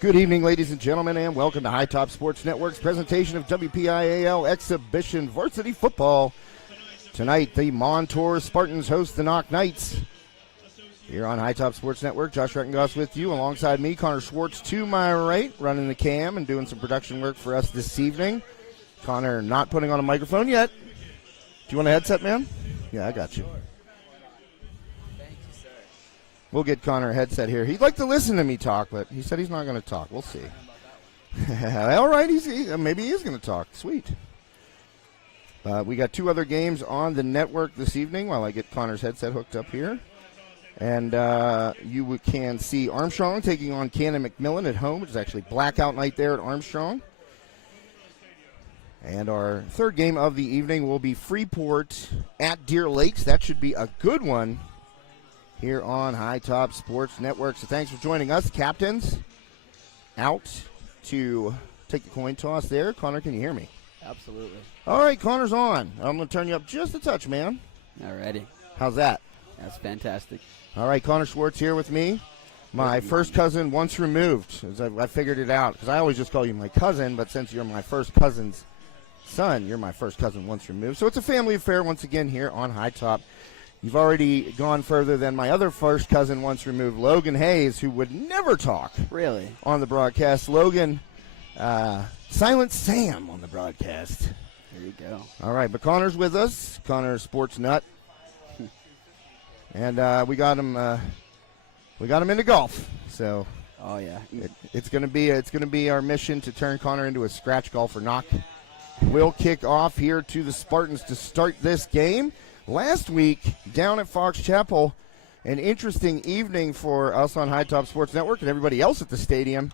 Good evening, ladies and gentlemen, and welcome to High Top Sports Network's presentation of WPIAL Exhibition Varsity Football. Tonight, the Montour Spartans host the Knoch Knights. Here on High Top Sports Network, Josh Rettengoss with you, alongside me, Connor Schwartz to my right, running the cam and doing some production work for us this evening. Connor not putting on a microphone yet. Do you want a headset, man? Yeah, I got you. We'll get Connor a headset here. He'd like to listen to me talk, but he said he's not going to talk. We'll see. All right, maybe he is going to talk. Sweet. We got two other games on the network this evening while I get Connor's headset hooked up here. And you can see Armstrong taking on Cannon McMillan at home, which is actually blackout night there at Armstrong. And our third game of the evening will be Freeport at Deer Lakes. That should be a good one here on High Top Sports Network. So thanks for joining us. Captains out to take the coin toss there. Connor, can you hear me? Absolutely. All right, Connor's on. I'm going to turn you up just a touch, man. All righty. How's that? That's fantastic. All right, Connor Schwartz here with me. My first cousin once removed. As I figured it out, because I always just call you my cousin, but since you're my first cousin's son, you're my first cousin once removed. So it's a family affair once again here on High Top. You've already gone further than my other first cousin once removed, Logan Hayes, who would never talk. Really? On the broadcast. Logan, Silent Sam on the broadcast. There you go. All right, but Connor's with us. Connor's sports nut. And we got him into golf. So oh yeah. It's gonna be our mission to turn Connor into a scratch golfer. Knoch will kick off here to the Spartans to start this game. Last week, down at Fox Chapel, an interesting evening for us on High Top Sports Network and everybody else at the stadium,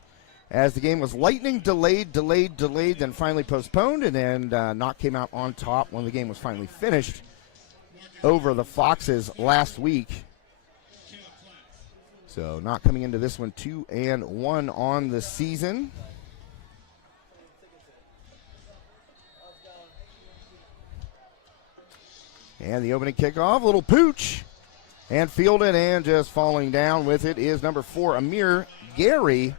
as the game was lightning delayed, then finally postponed, and then Knoch came out on top when the game was finally finished over the Foxes last week. So Knoch coming into this one 2-1 on the season. And the opening kickoff, a little pooch, and fielded, and just falling down with it is number 4, Amir Gary.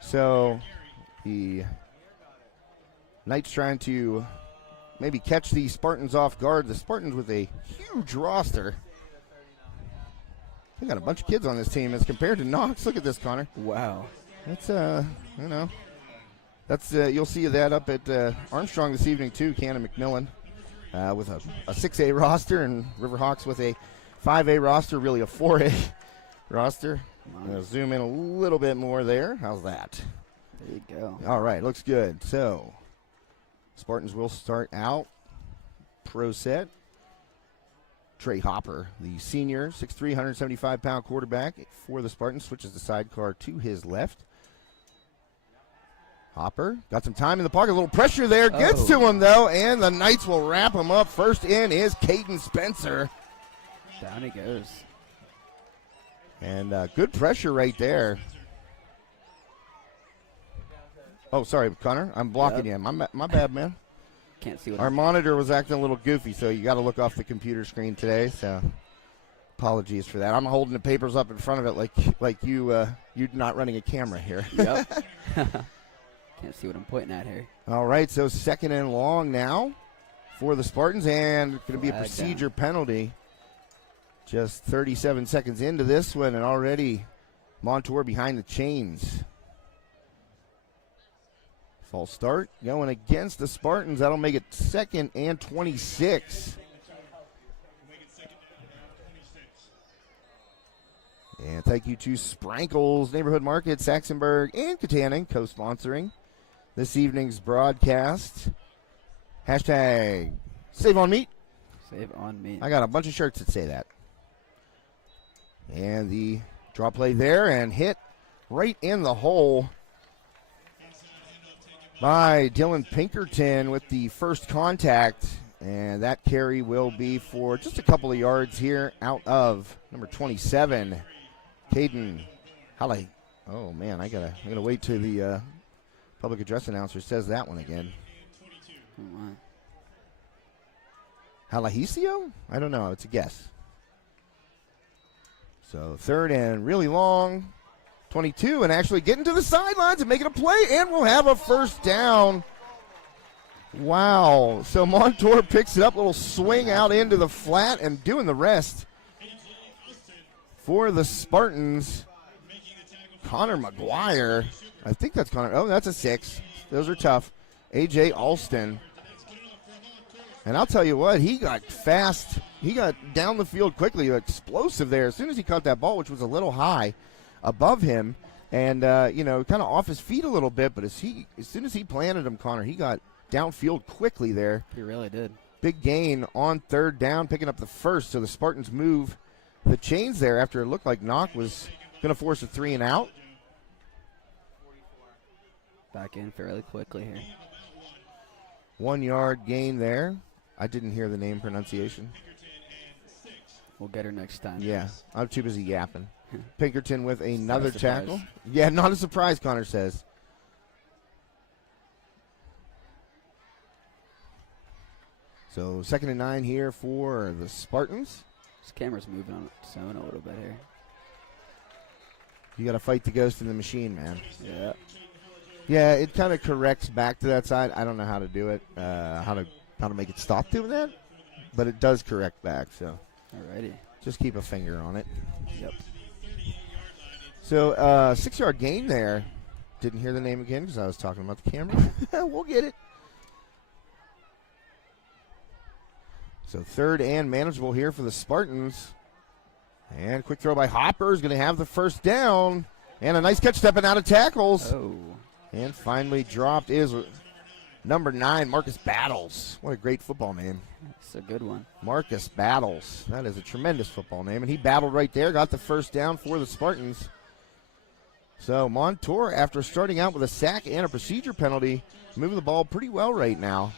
So the Knights trying to maybe catch the Spartans off guard. The Spartans with a huge roster. They got a bunch of kids on this team as compared to Knox. Look at this, Connor. Wow. That's that's you'll see that up at Armstrong this evening too. Cannon McMillan. With a 6A roster, and Riverhawks with a 5A roster, really a 4A roster. Zoom in a little bit more there. How's that? There you go. All right, looks good. So, Spartans will start out. Pro set. Trey Hopper, the senior, 6'3", 175-pound quarterback for the Spartans, switches the sidecar to his left. Hopper got some time in the pocket, a little pressure there, gets to him though, and the Knights will wrap him up. First in is Caden Spencer. Down he goes. And good pressure right there. Oh, sorry, Connor, I'm blocking you. My bad, man. Can't see what our monitor was acting a little goofy, so you got to look off the computer screen today. So apologies for that. I'm holding the papers up in front of it like you're not running a camera here. Yep. Can't see what I'm pointing at here. All right, so second and long now for the Spartans, and going to be a procedure penalty. Just 37 seconds into this one, and already Montour behind the chains. False start going against the Spartans. That'll make it 2nd and 26. And thank you to Sprankles Neighborhood Market, Saxonburg, and Katanning, co-sponsoring this evening's broadcast. Hashtag Save on Meat. Save on Meat. I got a bunch of shirts that say that. And the draw play there, and hit right in the hole by Dylan Pinkerton with the first contact. And that carry will be for just a couple of yards here out of number 27, Caden Halley. Oh man, I'm gonna wait till the public address announcer says that one again. Halahisio? I don't know. It's a guess. So third and really long. 22 and actually getting to the sidelines and making a play, and we'll have a first down. Wow. So Montour picks it up, a little swing out into the flat, and doing the rest for the Spartans. Connor McGuire. I think that's Connor. Oh, that's a 6. Those are tough. A.J. Alston. And I'll tell you what, he got fast. He got down the field quickly, explosive there. As soon as he caught that ball, which was a little high above him, and, kind of off his feet a little bit, but as soon as he planted him, Connor, he got downfield quickly there. He really did. Big gain on third down, picking up the first. So the Spartans move the chains there after it looked like Knoch was going to force a 3 and out. Back in fairly quickly here. 1 yard gain there. I didn't hear the name pronunciation. We'll get her next time. Yeah, I'm too busy yapping. Pinkerton with another Not a surprise. tackle. Yeah, not a surprise, Connor says. So 2nd and 9 here for the Spartans. This camera's moving on its own a little bit here. You got to fight the ghost in the machine, man. Yeah. Yeah, it kind of corrects back to that side. I don't know how to do it, how to make it stop doing that, but it does correct back. So, Alrighty. just keep a finger on it. Yep. So 6-yard gain there. Didn't hear the name again because I was talking about the camera. We'll get it. So 3rd and manageable here for the Spartans. And quick throw by Hopper is going to have the first down. And a nice catch stepping out of tackles. Oh. And finally dropped is number 9, Marcus Battles. What a great football name. It's a good one. Marcus Battles. That is a tremendous football name. And he battled right there, got the first down for the Spartans. So Montour, after starting out with a sack and a procedure penalty, moving the ball pretty well right now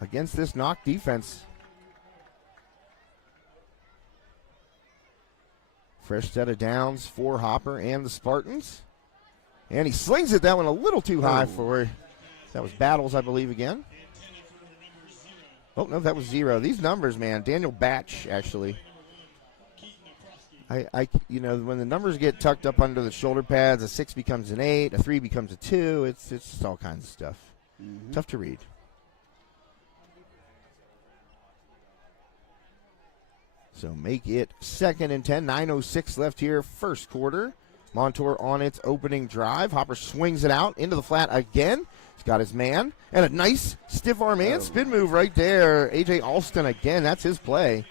against this Knoch defense. Fresh set of downs for Hopper and the Spartans. And he slings it, that one a little too high for, that was Battles, I believe, again. Oh, no, that was 0. These numbers, man, Daniel Batch, actually. When the numbers get tucked up under the shoulder pads, a 6 becomes an 8, a 3 becomes a 2. It's all kinds of stuff. Mm-hmm. Tough to read. So make it 2nd and 10. 9:06 left here, first quarter. Montour on its opening drive. Hopper swings it out into the flat again. He's got his man. And a nice stiff arm and spin move right there. A.J. Alston again. That's his play.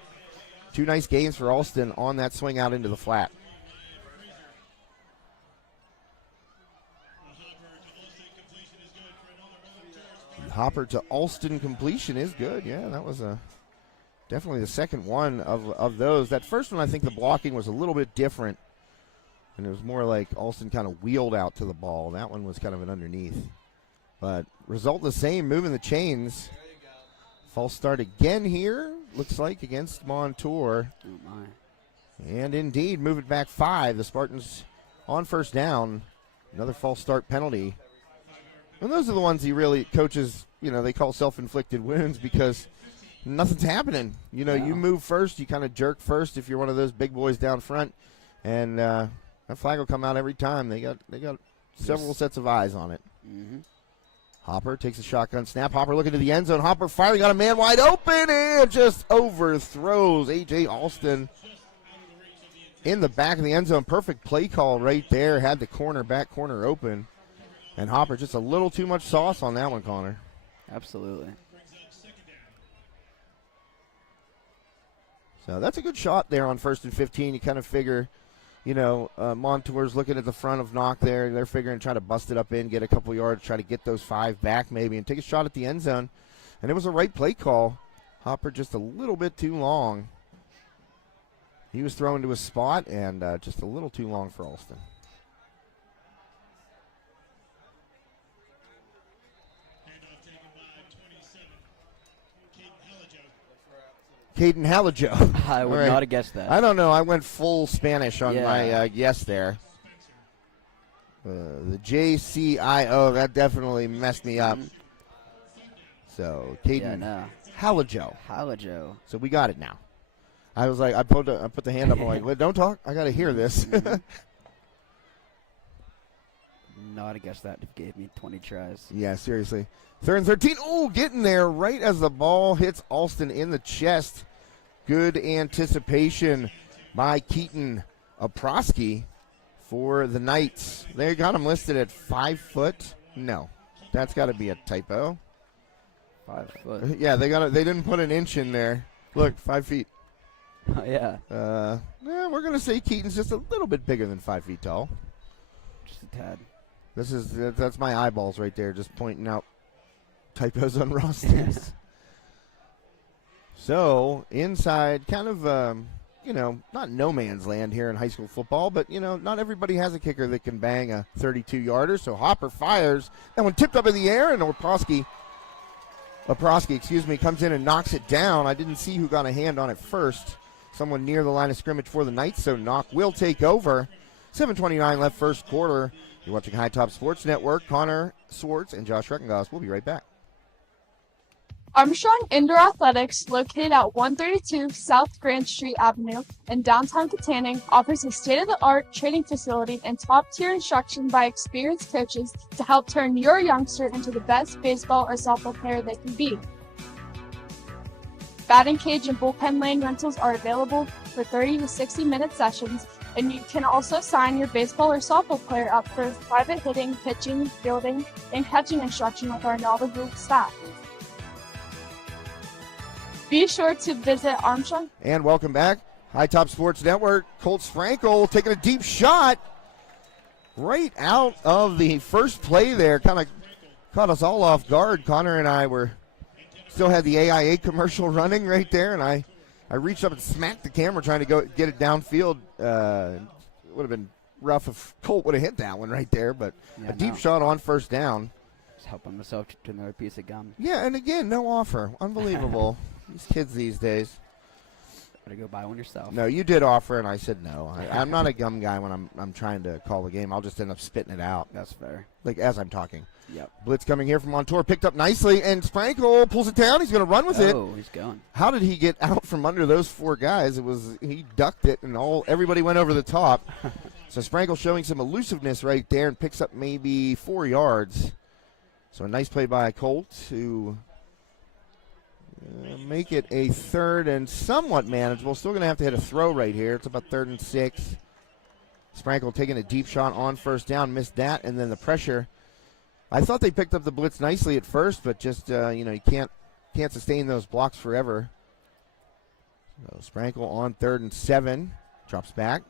2 nice gains for Alston on that swing out into the flat. Hopper to Alston completion is good. Yeah, that was definitely the second one of those. That first one, I think the blocking was a little bit different. And it was more like Alston kind of wheeled out to the ball. That one was kind of an underneath. But result the same, moving the chains. False start again here, looks like, against Montour. Oh, my. And indeed, move it back 5. The Spartans on first down. Another false start penalty. And those are the ones coaches, they call self-inflicted wounds because nothing's happening. You move first, you kind of jerk first if you're one of those big boys down front. And that flag will come out every time. They got several sets of eyes on it. Mm-hmm. Hopper takes a shotgun snap. Hopper looking to the end zone. Hopper finally got a man wide open and just overthrows A.J. Alston in the back of the end zone. Perfect play call right there. Had the back corner open. And Hopper just a little too much sauce on that one, Connor. Absolutely. So that's a good shot there on 1st and 15. You kind of figure, Montour's looking at the front of Knoch there. They're figuring to try to bust it up in, get a couple yards, try to get those 5 back maybe, and take a shot at the end zone. And it was a right play call. Hopper just a little bit too long. He was thrown to a spot and just a little too long for Alston. Caden Hallijoe. I would not have guessed that. I don't know. I went full Spanish on my guess there. The JCIO, that definitely messed me up. So, Caden Hallijoe. So we got it now. I was like, I put the hand up. I'm like, well, don't talk. I got to hear this. not have guessed that. It gave me 20 tries. Yeah, seriously. 3rd and 13. Oh, getting there right as the ball hits Alston in the chest. Good anticipation by Keaton Oprosky for the Knights. They got him listed at 5 foot. No, that's got to be a typo. 5 foot. Yeah, they didn't put an inch in there. Look, 5 feet. Oh, yeah. We're going to say Keaton's just a little bit bigger than 5 feet tall. Just a tad. That's my eyeballs right there, just pointing out typos on rosters. So inside, kind of, not no man's land here in high school football, but not everybody has a kicker that can bang a 32-yarder. So Hopper fires. That one tipped up in the air, and Oprosky, comes in and knocks it down. I didn't see who got a hand on it first. Someone near the line of scrimmage for the Knights, so Knoch will take over. 7:29 left first quarter. You're watching High Top Sports Network. Connor Swartz and Josh Reckengoss will be right back. Armstrong Indoor Athletics, located at 132 South Grand Street Avenue in downtown Katanning, offers a state-of-the-art training facility and top-tier instruction by experienced coaches to help turn your youngster into the best baseball or softball player they can be. Batting cage and bullpen lane rentals are available for 30 to 60-minute sessions, and you can also sign your baseball or softball player up for private hitting, pitching, fielding, and catching instruction with our knowledgeable staff. Be sure to visit Armstrong. And welcome back. High Top Sports Network. Colt Frankel taking a deep shot right out of the first play there. Kind of caught us all off guard. Connor and I still had the AIA commercial running right there, and I reached up and smacked the camera trying to go get it downfield. It would have been rough if Colt would have hit that one right there, but a deep shot on first down. Just helping myself to another piece of gum. Yeah, and again, no offer. Unbelievable. These kids these days. Better go buy one yourself. No, you did offer, and I said no. I'm not a gum guy when I'm trying to call the game. I'll just end up spitting it out. That's fair. Like as I'm talking. Yep. Blitz coming here from Montour, picked up nicely, and Sprankle pulls it down. He's going to run with it. Oh, he's going. How did he get out from under those 4 guys? He ducked it, and everybody went over the top. So Sprankle showing some elusiveness right there and picks up maybe 4 yards. So a nice play by Colt to make it a 3rd and somewhat manageable. Still going to have to hit a throw right here. It's about 3rd and 6. Sprankle taking a deep shot on first down, missed that, and then the pressure. I thought they picked up the blitz nicely at first, but just you can't sustain those blocks forever. So Sprankle on 3rd and 7, drops back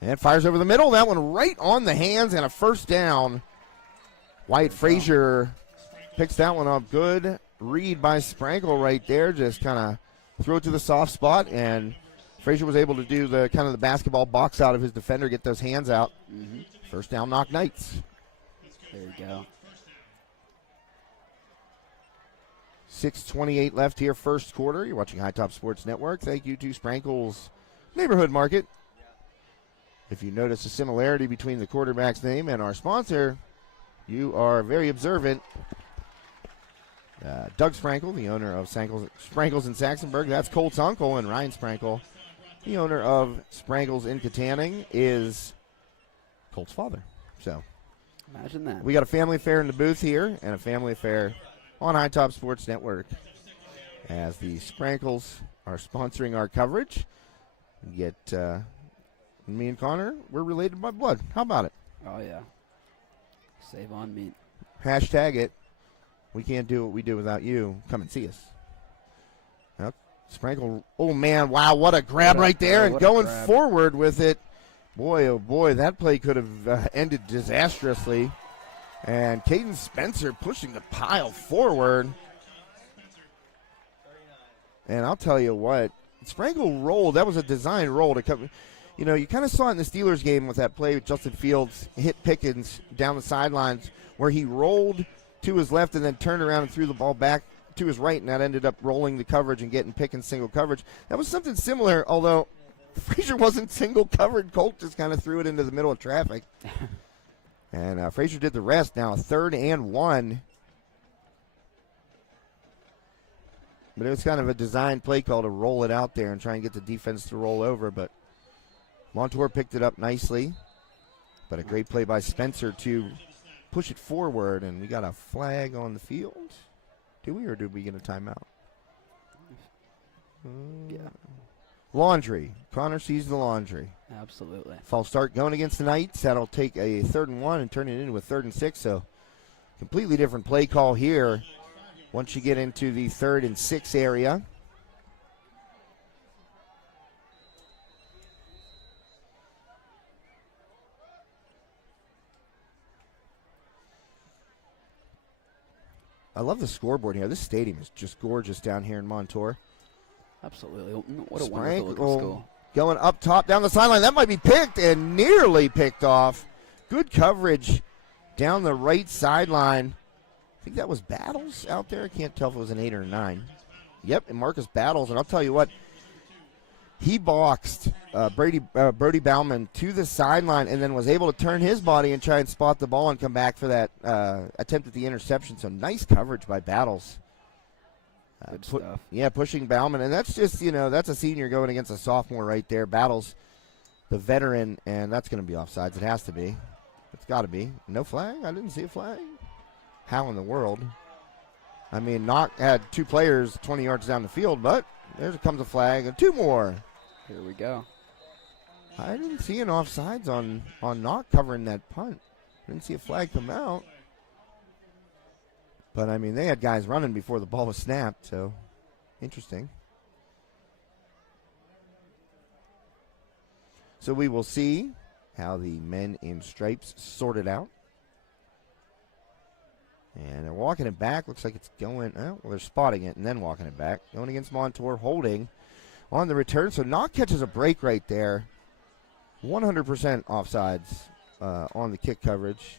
and fires over the middle. That one right on the hands and a first down. Wyatt Frazier picks that one up. Good read by Sprankle right there. Just kind of throw it to the soft spot, and Frazier was able to do the kind of the basketball box out of his defender, get those hands out. Mm-hmm. First down, Knoch Knights. There you go. 6:28 left here, first quarter. You're watching High Top Sports Network. Thank you to Sprankle's Neighborhood Market. If you notice a similarity between the quarterback's name and our sponsor, you are very observant. Doug Sprankle, the owner of Sprankles in Saxonburg. That's Colt's uncle, and Ryan Sprankle, the owner of Sprankles in Katanning, is Colt's father. So imagine that. We got a family affair in the booth here and a family affair on High Top Sports Network as the Sprankles are sponsoring our coverage. Yet me and Connor, we're related by blood. How about it? Oh, yeah. Save on meat. Hashtag it. We can't do what we do without you. Come and see us. Yep. Sprankle, oh, man, wow, what a grab right there, and going forward with it. Boy, oh, boy, that play could have ended disastrously. And Caden Spencer pushing the pile forward. And I'll tell you what, Sprankle rolled. That was a design roll to come. You kind of saw it in the Steelers game with that play with Justin Fields hit Pickens down the sidelines where he rolled to his left and then turned around and threw the ball back to his right, and that ended up rolling the coverage and getting Pickens single coverage. That was something similar, although Frazier wasn't single covered. Colt just kind of threw it into the middle of traffic. And Frazier did the rest. Now 3rd and 1. But it was kind of a design play call to roll it out there and try and get the defense to roll over. But Montour picked it up nicely. But a great play by Spencer to push it forward, and we got a flag on the field. Do we, or did we get a timeout? Yeah. Laundry. Connor sees the laundry. Absolutely. False start going against the Knights. That'll take a 3rd and 1 and turn it into a 3rd and 6. So completely different play call here once you get into the 3rd and 6 area. I love the scoreboard here. This stadium is just gorgeous down here in Montour. Absolutely. What a wonderful looking school. Going up top down the sideline. That might be picked and nearly picked off. Good coverage down the right sideline. I think that was Battles out there. I can't tell if it was an 8 or a 9. Yep, and Marcus Battles. And I'll tell you what, he boxed Brody Bauman to the sideline and then was able to turn his body and try and spot the ball and come back for that attempt at the interception. So nice coverage by Battles. Good stuff. Yeah, pushing Bauman. And that's just, that's a senior going against a sophomore right there. Battles, the veteran, and that's going to be offsides. It has to be. It's got to be. No flag? I didn't see a flag. How in the world? I mean, Knoch had 2 players 20 yards down the field, but there comes a flag and 2 more. Here we go. I didn't see an offsides on Knoch covering that punt. I didn't see a flag come out. But, I mean, they had guys running before the ball was snapped, so interesting. So we will see how the men in stripes sort it out. And they're walking it back. Looks like it's going, well, they're spotting it and then walking it back. Going against Montour, holding on the return. So Knoch catches a break right there. 100% offsides on the kick coverage.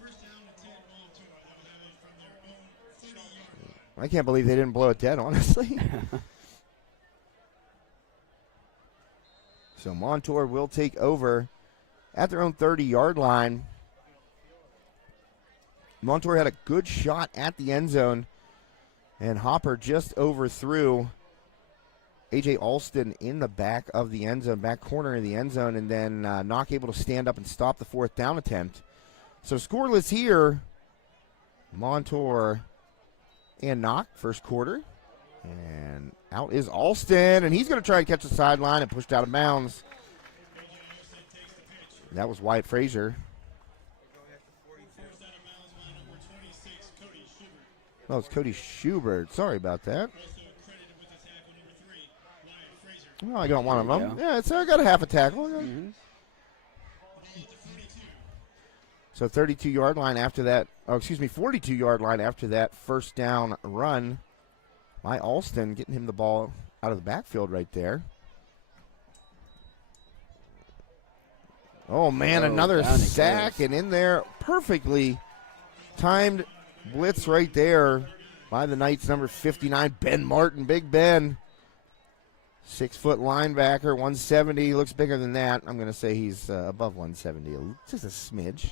I can't believe they didn't blow it dead, honestly. So Montour will take over at their own 30-yard line. Montour had a good shot at the end zone, and Hopper just overthrew A.J. Alston in the back of the end zone, back corner of the end zone, and then Knoch able to stand up and stop the 4th down attempt. So scoreless here, Montour and Knoch, first quarter. And out is Alston, and he's going to try and catch the sideline and pushed out of bounds. That was Wyatt Frazier. Oh, it's Cody Schubert. Sorry about that. Well, I got one of them. Yeah, so I got a half a tackle. Mm-hmm. So 32-yard line after that. 42-yard line after that first down run by Alston, getting him the ball out of the backfield right there. Oh, man, another sack, and in there, perfectly timed blitz right there by the Knights, number 59, Ben Martin, Big Ben. 6-foot linebacker, 170. Looks bigger than that. I'm going to say he's above 170, just a smidge.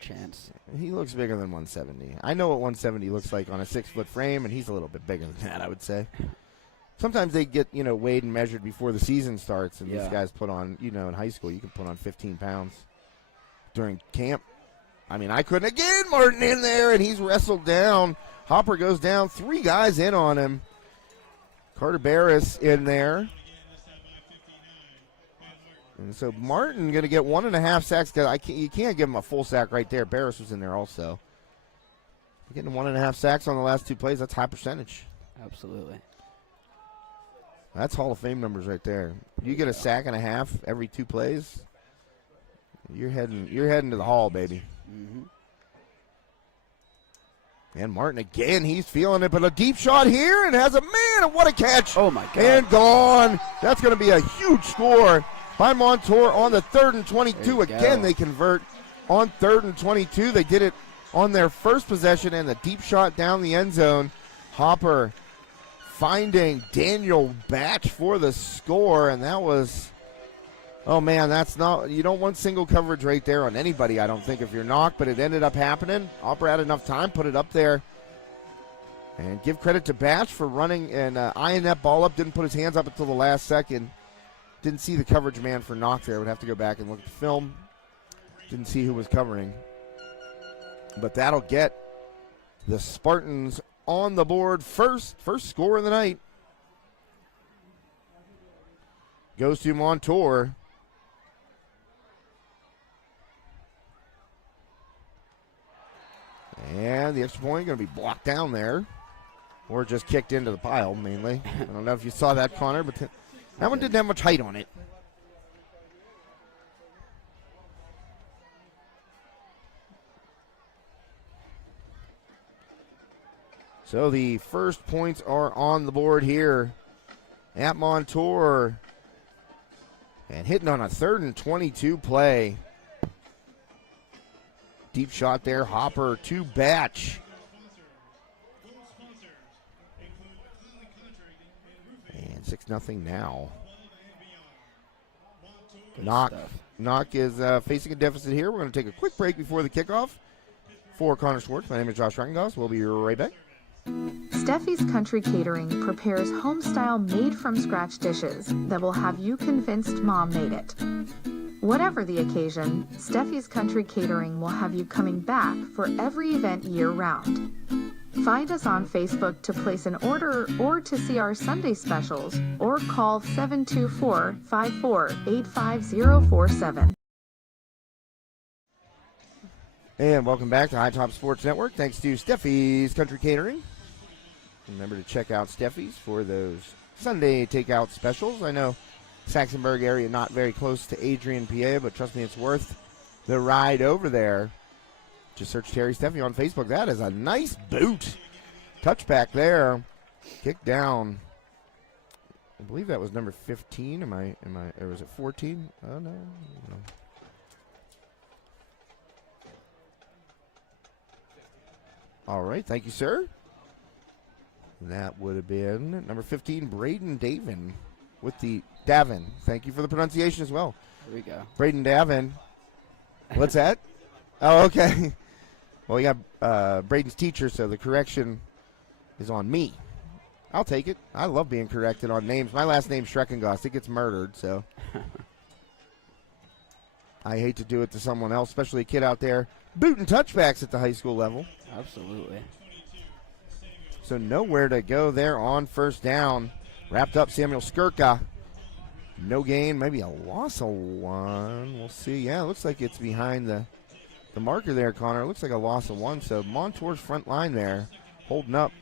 Chance. He looks bigger than 170. I know what 170 looks like on a 6-foot frame, and he's a little bit bigger than that, I would say. Sometimes they get, weighed and measured before the season starts, and these guys put on, in high school, you can put on 15 pounds during camp. I mean, I couldn't. Again, Martin in there, and he's wrestled down. Hopper goes down. 3 guys in on him. Carter Barris in there. And so Martin going to get 1.5 sacks. You can't give him a full sack right there. Barris was in there also. Getting 1.5 sacks on the last 2 plays, that's high percentage. Absolutely. That's Hall of Fame numbers right there. You get a sack and a half every 2 plays, you're heading to the Hall, baby. Mm-hmm. And Martin again, he's feeling it, but a deep shot here and has a man, and what a catch. Oh, my God. And gone. That's going to be a huge score by Montour on the 3rd and 22. Again, they convert on 3rd and 22. They did it on their first possession, and the deep shot down the end zone. Hopper finding Daniel Batch for the score, and that was, oh man, that's not, you don't want single coverage right there on anybody, I don't think, if you're Knoch, but it ended up happening. Hopper had enough time, put it up there. And give credit to Batch for running and eyeing that ball up, didn't put his hands up until the last second. Didn't see the coverage man for Knoch there. Would have to go back and look at the film. Didn't see who was covering. But that'll get the Spartans on the board first. First score of the night goes to Montour. And the extra point going to be blocked down there. Or just kicked into the pile, mainly. I don't know if you saw that, Connor, but that one didn't have much height on it. So the first points are on the board here at Montour. And hitting on a 3rd and 22 play. Deep shot there, Hopper to Batch. And 6-0 now. Knoch is facing a deficit here. We're going to take a quick break before the kickoff. For Connor Schwartz, my name is Josh Reckengos. We'll be right back. Steffi's Country Catering prepares home-style made-from-scratch dishes that will have you convinced Mom made it. Whatever the occasion, Steffi's Country Catering will have you coming back for every event year-round. Find us on Facebook to place an order or to see our Sunday specials, or call 724-54-85047. And welcome back to High Top Sports Network. Thanks to Steffi's Country Catering. Remember to check out Steffi's for those Sunday takeout specials. I know Saxonburg area not very close to Adrian, PA, but trust me, it's worth the ride over there. Just search Terry Steffi on Facebook. That is a nice boot. Touchback there. Kick down. I believe that was number 15. Or was it 14? Oh, no. All right, thank you, sir. That would have been number 15, Braden Davin with the Davin. Thank you for the pronunciation as well. There we go. Braden Davin. What's that? Oh, okay. Well, you got Braden's teacher, so the correction is on me. I'll take it. I love being corrected on names. My last name's Schreckengast. It gets murdered, so. I hate to do it to someone else, especially a kid out there booting touchbacks at the high school level. Absolutely. So nowhere to go there on first down. Wrapped up Samuel Skirka. No gain, maybe a loss of 1. We'll see. Yeah, it looks like it's behind the marker there, Connor. It looks like a loss of 1. So Montour's front line there holding up.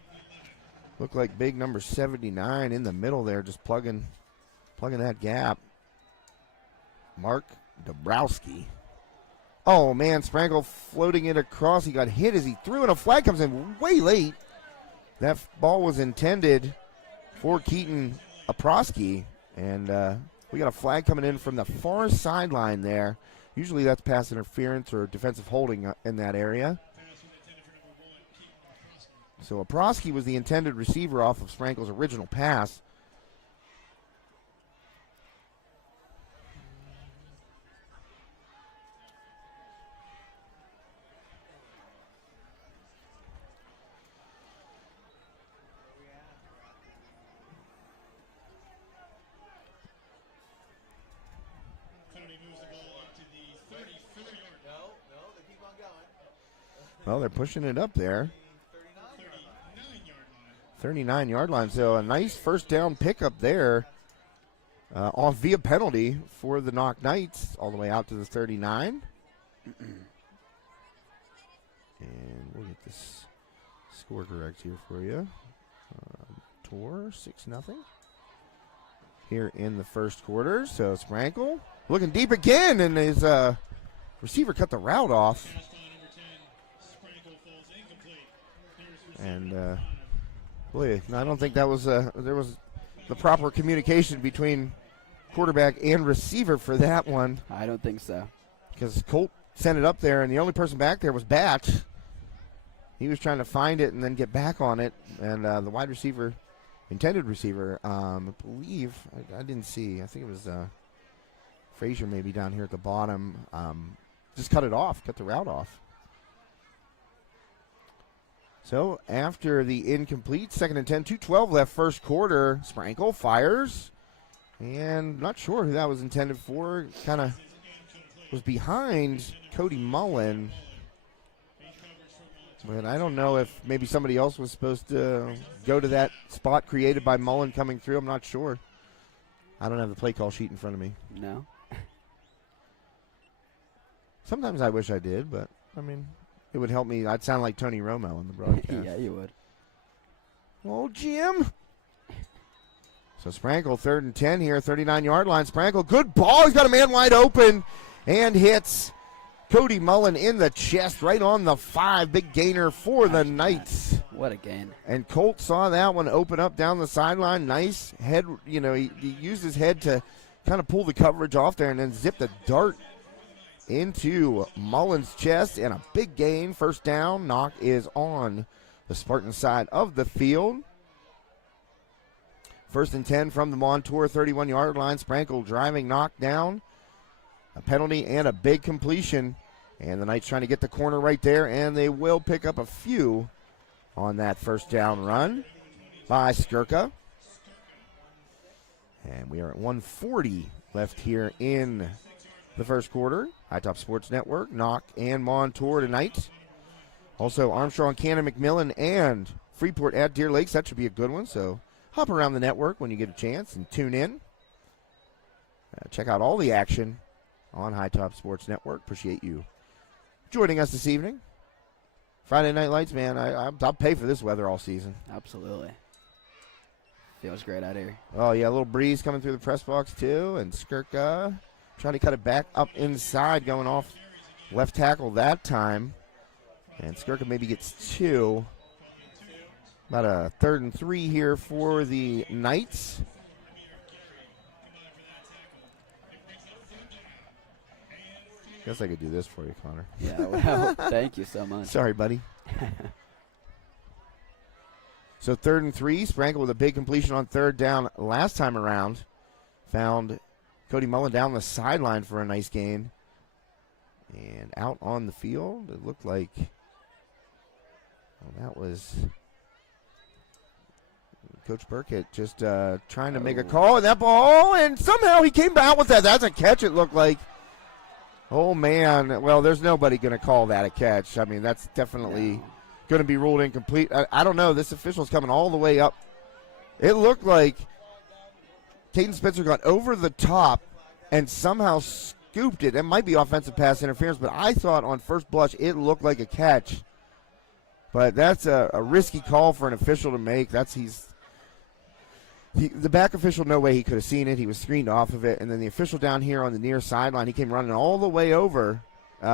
Look like big number 79 in the middle there, just plugging that gap. Mark Dabrowski. Oh, man, Sprankle floating it across. He got hit as he threw, and a flag comes in way late. That ball was intended for Keaton Aprosky, and we got a flag coming in from the far sideline there. Usually that's pass interference or defensive holding in that area. So Aprosky was the intended receiver off of Sprankle's original pass. Well, they're pushing it up there. 39-yard line. So a nice first down pickup there off via penalty for the Knoch Knights all the way out to the 39. And we'll get this score correct here for you. Tor 6-0 here in the first quarter. So Sprankle looking deep again, and his receiver cut the route off. And boy, I don't think that was there was the proper communication between quarterback and receiver for that one. I don't think so. Because Colt sent it up there, and the only person back there was Batch. He was trying to find it and then get back on it, and the wide receiver, intended receiver, I believe, I didn't see. I think it was Frazier maybe down here at the bottom. Just cut it off, cut the route off. So after the incomplete, 2nd and 10, 2:12 left first quarter. Sprankle fires, and not sure who that was intended for. Kind of was behind Cody Mullen. But I don't know if maybe somebody else was supposed to go to that spot created by Mullen coming through. I'm not sure. I don't have the play call sheet in front of me. No. Sometimes I wish I did, but, I mean, it would help me. I'd sound like Tony Romo in the broadcast. Yeah, you would. Oh, Jim. So Sprankle, 3rd and 10 here, 39-yard line. Sprankle, good ball. He's got a man wide open and hits Cody Mullen in the chest right on the 5. Big gainer for the Knights. What a gain. And Colt saw that one open up down the sideline. Nice head. You know, he used his head to kind of pull the coverage off there and then zipped a dart into Mullen's chest, and a big gain. First down. Knoch is on the Spartan side of the field. 1st and 10 from the Montour 31-yard line. Sprankle driving Knoch down. A penalty and a big completion. And the Knights trying to get the corner right there, and they will pick up a few on that first down run by Skirka. And we are at 1:40 left here in the first quarter. High Top Sports Network, Knoch and Montour tonight. Also Armstrong, Cannon, McMillan, and Freeport at Deer Lakes. That should be a good one, so hop around the network when you get a chance and tune in. Check out all the action on High Top Sports Network. Appreciate you joining us this evening. Friday Night Lights, man, I'll pay for this weather all season. Absolutely. Feels great out here. Oh, yeah, a little breeze coming through the press box, too. And Skirka trying to cut it back up inside, going off left tackle that time. And Skirka maybe gets 2. About a 3rd and 3 here for the Knights. Guess I could do this for you, Connor. Yeah, well, thank you so much. Sorry, buddy. So 3rd and 3, Sprankle with a big completion on 3rd down last time around. Found Cody Mullen down the sideline for a nice gain. And out on the field, it looked like, well, that was Coach Burkett just trying to make a call. And that ball, and somehow he came out with that. That's a catch, it looked like. Oh, man. Well, there's nobody going to call that a catch. I mean, that's definitely going to be ruled incomplete. I don't know. This official's coming all the way up. It looked like Caden Spencer got over the top and somehow scooped it. It might be offensive pass interference, but I thought on first blush it looked like a catch. But that's a risky call for an official to make. The back official, no way he could have seen it. He was screened off of it. And then the official down here on the near sideline, he came running all the way over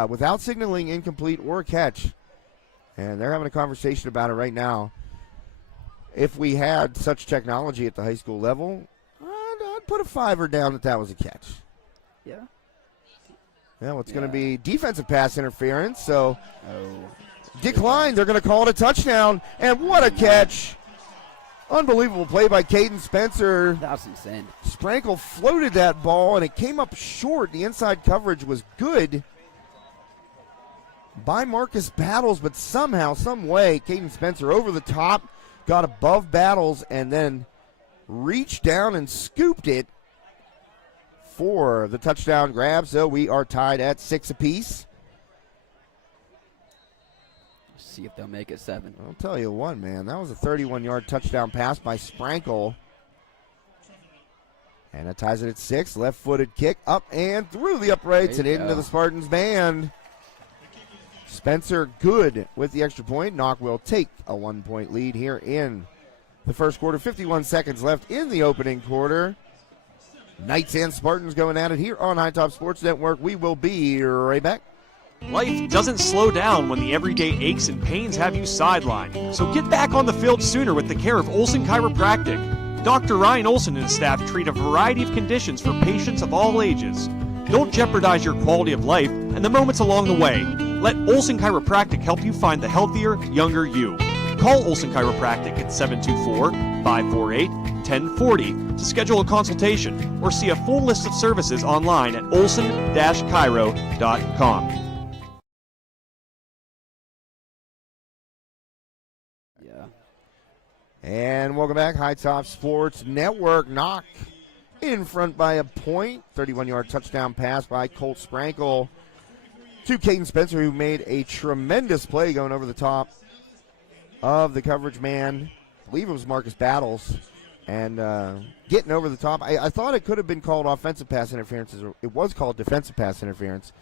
without signaling incomplete or catch. And they're having a conversation about it right now. If we had such technology at the high school level, I'd put a 5 down that was a catch. Yeah. Well, it's going to be defensive pass interference. So decline. They're going to call it a touchdown. And what a catch. Unbelievable play by Caden Spencer. That was insane. Sprankle floated that ball, and it came up short. The inside coverage was good by Marcus Battles, but somehow, some way, Caden Spencer over the top, got above Battles, and then reached down and scooped it for the touchdown grab. So we are tied at 6 apiece. See if they'll make it 7. I'll tell you what, man. That was a 31-yard touchdown pass by Sprankle. And it ties it at 6. Left-footed kick up and through the uprights and into the Spartans band. Spencer good with the extra point. Knoch will take a 1-point lead here in the first quarter. 51 seconds left in the opening quarter. Knights and Spartans going at it here on High Top Sports Network. We will be right back. Life doesn't slow down when the everyday aches and pains have you sidelined. So get back on the field sooner with the care of Olson Chiropractic. Dr. Ryan Olson and his staff treat a variety of conditions for patients of all ages. Don't jeopardize your quality of life and the moments along the way. Let Olson Chiropractic help you find the healthier, younger you. Call Olson Chiropractic at 724-548-1040 to schedule a consultation or see a full list of services online at olson-chiro.com. And welcome back, High Top Sports Network. Knoch in front by a point. 31-yard touchdown pass by Colt Sprankle to Caden Spencer, who made a tremendous play going over the top of the coverage man. I believe it was Marcus Battles. And getting over the top. I thought it could have been called offensive pass interference. It was called defensive pass interference.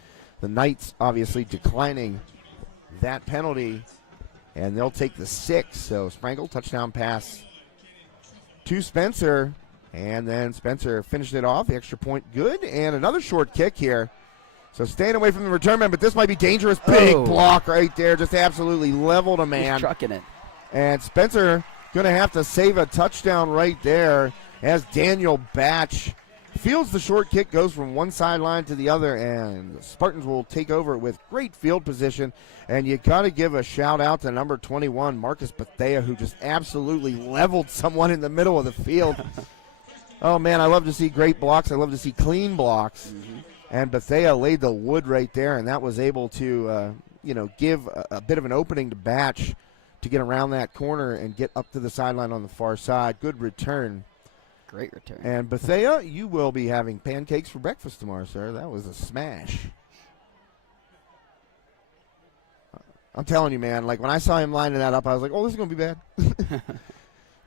The Knights obviously declining that penalty, and they'll take the 6. So Sprankle, touchdown pass to Spencer, and then Spencer finished it off. The extra point good, and another short kick here. So staying away from the return man, but this might be dangerous. Big block right there, just absolutely leveled a man. He's trucking it. And Spencer going to have to save a touchdown right there as Daniel Batch fields the short kick, goes from one sideline to the other, and the Spartans will take over with great field position. And you got to give a shout out to number 21, Marcus Bethea, who just absolutely leveled someone in the middle of the field. Oh, man, I love to see great blocks. I love to see clean blocks. Mm-hmm. And Bethea laid the wood right there, and that was able to, give a bit of an opening to Batch to get around that corner and get up to the sideline on the far side. Good return. Great return. And Bethea, you will be having pancakes for breakfast tomorrow, sir. That was a smash. I'm telling you, man, like when I saw him lining that up, I was like, oh, this is going to be bad.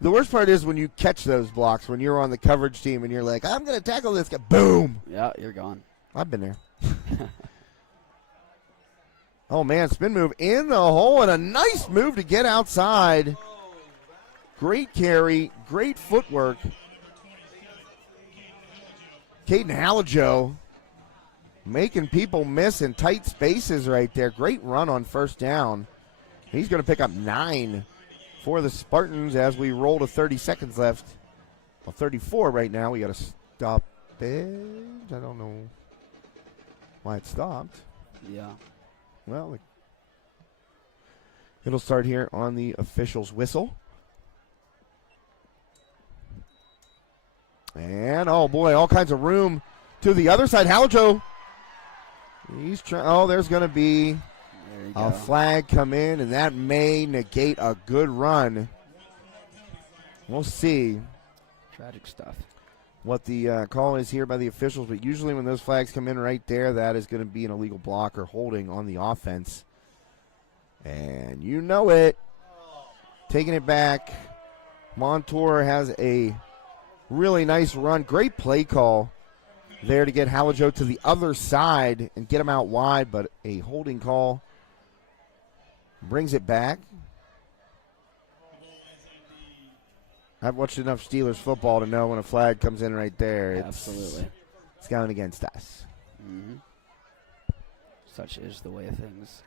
The worst part is when you catch those blocks, when you're on the coverage team and you're like, I'm going to tackle this guy. Boom. Yeah, you're gone. I've been there. Oh, man, spin move in the hole, and a nice move to get outside. Great carry, great footwork. Caden Hallijoe making people miss in tight spaces right there. Great run on first down. He's going to pick up 9 for the Spartans as we roll to 30 seconds left. Well, 34 right now. We got to stop it. I don't know why it stopped. Yeah. Well, it'll start here on the official's whistle. And, oh, boy, all kinds of room to the other side. Hallijoe, he's trying. Oh, there's going to be a flag come in, and that may negate a good run. We'll see. Tragic stuff. What the call is here by the officials, but usually when those flags come in right there, that is going to be an illegal block or holding on the offense. And you know it. Taking it back. Montour has a really nice run. Great play call there to get Hallijoe to the other side and get him out wide, but a holding call brings it back. I've watched enough Steelers football to know when a flag comes in right there, Absolutely. It's going against us. Mm-hmm. Such is the way of things.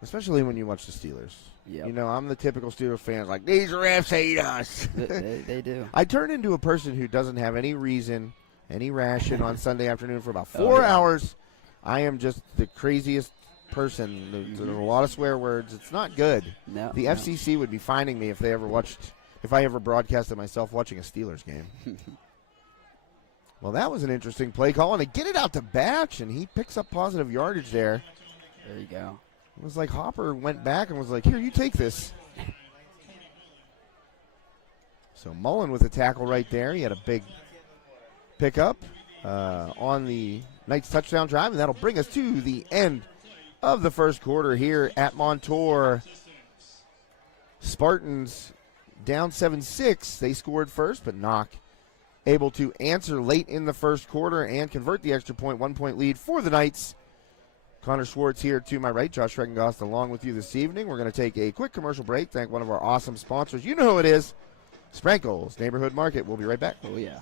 Especially when you watch the Steelers. Yep. You know, I'm the typical Steelers fan. Like, these refs hate us. They do. I turn into a person who doesn't have any reason, any ration on Sunday afternoon for about 4 hours. I am just the craziest person. There's a lot of swear words. It's not good. No, the FCC would be fining me if I ever broadcasted myself watching a Steelers game. Well, that was an interesting play call, and they get it out to Batch, and he picks up positive yardage there. There you go. It was like Hopper went back and was like, here, you take this. So Mullen with a tackle right there. He had a big pickup on the Knights touchdown drive, and that'll bring us to the end of the first quarter here at Montour. Spartans down 7-6. They scored first, but Knoch able to answer late in the first quarter and convert the extra point, 1-point lead for the Knights. Connor Schwartz here to my right, Josh Regengost along with you this evening. We're going to take a quick commercial break. Thank one of our awesome sponsors. You know who it is, Sprankle's Neighborhood Market. We'll be right back. Oh, yeah.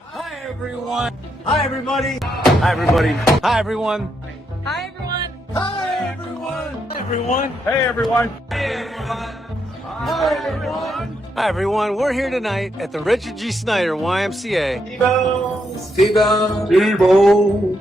Hi, everyone. Hi, everybody. Hi, everybody. Hi, everyone. Hi, everyone. Hi, everyone. Hi, everyone. Hey, everyone. Hey, everyone. Hi, everyone. Hi, everyone. We're here tonight at the Richard G. Snyder YMCA. T-Bone.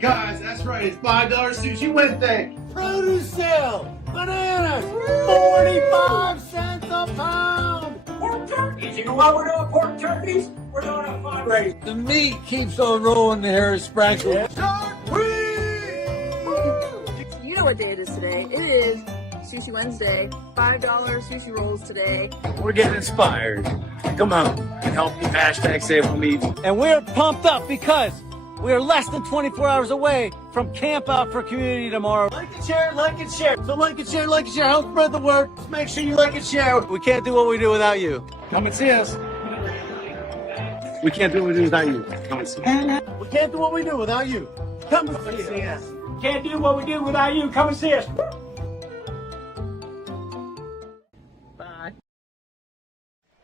Guys, that's right. It's $5 sushi Wednesday. Produce sale. Bananas. 45 cents a pound. Pork turkeys. You know why we're doing pork turkeys? We're doing a fundraiser. The meat keeps on rolling here, Sprankle. You know what day it is today. It is Sushi Wednesday. $5 sushi rolls today. We're getting inspired. Come on and help me hashtag Save Home Eats. And we're pumped up because we are less than 24 hours away from Camp Out for Community tomorrow. Like and share, like and share. So like and share, like and share. Help spread the word. Just make sure you like and share. We can't do what we do without you. Come and see us. We can't do what we do without you. Come and see us. We can't do what we do without you. Come and see us. Can't do what we do without you. Come and see us. Bye.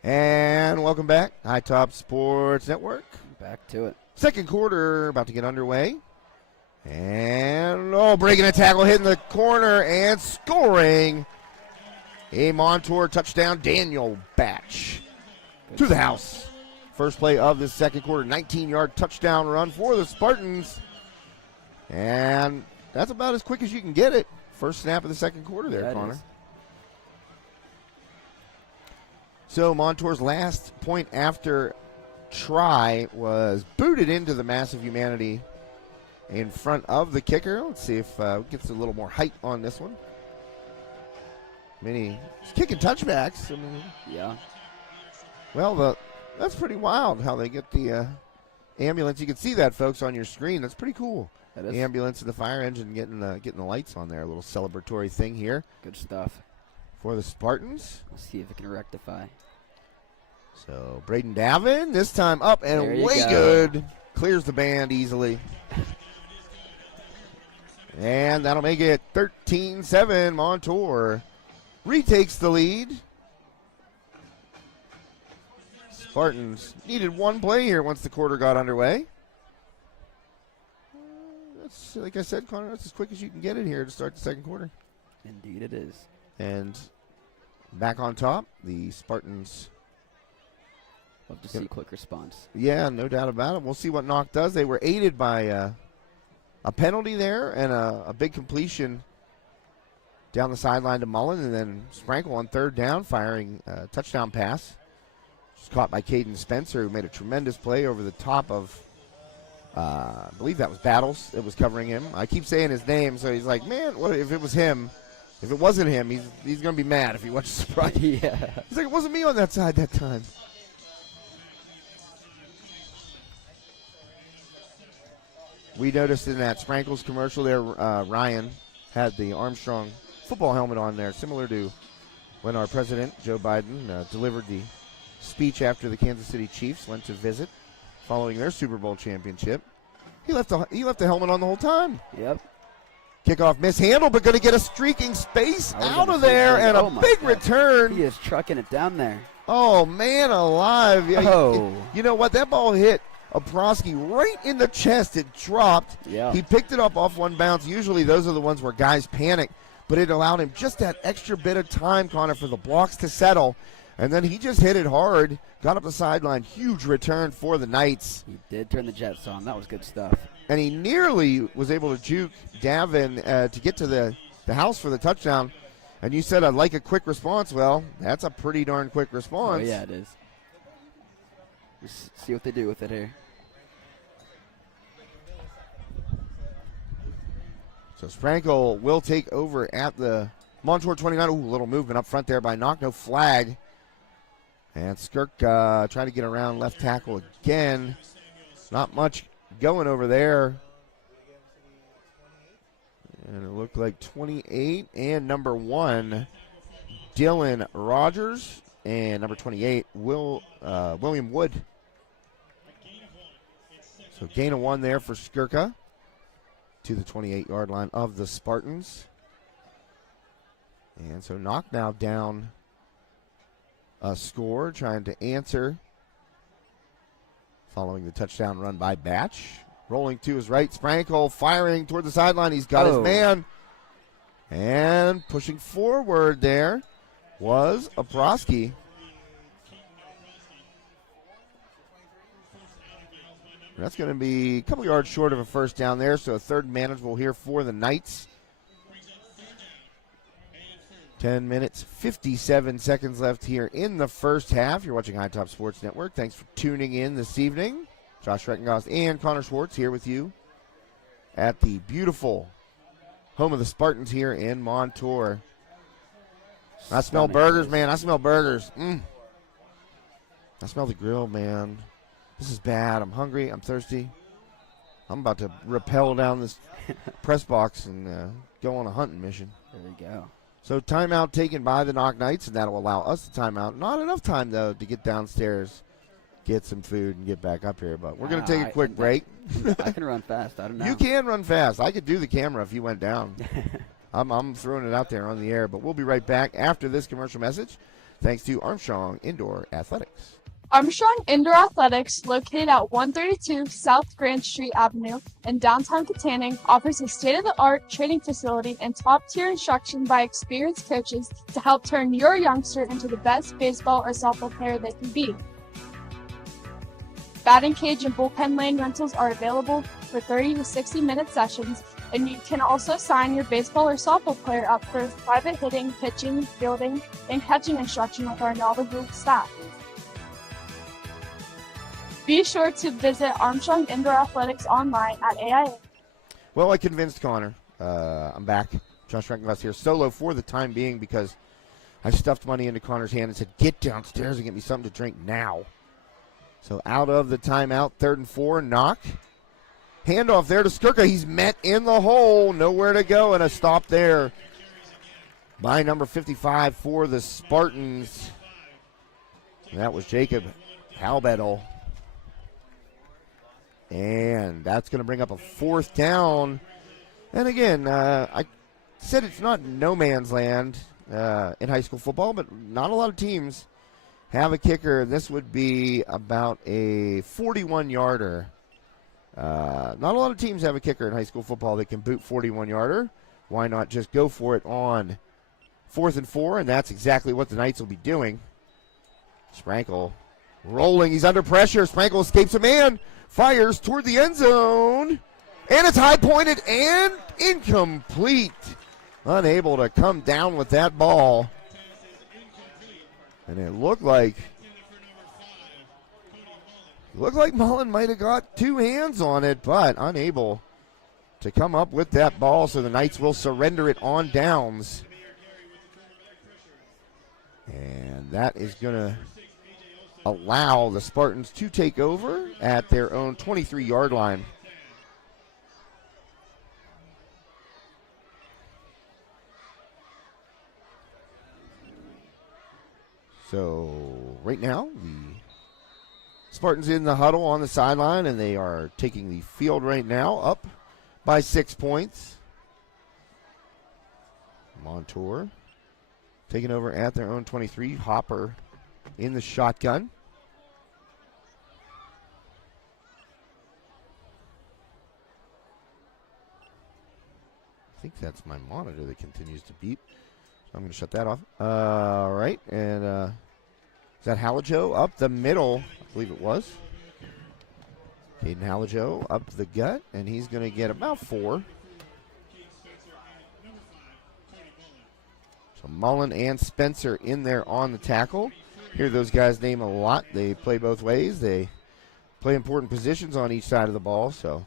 And welcome back. High Top Sports Network. Back to it. Second quarter about to get underway. And, breaking a tackle, hitting the corner, and scoring. A Montour touchdown, Daniel Batch to the house. First play of the second quarter, 19-yard touchdown run for the Spartans. And that's about as quick as you can get it. First snap of the second quarter there, Connor. Is. So Montour's last point after try was booted into the massive humanity in front of the kicker. Let's see if it gets a little more height on this one. He's kicking touchbacks. I mean, yeah. Well, that's pretty wild how they get the ambulance. You can see that, folks, on your screen. That's pretty cool. That is. The ambulance and the fire engine getting the lights on there. A little celebratory thing here. Good stuff. For the Spartans. Let's see if it can rectify. So Braden Davin, this time up and away good. Clears the band easily. And that'll make it 13-7. Montour retakes the lead. Spartans needed one play here once the quarter got underway. That's, like I said, Connor, that's as quick as you can get it here to start the second quarter. Indeed it is. And back on top, the Spartans. Love to see quick response. Yeah, no doubt about it. We'll see what Knoch does. They were aided by a penalty there and a big completion down the sideline to Mullen, and then Sprankle on third down firing a touchdown pass. Just caught by Caden Spencer, who made a tremendous play over the top of, I believe that was Battles that was covering him. I keep saying his name, so he's like, man, what if it was him? If it wasn't him, he's going to be mad if he watches the front. Yeah. He's like, it wasn't me on that side that time. We noticed in that Sprankles commercial there, Ryan had the Armstrong football helmet on there, similar to when our president, Joe Biden, delivered the speech after the Kansas City Chiefs went to visit following their Super Bowl championship. He left the helmet on the whole time. Yep. Kickoff mishandled, but going to get a streaking space out of there, and a big return. He is trucking it down there. Oh, man alive. Oh. You know what? That ball hit Oprosky right in the chest. It dropped. Yeah. He picked it up off one bounce. Usually those are the ones where guys panic, but it allowed him just that extra bit of time, Connor, for the blocks to settle. And then he just hit it hard, got up the sideline. Huge return for the Knights. He did turn the Jets on. That was good stuff. And he nearly was able to juke Davin to get to the house for the touchdown. And you said, I'd like a quick response. Well, that's a pretty darn quick response. Oh, yeah, it is. Let's see what they do with it here. So Sprankle will take over at the Montour 29. Ooh, little movement up front there by Knoch. No flag. And Skirk trying to get around left tackle again. Not much going over there. And it looked like 28 and number 1, Dylan Rogers. And number 28, William Wood. So gain of 1 there for Skirka to the 28-yard line of the Spartans. And so Knoch now down a score, trying to answer following the touchdown run by Batch. Rolling to his right, Sprankle firing toward the sideline. He's got his man. And pushing forward there was Oprosky. That's going to be a couple yards short of a first down there, so a third manageable here for the Knights. 10 minutes, 57 seconds left here in the first half. You're watching High Top Sports Network. Thanks for tuning in this evening. Josh Rettengoss and Connor Schwartz here with you at the beautiful home of the Spartans here in Montour. I smell Stunning burgers, place. man. I smell burgers. I smell the grill, man. This is bad. I'm hungry. I'm thirsty. I'm about to rappel down this press box and go on a hunting mission. There we go. So timeout taken by the Knoch Knights, and that'll allow us to timeout. Not enough time, though, to get downstairs, get some food, and get back up here. But we're going to take a quick break. I can run fast. I don't know. You can run fast. I could do the camera if you went down. I'm throwing it out there on the air. But we'll be right back after this commercial message, thanks to Armstrong Indoor Athletics. Armstrong Indoor Athletics, located at 132 South Grand Street Avenue in downtown Katanning, offers a state-of-the-art training facility and top-tier instruction by experienced coaches to help turn your youngster into the best baseball or softball player they can be. Batting cage and bullpen lane rentals are available for 30 to 60-minute sessions, and you can also sign your baseball or softball player up for private hitting, pitching, fielding, and catching instruction with our knowledgeable staff. Be sure to visit Armstrong Indoor Athletics online at AIA. Well, I convinced Connor. I'm back. Josh Rankenvoss here, solo for the time being because I stuffed money into Connor's hand and said, get downstairs and get me something to drink now. So out of the timeout, 3rd and 4, Knoch. Handoff there to Skirka. He's met in the hole. Nowhere to go, and a stop there by number 55 for the Spartans. And that was Jacob Halbedel. And that's going to bring up a 4th down. And again, I said it's not no man's land in high school football, but not a lot of teams have a kicker. This would be about a 41-yarder. Not a lot of teams have a kicker in high school football that can boot 41-yarder. Why not just go for it on 4th and 4? And that's exactly what the Knights will be doing. Sprankle rolling. He's under pressure. Sprankle escapes a man. Fires toward the end zone. And it's high-pointed and incomplete. Unable to come down with that ball. And it looked like Mullen might have got 2 hands on it, but unable to come up with that ball, so the Knights will surrender it on downs. And that is going to allow the Spartans to take over at their own 23-yard line. So right now, the Spartans in the huddle on the sideline, and they are taking the field right now, up by 6 points. Montour taking over at their own 23. Hopper in the shotgun. I think that's my monitor that continues to beep. So I'm going to shut that off. All right, and is that Halajo up the middle? I believe it was. Caden Halajo up the gut, and he's going to get about 4. So Mullen and Spencer in there on the tackle. Hear those guys' name a lot. They play both ways. They play important positions on each side of the ball, so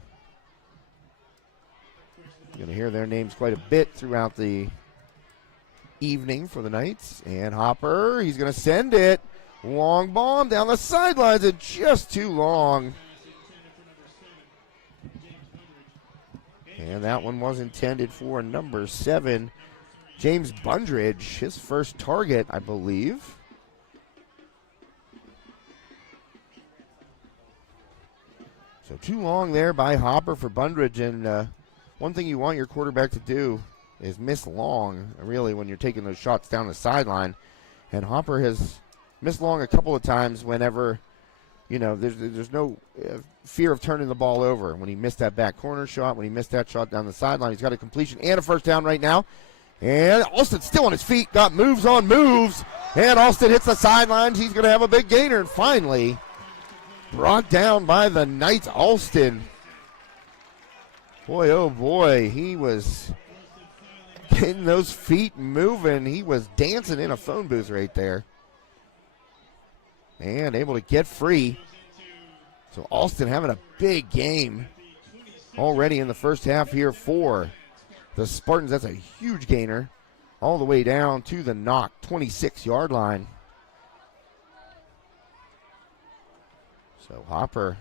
you're going to hear their names quite a bit throughout the evening for the Knights. And Hopper, he's going to send it. Long bomb down the sidelines, and just too long. And that one was intended for number 7, James Bundridge, his first target, I believe. So too long there by Hopper for Bundridge, and one thing you want your quarterback to do is miss long, really, when you're taking those shots down the sideline. And Hopper has missed long a couple of times whenever, you know, there's no fear of turning the ball over. When he missed that back corner shot, when he missed that shot down the sideline, he's got a completion and a first down right now. And Alston still on his feet, got moves on moves. And Alston hits the sidelines. He's going to have a big gainer. And finally, brought down by the Knights, Alston. Boy, oh boy, he was getting those feet moving. He was dancing in a phone booth right there. And able to get free. So Alston having a big game already in the first half here for the Spartans. That's a huge gainer all the way down to the Knoch 26-yard line. So Hopper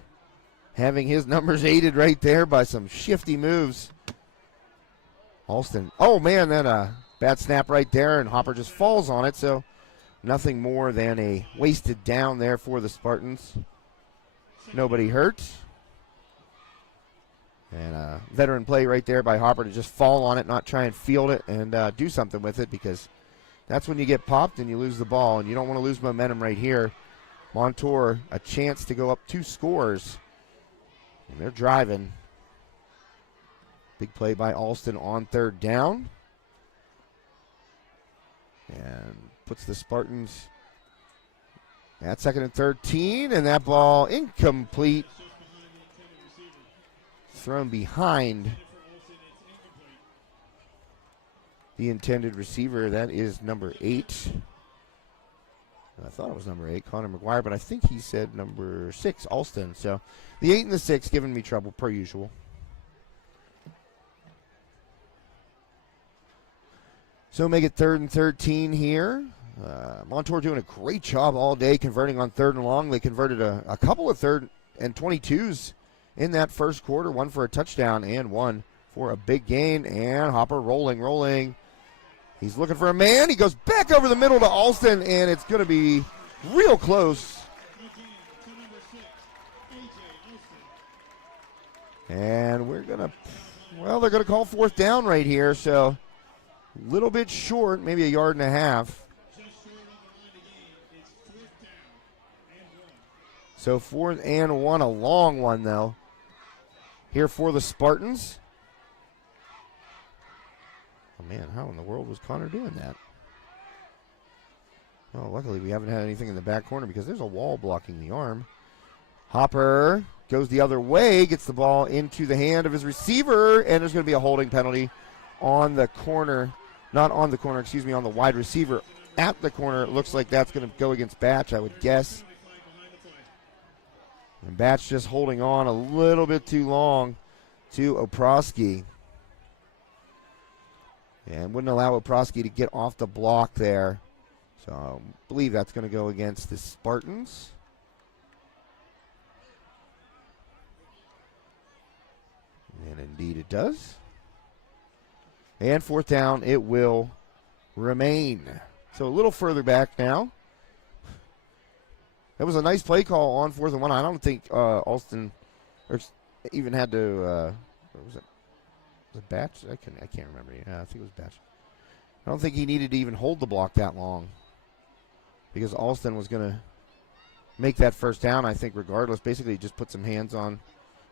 having his numbers aided right there by some shifty moves. Alston, oh man, that bad snap right there, and Hopper just falls on it, so nothing more than a wasted down there for the Spartans. Nobody hurt. And a veteran play right there by Hopper to just fall on it, not try and field it and do something with it, because that's when you get popped and you lose the ball, and you don't want to lose momentum right here. Montour, a chance to go up 2 scores, and they're driving. Big play by Alston on 3rd down. And puts the Spartans at 2nd and 13, and that ball incomplete. Thrown behind the intended receiver. That is number 8. I thought it was number 8, Connor McGuire, but I think he said number 6, Alston. So the 8 and the 6 giving me trouble, per usual. So make it 3rd and 13 here. Montour doing a great job all day converting on 3rd and long. They converted a couple of 3rd and 22s in that first quarter, one for a touchdown and one for a big gain. And Hopper rolling. He's looking for a man. He goes back over the middle to Alston, and it's going to be real close. And they're going to call 4th down right here, so a little bit short, maybe 1.5 yards. So 4th and 1, a long one though, here for the Spartans. Oh man, how in the world was Connor doing that? Oh, luckily we haven't had anything in the back corner because there's a wall blocking the arm. Hopper goes the other way, gets the ball into the hand of his receiver, and there's going to be a holding penalty on the corner. Not on the corner, excuse me, on the wide receiver at the corner. It looks like that's going to go against Batch, I would guess. And Batch just holding on a little bit too long to Oprosky. And wouldn't allow Oprosky to get off the block there. So I believe that's going to go against the Spartans. And indeed it does. And 4th down, it will remain. So a little further back now. That was a nice play call on 4th and 1. I don't think Alston even had to, what was it? Was it Batch? I can't remember. Yeah, I think it was Batch. I don't think he needed to even hold the block that long, because Alston was going to make that 1st down, I think, regardless. Basically, just put some hands on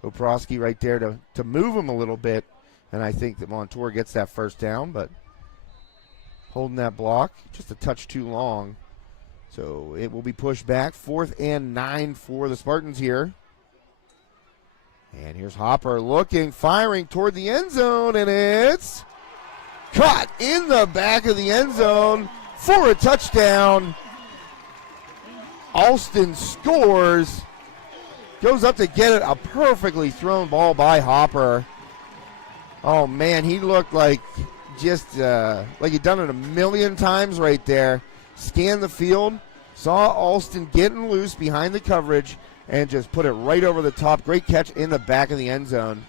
Oprosky right there to move him a little bit, and I think that Montour gets that 1st down, but holding that block just a touch too long. So it will be pushed back. 4th and 9 for the Spartans here. And here's Hopper looking, firing toward the end zone, and it's caught in the back of the end zone for a touchdown. Alston scores, goes up to get it, a perfectly thrown ball by Hopper. Oh man, he looked like just like he'd done it a million times right there. Scanned the field, saw Alston getting loose behind the coverage, and just put it right over the top. Great catch in the back of the end zone.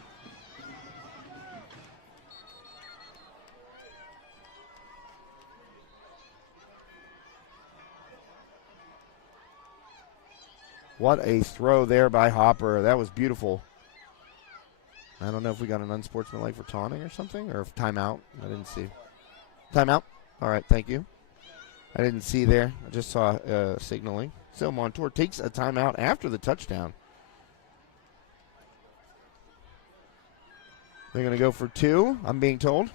What a throw there by Hopper. That was beautiful. I don't know if we got an unsportsmanlike for taunting or something, or if timeout. I didn't see. Timeout? All right, thank you. I didn't see there. I just saw signaling. So Montour takes a timeout after the touchdown. They're going to go for 2, I'm being told.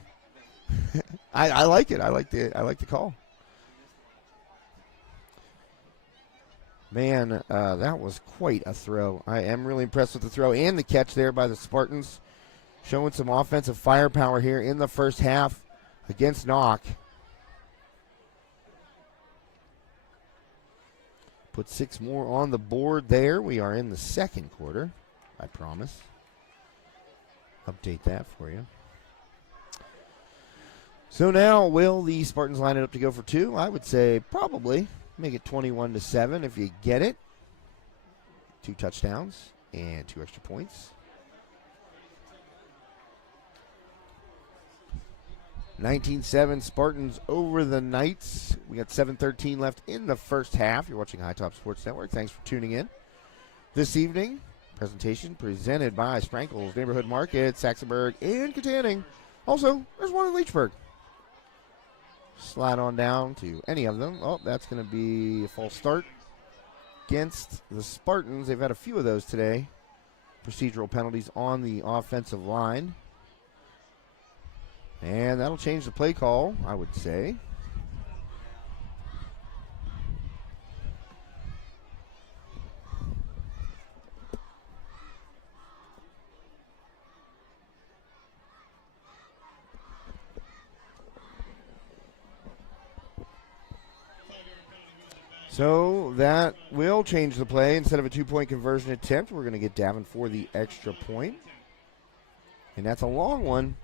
I like it. I like the call. Man, that was quite a throw. I am really impressed with the throw and the catch there by the Spartans. Showing some offensive firepower here in the first half against Knoch. Put 6 more on the board there. We are in the second quarter, I promise. Update that for you. So now, will the Spartans line it up to go for 2? I would say probably. Make it 21-7 if you get it. 2 touchdowns and 2 extra points. 19-7 Spartans over the Knights. We got 7:13 left in the first half. You're watching High Top Sports Network. Thanks for tuning in. This evening, presentation presented by Sprankle's Neighborhood Market, Saxonburg, and Katanning. Also, there's one in Leechburg. Slide on down to any of them. Oh, that's going to be a false start against the Spartans. They've had a few of those today. Procedural penalties on the offensive line. And that'll change the play call, I would say. So that will change the play. Instead of a 2-point conversion attempt, we're going to get Davin for the extra point. And that's a long one.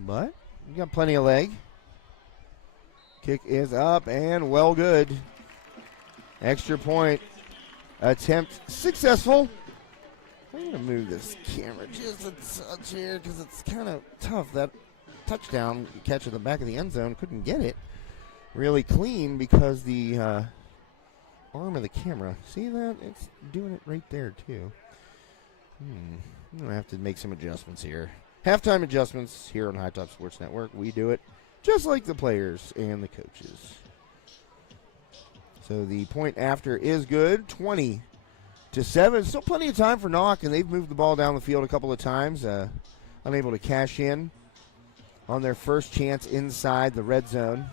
But you got plenty of leg. Kick is up and well good. Extra point attempt successful. I'm going to move this camera just a touch here because it's kind of tough. That touchdown catch at the back of the end zone, couldn't get it really clean because the arm of the camera. See that? It's doing it right there too. I'm going to have to make some adjustments here. Halftime adjustments here on High Top Sports Network. We do it just like the players and the coaches. So the point after is good, 20-7. Still plenty of time for Knoch, and they've moved the ball down the field a couple of times. Unable to cash in on their first chance inside the red zone.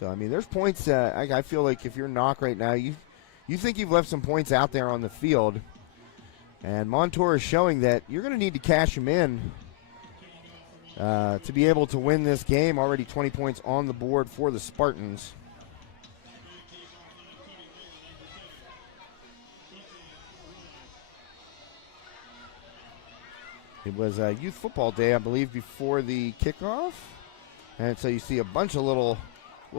So, I mean, there's points. I feel like if you're Knoch right now, you think you've left some points out there on the field. And Montour is showing that you're going to need to cash them in to be able to win this game. Already 20 points on the board for the Spartans. It was youth football day, I believe, before the kickoff. And so you see a bunch of little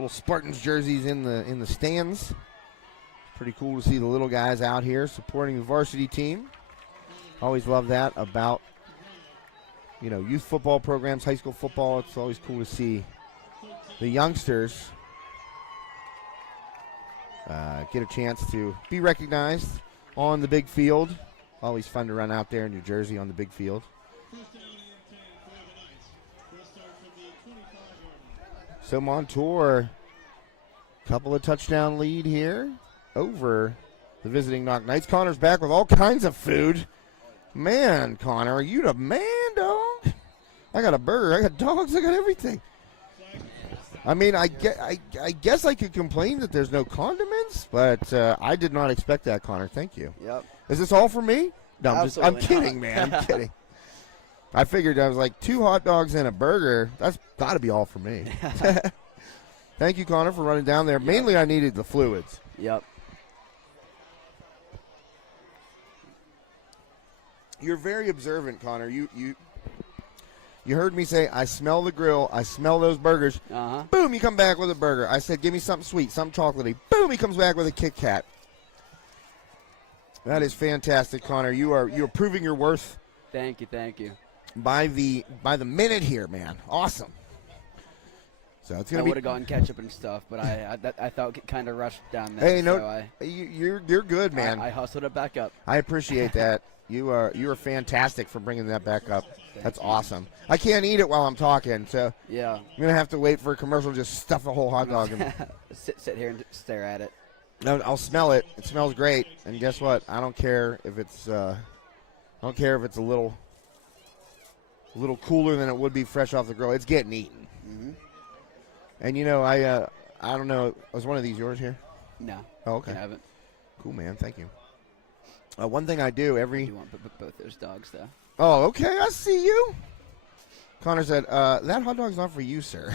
Spartans jerseys in the stands. Pretty cool to see the little guys out here supporting the varsity team. Always love that about, youth football programs, high school football. It's always cool to see the youngsters get a chance to be recognized on the big field. Always fun to run out there in New Jersey on the big field. So Montour, couple of touchdown lead here over the visiting Knoch Knights. Connor's back with all kinds of food. Man, Connor, are you the man, dog? I got a burger, I got dogs, I got everything. I mean, I guess I could complain that there's no condiments, but I did not expect that, Connor. Thank you. Yep. Is this all for me? No, I'm kidding, not. man. I'm kidding. I figured I was like 2 hot dogs and a burger. That's got to be all for me. Thank you, Connor, for running down there. Yep. Mainly, I needed the fluids. Yep. You're very observant, Connor. You heard me say, I smell the grill. I smell those burgers. Uh-huh. Boom, you come back with a burger. I said, give me something sweet, something chocolatey. Boom, he comes back with a Kit Kat. That is fantastic, Connor. You are proving your worth. Thank you. By the minute here, man. Awesome. So it's gonna be. I would have gone ketchup and stuff, but I felt it kind of rushed down there. Hey, no, so you're good, man. I hustled it back up. I appreciate that. You are fantastic for bringing that back up. That's awesome. I can't eat it while I'm talking, so yeah, I'm gonna have to wait for a commercial. Just stuff a whole hot dog in. sit here and stare at it. No, I'll smell it. It smells great. And guess what? I don't care if it's a little cooler than it would be fresh off the grill. It's getting eaten. Mm-hmm. And I don't know. Was one of these yours here? No. Oh, okay. I haven't. Cool, man. Thank you. One thing I do every. I do want both those dogs, though. Oh, okay. I see you. Connor said, "That hot dog's not for you, sir."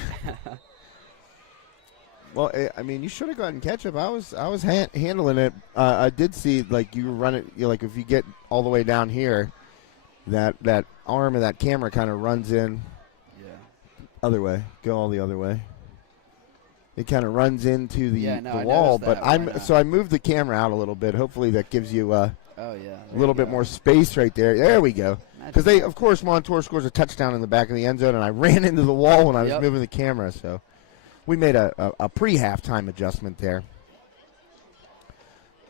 Well, I mean, you should have gotten ketchup. I was handling it. I did see, like, you run it, like, if you get all the way down here, that arm of that camera kind of runs in. Yeah. Other way. Go all the other way. It kind of runs into the I wall, noticed but that I moved the camera out a little bit. Hopefully that gives you a little bit more space right there. There we go. Because of course, Montour scores a touchdown in the back of the end zone, and I ran into the wall when I was moving the camera. So we made a pre-halftime adjustment there.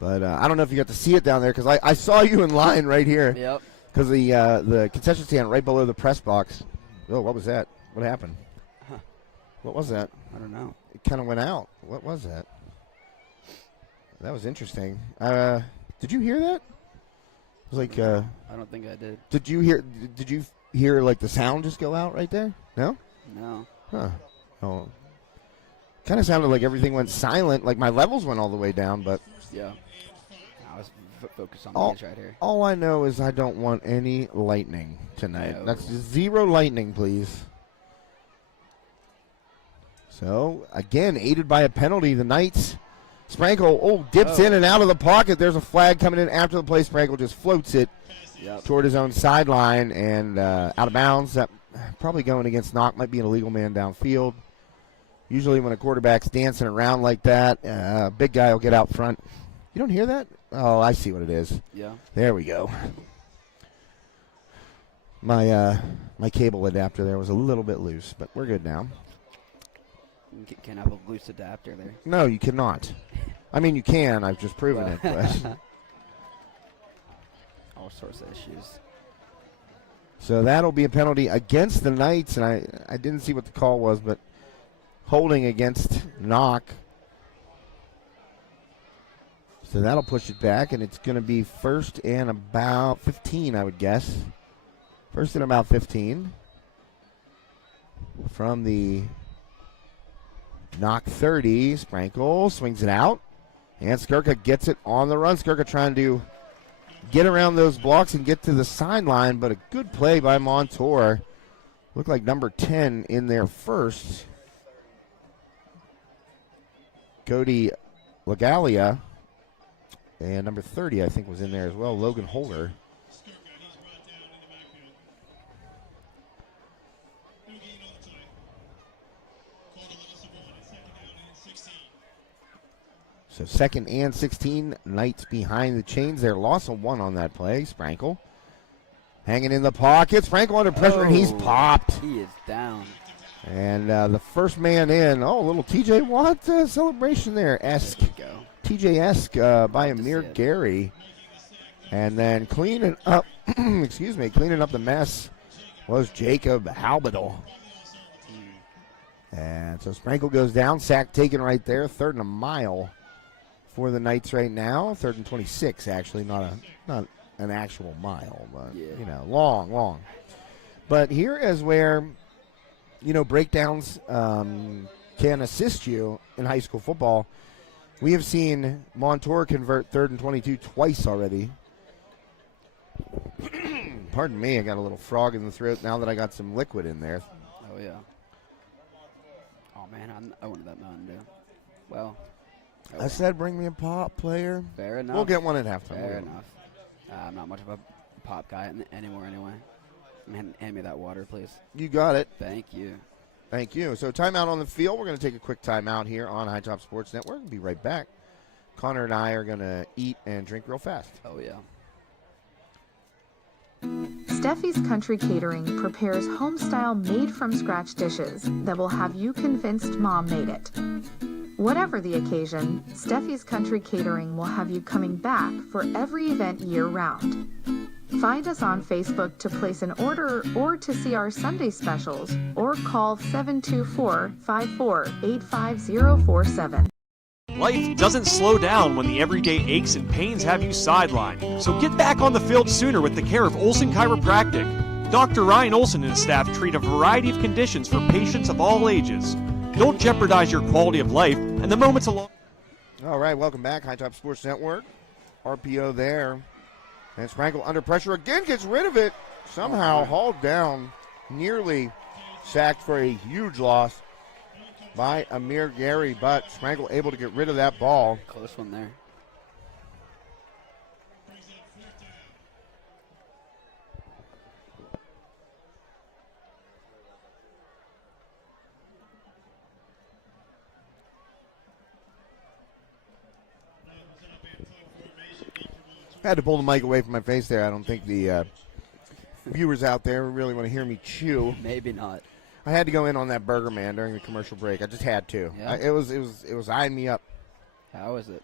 But I don't know if you got to see it down there, because I saw you in line right here. Yep. Because the concession stand right below the press box. Oh, what was that? What happened? Huh. What was that? I don't know. It kind of went out. What was that? That was interesting. Did you hear that? It was like. I don't think I did. Did you hear like the sound just go out right there? No. No. Huh. Oh. Kind of sounded like everything went silent. Like my levels went all the way down, but. Yeah. I was focused on these right here. All I know is I don't want any lightning tonight. No. That's 0 lightning, please. So, again, aided by a penalty, the Knights. Sprankle, dips in and out of the pocket. There's a flag coming in after the play. Sprankle just floats it toward his own sideline and out of bounds. That probably going against Knoch, might be an illegal man downfield. Usually when a quarterback's dancing around like that, big guy will get out front. You don't hear that? Oh, I see what it is. Yeah. There we go. My cable adapter there was a little bit loose, but we're good now. You can't have a loose adapter there. No, you cannot. I mean, you can. I've just proven it. But. All sorts of issues. So that'll be a penalty against the Knights, and I didn't see what the call was, but holding against Knoch. So that'll push it back, and it's going to be first and about 15, I would guess. First and about 15 from the Knoch 30. Sprankle swings it out, and Skirka gets it on the run. Skirka trying to get around those blocks and get to the sideline, but a good play by Montour. Looked like number 10 in there first. Cody Lagalia. And number 30, I think, was in there as well, Logan Holder. So second and 16, Knights behind the chains there. Loss of 1 on that play. Sprankle hanging in the pocket. Sprankle under pressure, and he's popped. He is down. And the first man in. Oh, a little TJ Watt celebration there. TJ-esque by Amir Gary. And then cleaning up, cleaning up the mess was Jacob Halbidal. And so Sprankle goes down. Sack taken right there. 3rd and a mile for the Knights right now. 3rd and 26, actually. Not an actual mile, but, long. But here is where, breakdowns can assist you in high school football. We have seen Montour convert 3rd and 22 twice already. Pardon me, I got a little frog in the throat now that I got some liquid in there. Oh, yeah. Oh, man, I wanted that Mountain Dew. Well. I said bring me a pop, player. Fair enough. We'll get one at halftime. Fair enough. I'm not much of a pop guy anymore anyway. Hand me that water, please. You got it. Thank you. Thank you. So timeout on the field. We're going to take a quick timeout here on High Top Sports Network. We'll be right back. Connor and I are going to eat and drink real fast. Oh, yeah. Steffi's Country Catering prepares home-style made-from-scratch dishes that will have you convinced Mom made it. Whatever the occasion, Steffi's Country Catering will have you coming back for every event year-round. Find us on Facebook to place an order or to see our Sunday specials, or call 724-54-85047. Life doesn't slow down when the everyday aches and pains have you sidelined. So get back on the field sooner with the care of Olson Chiropractic. Dr. Ryan Olson and his staff treat a variety of conditions for patients of all ages. Don't jeopardize your quality of life and the moments along. All right, welcome back. High Top Sports Network. RPO there. And Sprankle under pressure again, gets rid of it. Somehow hauled down, nearly sacked for a huge loss by Amir Gary, but Sprankle able to get rid of that ball. Close one there. I had to pull the mic away from my face there. I don't think the viewers out there really want to hear me chew. Maybe not. I had to go in on that burger, man, during the commercial break. I just had to. Yeah. It was eyeing me up. How is it?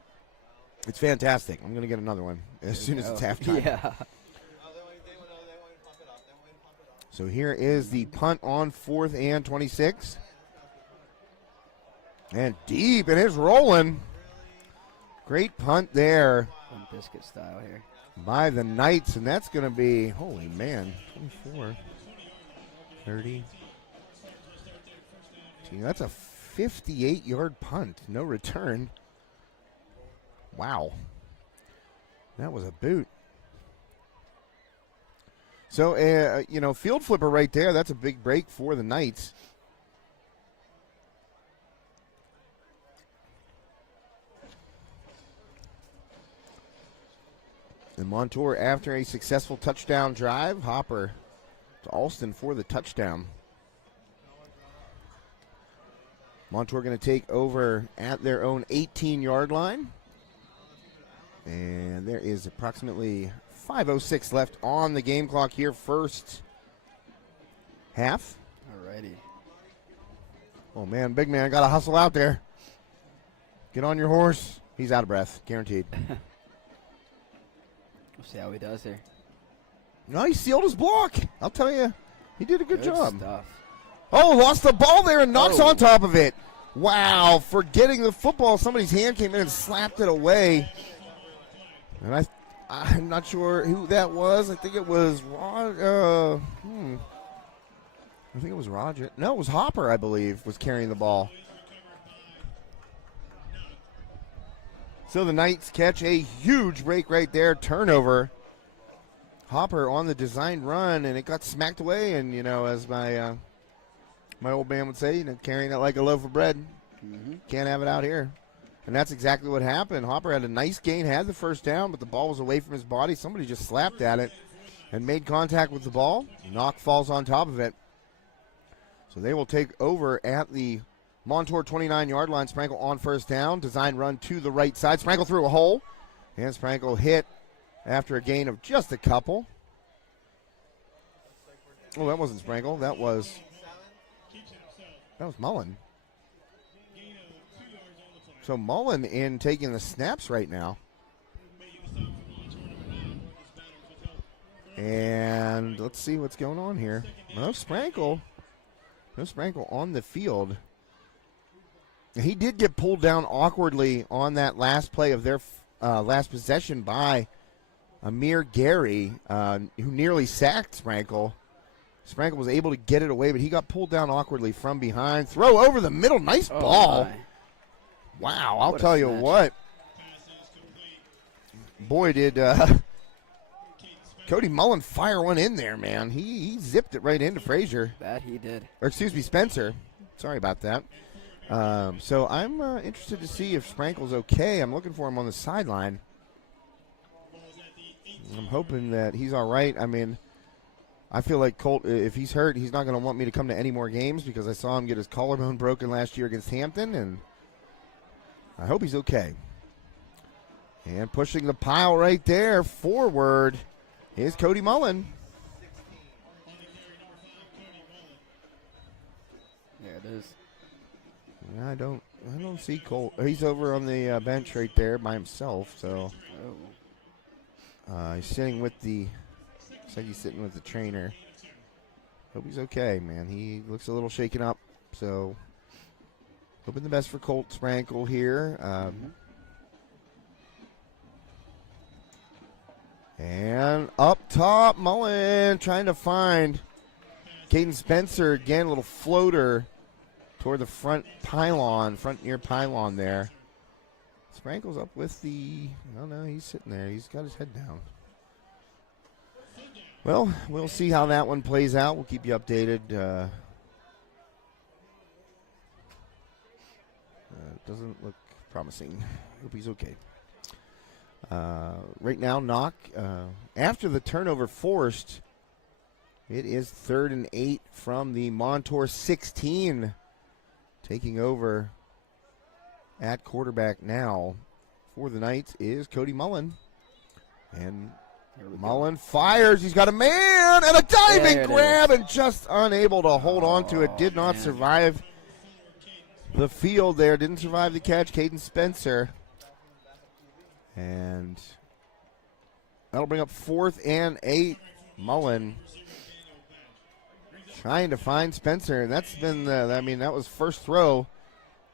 It's fantastic. I'm going to get another one as soon as it's halftime. Yeah. So here is the punt on 4th and 26. And deep, and it's rolling. Great punt there Limp Biscuit style here. by the Knights, and that's going to be, holy man, 24, 30. Gee, that's a 58-yard punt, no return. Wow. That was a boot. So, field flipper right there. That's a big break for the Knights. And Montour, after a successful touchdown drive, Hopper to Alston for the touchdown. Montour going to take over at their own 18-yard line. And there is approximately 5:06 left on the game clock here, first half. Alrighty. Oh, man, big man, got to hustle out there. Get on your horse. He's out of breath, guaranteed. We'll see how he does here. No, he sealed his block. I'll tell you, he did a good job. Stuff. Oh, lost the ball there and knocks on top of it. Wow, forgetting the football. Somebody's hand came in and slapped it away. And I'm not sure who that was. I think it was I think it was Roger. No, it was Hopper, I believe, was carrying the ball. So the Knights catch a huge break right there. Turnover. Hopper on the design run, and it got smacked away. And, as my old man would say, carrying it like a loaf of bread. Mm-hmm. Can't have it out here. And that's exactly what happened. Hopper had a nice gain, had the first down, but the ball was away from his body. Somebody just slapped at it and made contact with the ball. Knoch falls on top of it. So they will take over at the Montour 29-yard line. Sprankle on first down. Design run to the right side. Sprankle through a hole. And Sprankle hit after a gain of just a couple. Oh, that wasn't Sprankle. That was Mullen. So Mullen in taking the snaps right now. And let's see what's going on here. No Sprankle on the field. He did get pulled down awkwardly on that last play of their last possession by Amir Gary, who nearly sacked Sprankle. Sprankle was able to get it away, but he got pulled down awkwardly from behind. Throw over the middle. Nice ball. My. Wow, I'll What a tell you snatch. what. Boy, did Cody Mullen fire one in there, man. He zipped it right into Frazier. That he did. Or, excuse me, Spencer. Sorry about that. So I'm interested to see if Sprankle's okay. I'm looking for him on the sideline. I'm hoping that he's all right. I mean, I feel like Colt, if he's hurt, he's not going to want me to come to any more games because I saw him get his collarbone broken last year against Hampton, and I hope he's okay. And pushing the pile right there forward is Cody Mullen. There it is. I don't see Colt. He's over on the bench right there by himself. So he's sitting with looks like he's sitting with the trainer. Hope he's okay, man. He looks a little shaken up. So hoping the best for Colt Sprankle here. And up top, Mullen trying to find Caden Spencer again. A little floater toward the front near pylon there. Sprankle's up with no, he's sitting there. He's got his head down. Well, we'll see how that one plays out. We'll keep you updated. Doesn't look promising. Hope he's okay. Right now, Knoch, after the turnover forced, it is 3rd and 8 from the Montour 16. Taking over at quarterback now for the Knights is Cody Mullen. And Here we go. Mullen fires. He's got a man and a diving There it grab is. and just unable to hold on to it. Did not man. survive the field there. Didn't survive the catch. Caden Spencer. And that'll bring up 4th and 8. Mullen trying to find Spencer. And that's been, that was first throw.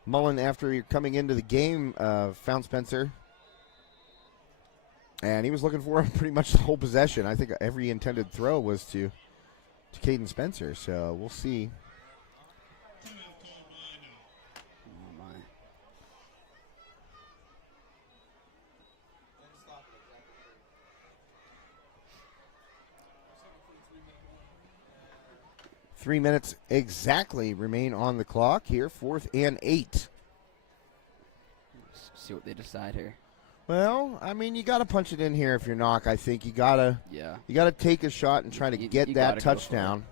Mullen, after coming into the game, found Spencer. And he was looking for him pretty much the whole possession. I think every intended throw was to Caden Spencer. So we'll see. Oh, my. 3 minutes exactly remain on the clock here. 4th and 8. Let's see what they decide here. Well, I mean, you got to punch it in here if you're Knoch. I think you gotta take a shot and try to get you that gotta go for touchdown,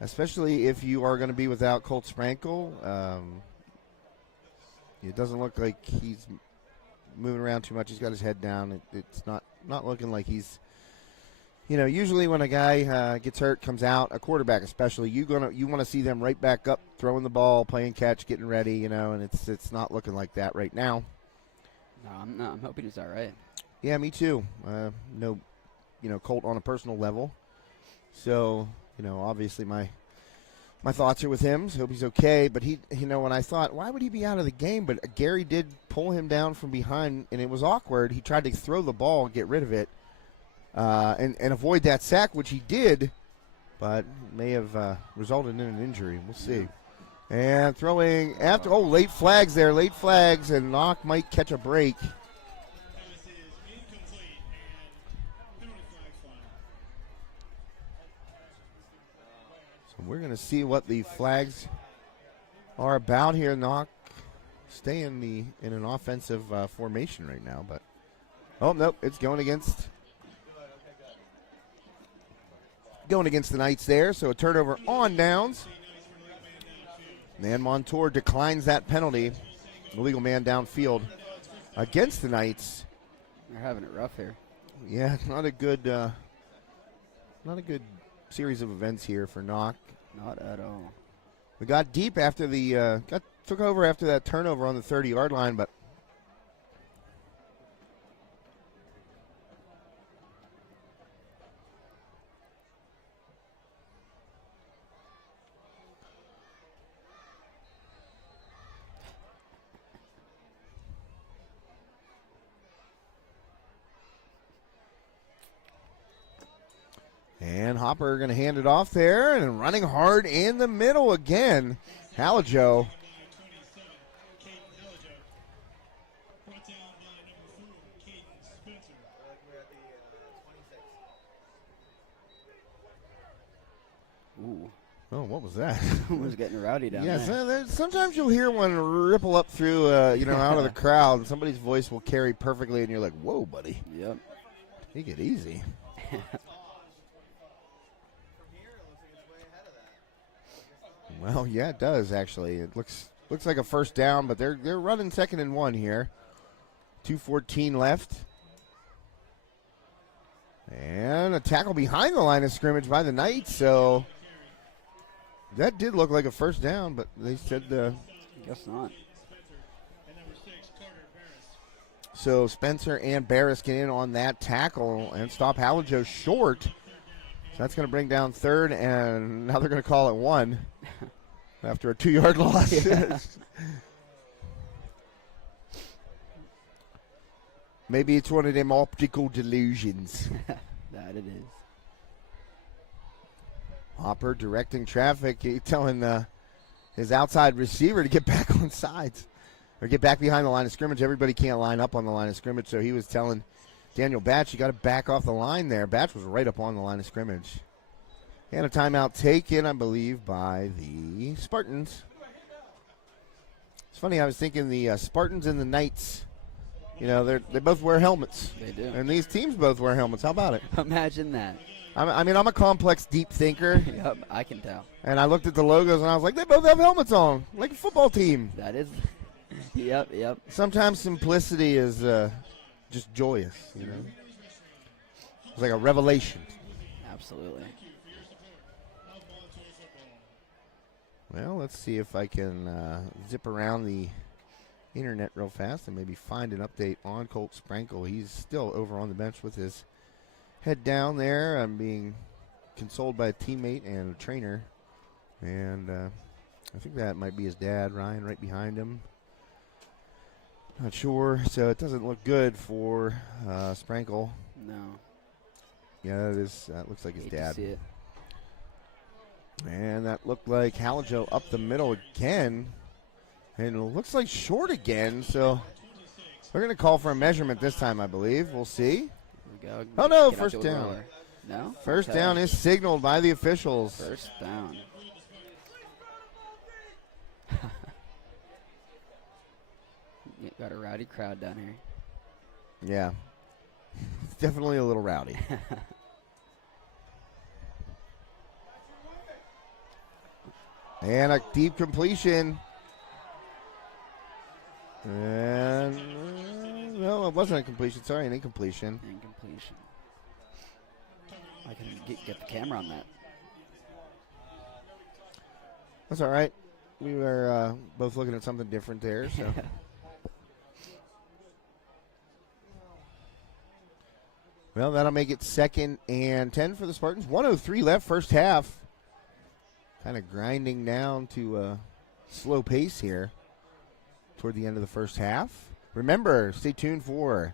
especially if you are going to be without Colt Sprankle. It doesn't look like he's moving around too much. He's got his head down. It's not looking like he's. Usually when a guy gets hurt, comes out, a quarterback especially, you want to see them right back up, throwing the ball, playing catch, getting ready, and it's not looking like that right now. No, I'm hoping he's all right. Yeah, me too. No, Colt on a personal level. So, obviously my thoughts are with him. So hope he's okay. But when I thought, why would he be out of the game? But Gary did pull him down from behind, and it was awkward. He tried to throw the ball and get rid of it and avoid that sack, which he did, but may have resulted in an injury. We'll see. And throwing after, late flags there, and Knoch might catch a break. So we're going to see what the flags are about here. Knoch stay in an offensive formation right now, but nope, it's going against the Knights there. So a turnover on downs. And Montour declines that penalty. Illegal man downfield against the Knights. They're having it rough here. Yeah, not a good series of events here for Knoch. Not at all. We got deep after took over after that turnover on the 30-yard line, but and Hopper going to hand it off there and running hard in the middle again. Halajo. Ooh. Oh, what was that? Someone's getting rowdy down there. Yes, sometimes you'll hear one ripple up through, out of the crowd. Somebody's voice will carry perfectly, and you're like, whoa, buddy. Yep. Take it easy. Well, yeah, it does actually. It looks like a first down, but they're running 2nd and 1 here. 2:14 left. And a tackle behind the line of scrimmage by the Knights, so that did look like a first down, but they said guess not. So Spencer and Barris get in on that tackle and stop Halajo short. So that's going to bring down 3rd, and now they're going to call it 1 after a 2-yard loss. Yeah. Maybe it's one of them optical delusions. That it is. Hopper directing traffic. He's telling his outside receiver to get back on sides or get back behind the line of scrimmage. Everybody can't line up on the line of scrimmage, so he was telling Daniel Batch, you got to back off the line there. Batch was right up on the line of scrimmage. And a timeout taken, I believe, by the Spartans. It's funny, I was thinking the Spartans and the Knights, they both wear helmets. They do. And these teams both wear helmets. How about it? Imagine that. I'm a complex, deep thinker. Yep, I can tell. And I looked at the logos, and I was like, they both have helmets on, like a football team. That is. Yep. Sometimes simplicity is just joyous, was like a revelation. Absolutely. Well, let's see if I can zip around the internet real fast and maybe find an update on Colt Sprankle. He's still over on the bench with his head down there. I'm being consoled by a teammate and a trainer. And I think that might be his dad, Ryan, right behind him. Not sure. So it doesn't look good for Sprankle. No. Yeah, that looks like his Hate dad. to see it. And that looked like Halajo up the middle again. And it looks like short again. So they're going to call for a measurement this time, I believe. We'll see. Here we go. Oh, no, Get out first to a down. roller. No? First Okay. down is signaled by the officials. First down. You got a rowdy crowd down here. Yeah. It's definitely a little rowdy. And a deep completion. And no, it wasn't a completion. Sorry, an incompletion. Incompletion. I can get the camera on that. That's all right. We were both looking at something different there. So. Well, that'll make it 2nd and 10 for the Spartans. 1:03 left, first half. Kind of grinding down to a slow pace here toward the end of the first half. Remember, stay tuned for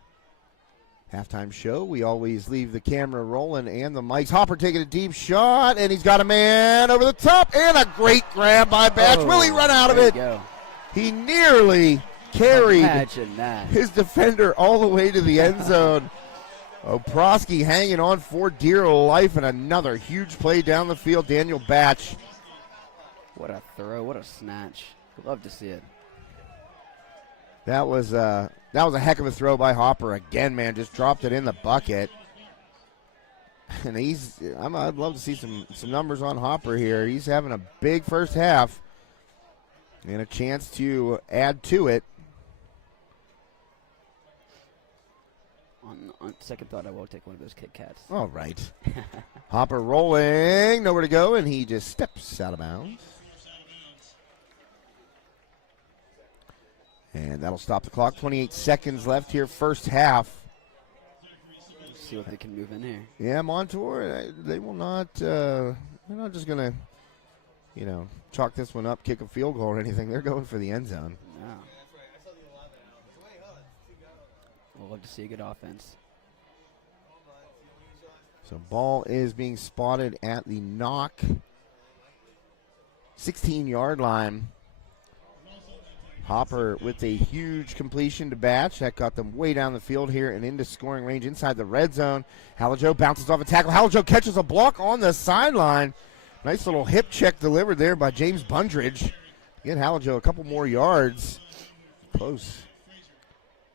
halftime show. We always leave the camera rolling and the mics. Hopper taking a deep shot, and he's got a man over the top, and a great grab by Batch. Will he run out of it? Go. He nearly carried Imagine that. his defender all the way to the end zone. Oprosky hanging on for dear life, and another huge play down the field. Daniel Batch. What a throw. What a snatch. Love to see it. That was a heck of a throw by Hopper again, man. Just dropped it in the bucket. And I'd love to see some numbers on Hopper here. He's having a big first half and a chance to add to it. On second thought, I will take one of those Kit Kats. All right. Hopper rolling, nowhere to go, and he just steps out of bounds. And that'll stop the clock. 28 seconds left here, first half. Let's see what they can move in here. Yeah, Montour, they will not, they're not just going to, chalk this one up, kick a field goal or anything. They're going for the end zone. No. We'll love to see a good offense. So ball is being spotted at the Knoch 16-yard line. Hopper with a huge completion to Batch. That got them way down the field here and into scoring range inside the red zone. Halajo bounces off a tackle. Halajo catches a block on the sideline. Nice little hip check delivered there by James Bundridge. Get Halajo a couple more yards. Close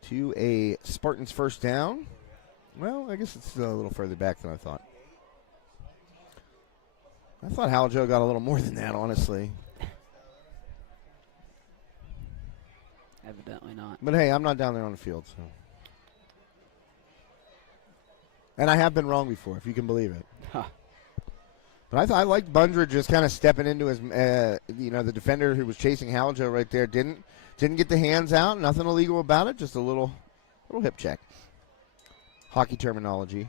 to a Spartans first down. Well, I guess it's a little further back than I thought. I thought Halajo got a little more than that, honestly. Evidently not. But hey, I'm not down there on the field, so. And I have been wrong before, if you can believe it. Huh. But I liked Bundridge just kind of stepping into his, the defender who was chasing Halajo right there didn't get the hands out. Nothing illegal about it. Just a little hip check. Hockey terminology.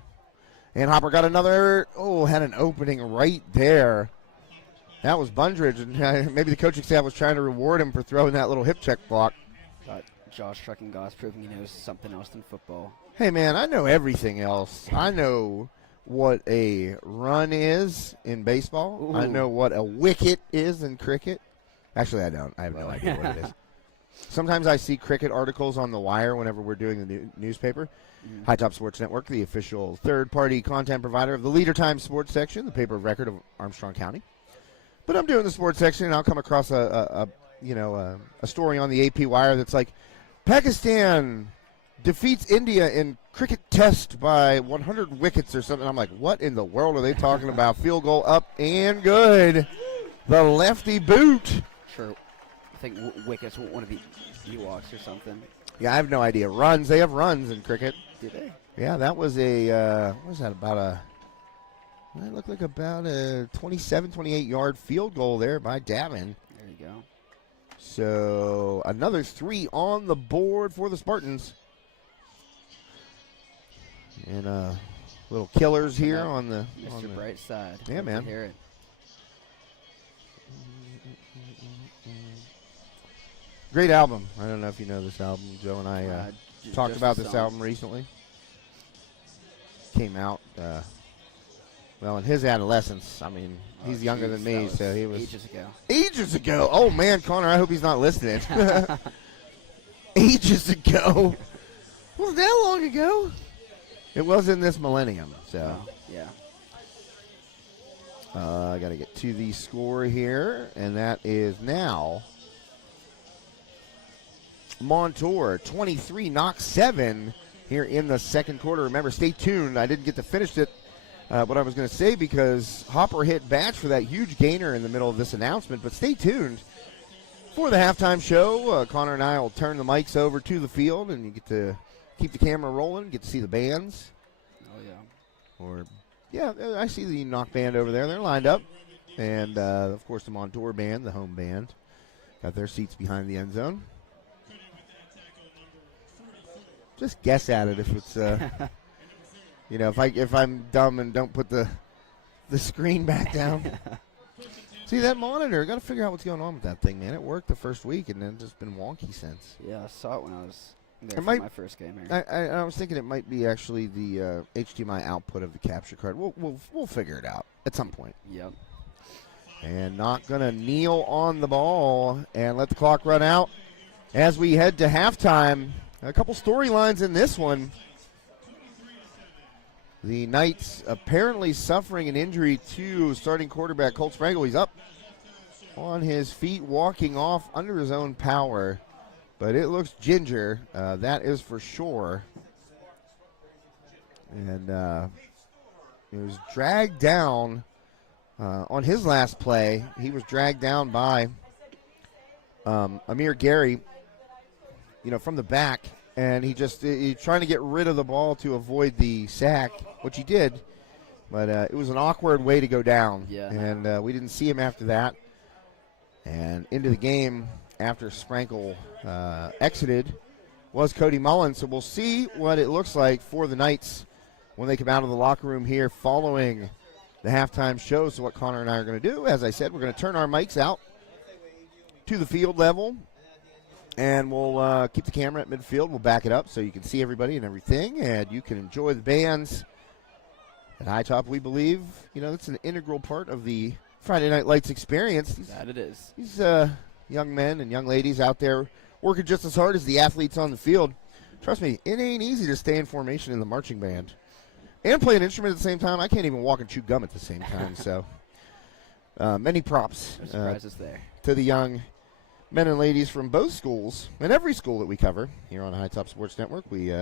And Hopper got another. Had an opening right there. That was Bundridge, and maybe the coaching staff was trying to reward him for throwing that little hip check block. Got Josh Trucking-Goss proving he knows something else than football. Hey, man, I know everything else. I know what a run is in baseball. Ooh. I know what a wicket is in cricket. Actually, I don't. I have no idea what it is. Sometimes I see cricket articles on the wire whenever we're doing the newspaper. Mm. High Top Sports Network, the official third-party content provider of the Leader Time Sports section, the paper of record of Armstrong County. But I'm doing the sports section, and I'll come across a story on the AP wire that's like, Pakistan defeats India in cricket test by 100 wickets or something. I'm like, what in the world are they talking about? Field goal up and good. The lefty boot. Sure. I think wickets one of the Ewoks or something. Yeah, I have no idea. Runs. They have runs in cricket. Did they? Yeah, that was a, what was that, it looked like about a 27, 28-yard field goal there by Davin. There you go. So another 3 on the board for the Spartans. And little killers here on the Mr. Bright side. Yeah, Love to man. hear it. Great album. I don't know if you know this album. Joe and I talked just about the this songs. album recently. Came out, well, in his adolescence. I mean, he's younger than me, that so he was ages ago. Ages ago. Oh, man, Connor, I hope he's not listening. Ages ago. Was that long ago? It was in this millennium, so. Oh, yeah. I got to get to the score here, and that is now Montour 23, Knoch 7 here in the second quarter. Remember, stay tuned. I didn't get to finish it, what I was going to say, because Hopper hit Batch for that huge gainer in the middle of this announcement, but stay tuned for the halftime show. Connor and I will turn the mics over to the field, and you get to keep the camera rolling, get to see the bands. Oh, yeah. Or, yeah, I see the Knoch band over there. They're lined up. And, of course, the Montour band, the home band, got their seats behind the end zone. Just guess at it if it's, you know, if I'm dumb and don't put the screen back down. See, that monitor, got to figure out what's going on with that thing, man. It worked the first week, and then it's been wonky since. Yeah, I saw it when I was there It for might- my first game here. I was thinking it might be actually the HDMI output of the capture card. We'll figure it out at some point. Yep. And not going to kneel on the ball and let the clock run out as we head to halftime. A couple storylines in this one. The Knights apparently suffering an injury to starting quarterback Colt Sprangel. He's up on his feet, walking off under his own power. But it looks ginger, that is for sure. And it was dragged down on his last play. He was dragged down by Amir Gary, you know, from the back. And he's trying to get rid of the ball to avoid the sack, which he did. But it was an awkward way to go down. Yeah. And we didn't see him after that. And into the game after Sprankle exited was Cody Mullen. So we'll see what it looks like for the Knights when they come out of the locker room here following the halftime show. So what Connor and I are going to do, as I said, we're going to turn our mics out to the field level. And we'll keep the camera at midfield. We'll back it up so you can see everybody and everything. And you can enjoy the bands. At High Top, we believe, you know, it's an integral part of the Friday Night Lights experience. That it is. These young men and young ladies out there working just as hard as the athletes on the field. Trust me, it ain't easy to stay in formation in the marching band and play an instrument at the same time. I can't even walk and chew gum at the same time. So many props No surprises there. to the young men and ladies from both schools and every school that we cover here on High Top Sports Network. We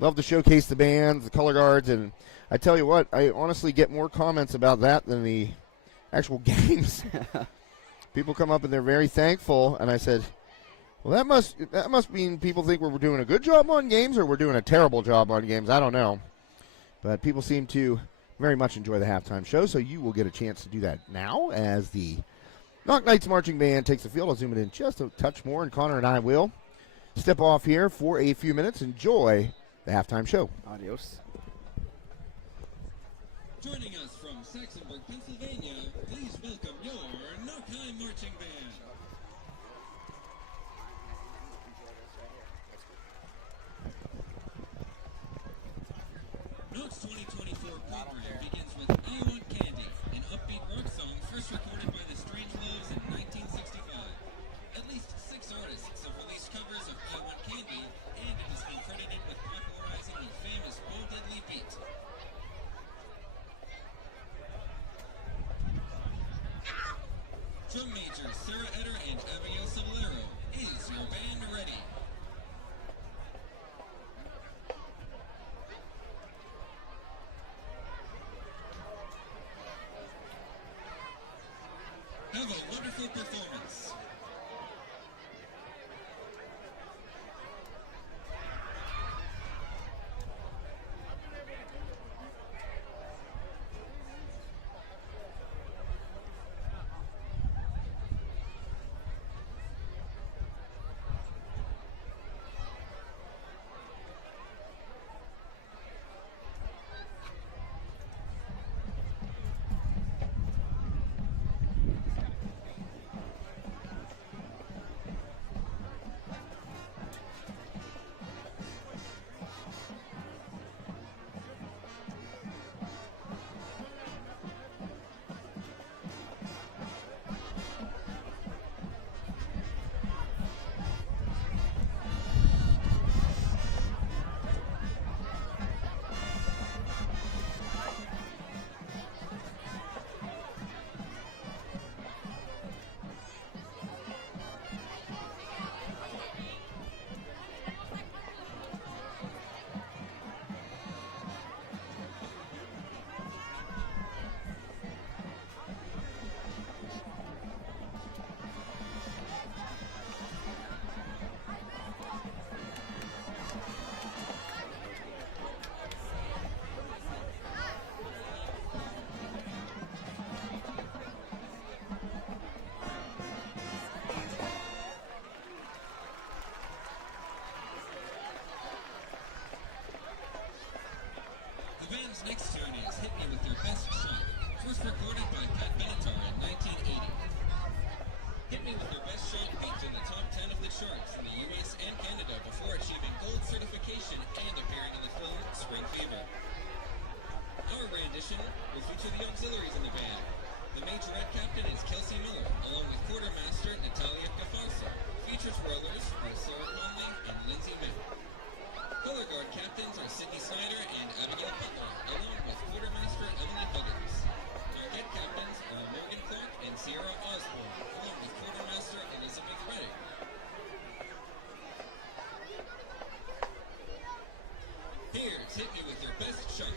love to showcase the bands, the color guards, and I tell you what, I honestly get more comments about that than the actual games. People come up and they're very thankful, and I said, well, that must mean people think we're doing a good job on games or we're doing a terrible job on games. I don't know. But people seem to very much enjoy the halftime show, so you will get a chance to do that now as the Knoch Knights Marching Band takes the field. I'll zoom it in just a touch more, and Connor and I will step off here for a few minutes. Enjoy the halftime show. Adios. Joining us from Saxonburg, Pennsylvania, please welcome your Knoch Marching Band. Knoch's 2024 program begins with I Want Candy, an upbeat rock song first recorded by the Strangelows in 1965. At least 6 artists have released covers of I Want Candy, and it has been credited with popularizing the famous Bo Diddley beat. Drum major Sarah Etter and Abigail Cavallero, is your band ready? Have a wonderful performance. The band's next tune is Hit Me With Your Best Shot, first recorded by Pat Benatar in 1980. Hit Me With Your Best Shot peaked in the top 10 of the charts in the US and Canada before achieving gold certification and appearing in the film Spring Fever. Our rendition will feature the auxiliaries in the band. The majorette captain is Kelsey Miller, along with quartermaster Natalia Gafarsa. Features rollers are Sarah Conley and Lindsay Mick. Color guard captains are Sydney Snyder and Abigail Butler, along with quartermaster Emily Huggins. Target captains are Morgan Clark and Sierra Osborne, along with quartermaster Elizabeth Reddick. Here's Hit Me With Your Best Shot.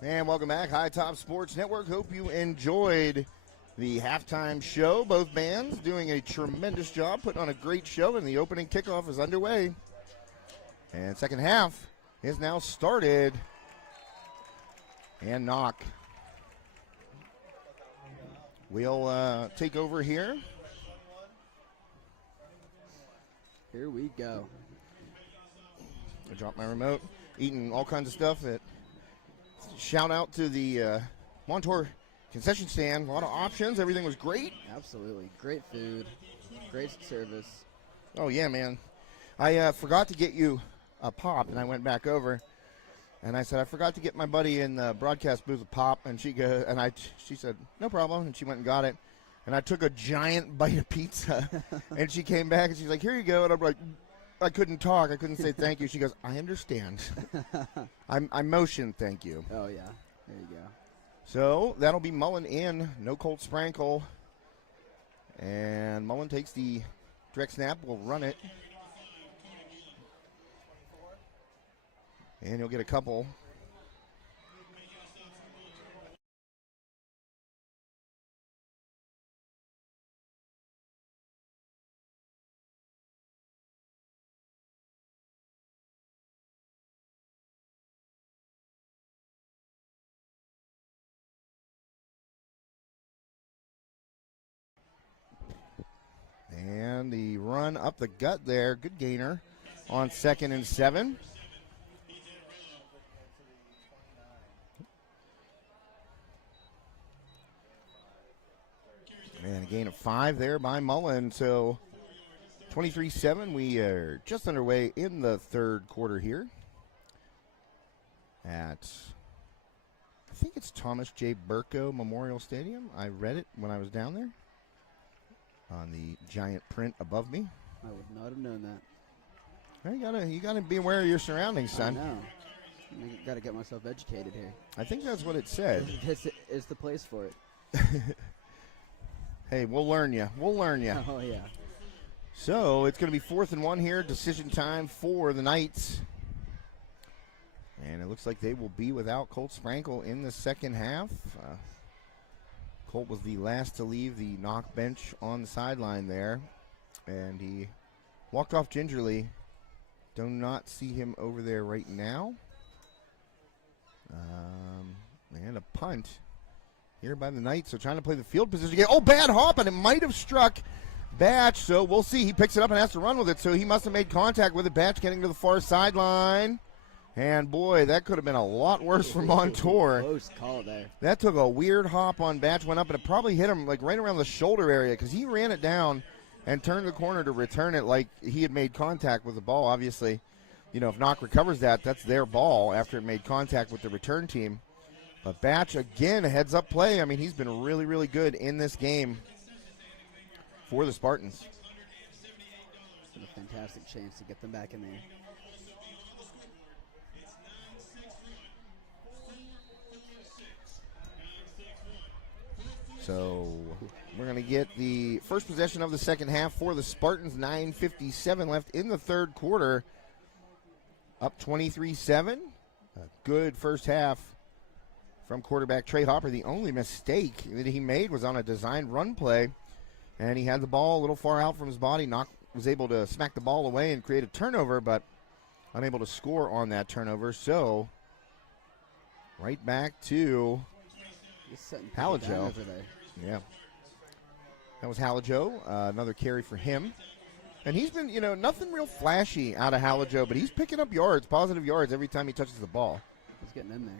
And welcome back, High Top Sports Network. Hope you enjoyed the halftime show. Both bands doing a tremendous job, putting on a great show, and the opening kickoff is underway. And second half is now started. And Knoch will take over here. Here we go. I dropped my remote, eating all kinds of stuff. Shout out to the Montour concession stand. A lot of options. Everything was great. Absolutely. Great food. Great service. Oh, yeah, man. I forgot to get you a pop, and I went back over. And I said, I forgot to get my buddy in the broadcast booth a pop. And she said, no problem. And she went and got it. And I took a giant bite of pizza. And she came back, and she's like, here you go. And I'm like, I couldn't talk. I couldn't say thank you. She goes, I understand. I motioned thank you. Oh, yeah. There you go. So that'll be Mullen in. No Colt Sprankle. And Mullen takes the direct snap. Will run it. And he'll get a couple. And the run up the gut there. Good gainer on 2nd and 7. And a gain of 5 there by Mullen. So 23-7. We are just underway in the third quarter here. At, I think it's Thomas J. Burko Memorial Stadium. I read it when I was down there on the giant print above me. I would not have known that. Well, you gotta be aware of your surroundings, son. I know. I got to get myself educated here. I think that's what it said. This is the place for it. Hey, we'll learn you. We'll learn you. Oh, yeah. So it's going to be 4th and 1 here. Decision time for the Knights. And it looks like they will be without Colt Sprankle in the second half. Colt was the last to leave the Knoch bench on the sideline there. And he walked off gingerly. Do not see him over there right now. And a punt here by the Knights. So trying to play the field position again. Oh, bad hop, and it might have struck Batch. So we'll see. He picks it up and has to run with it. So he must have made contact with it. Batch getting to the far sideline. And, boy, that could have been a lot worse for Montour. Close call there. That took a weird hop on Batch, went up, and it probably hit him like right around the shoulder area because he ran it down and turned the corner to return it like he had made contact with the ball. Obviously, you know, if Knoch recovers that, that's their ball after it made contact with the return team. But Batch, again, a heads-up play. I mean, he's been really, really good in this game for the Spartans. It's been a fantastic chance to get them back in there. So we're going to get the first possession of the second half for the Spartans. 9:57 left in the third quarter. Up 23-7. A good first half from quarterback Trey Hopper. The only mistake that he made was on a designed run play. And he had the ball a little far out from his body. Knoch was able to smack the ball away and create a turnover, but unable to score on that turnover. So right back to Halajo. Yeah. That was Halajo. Another carry for him. And he's been, you know, nothing real flashy out of Halajo, but he's picking up yards, positive yards every time he touches the ball. He's getting in there.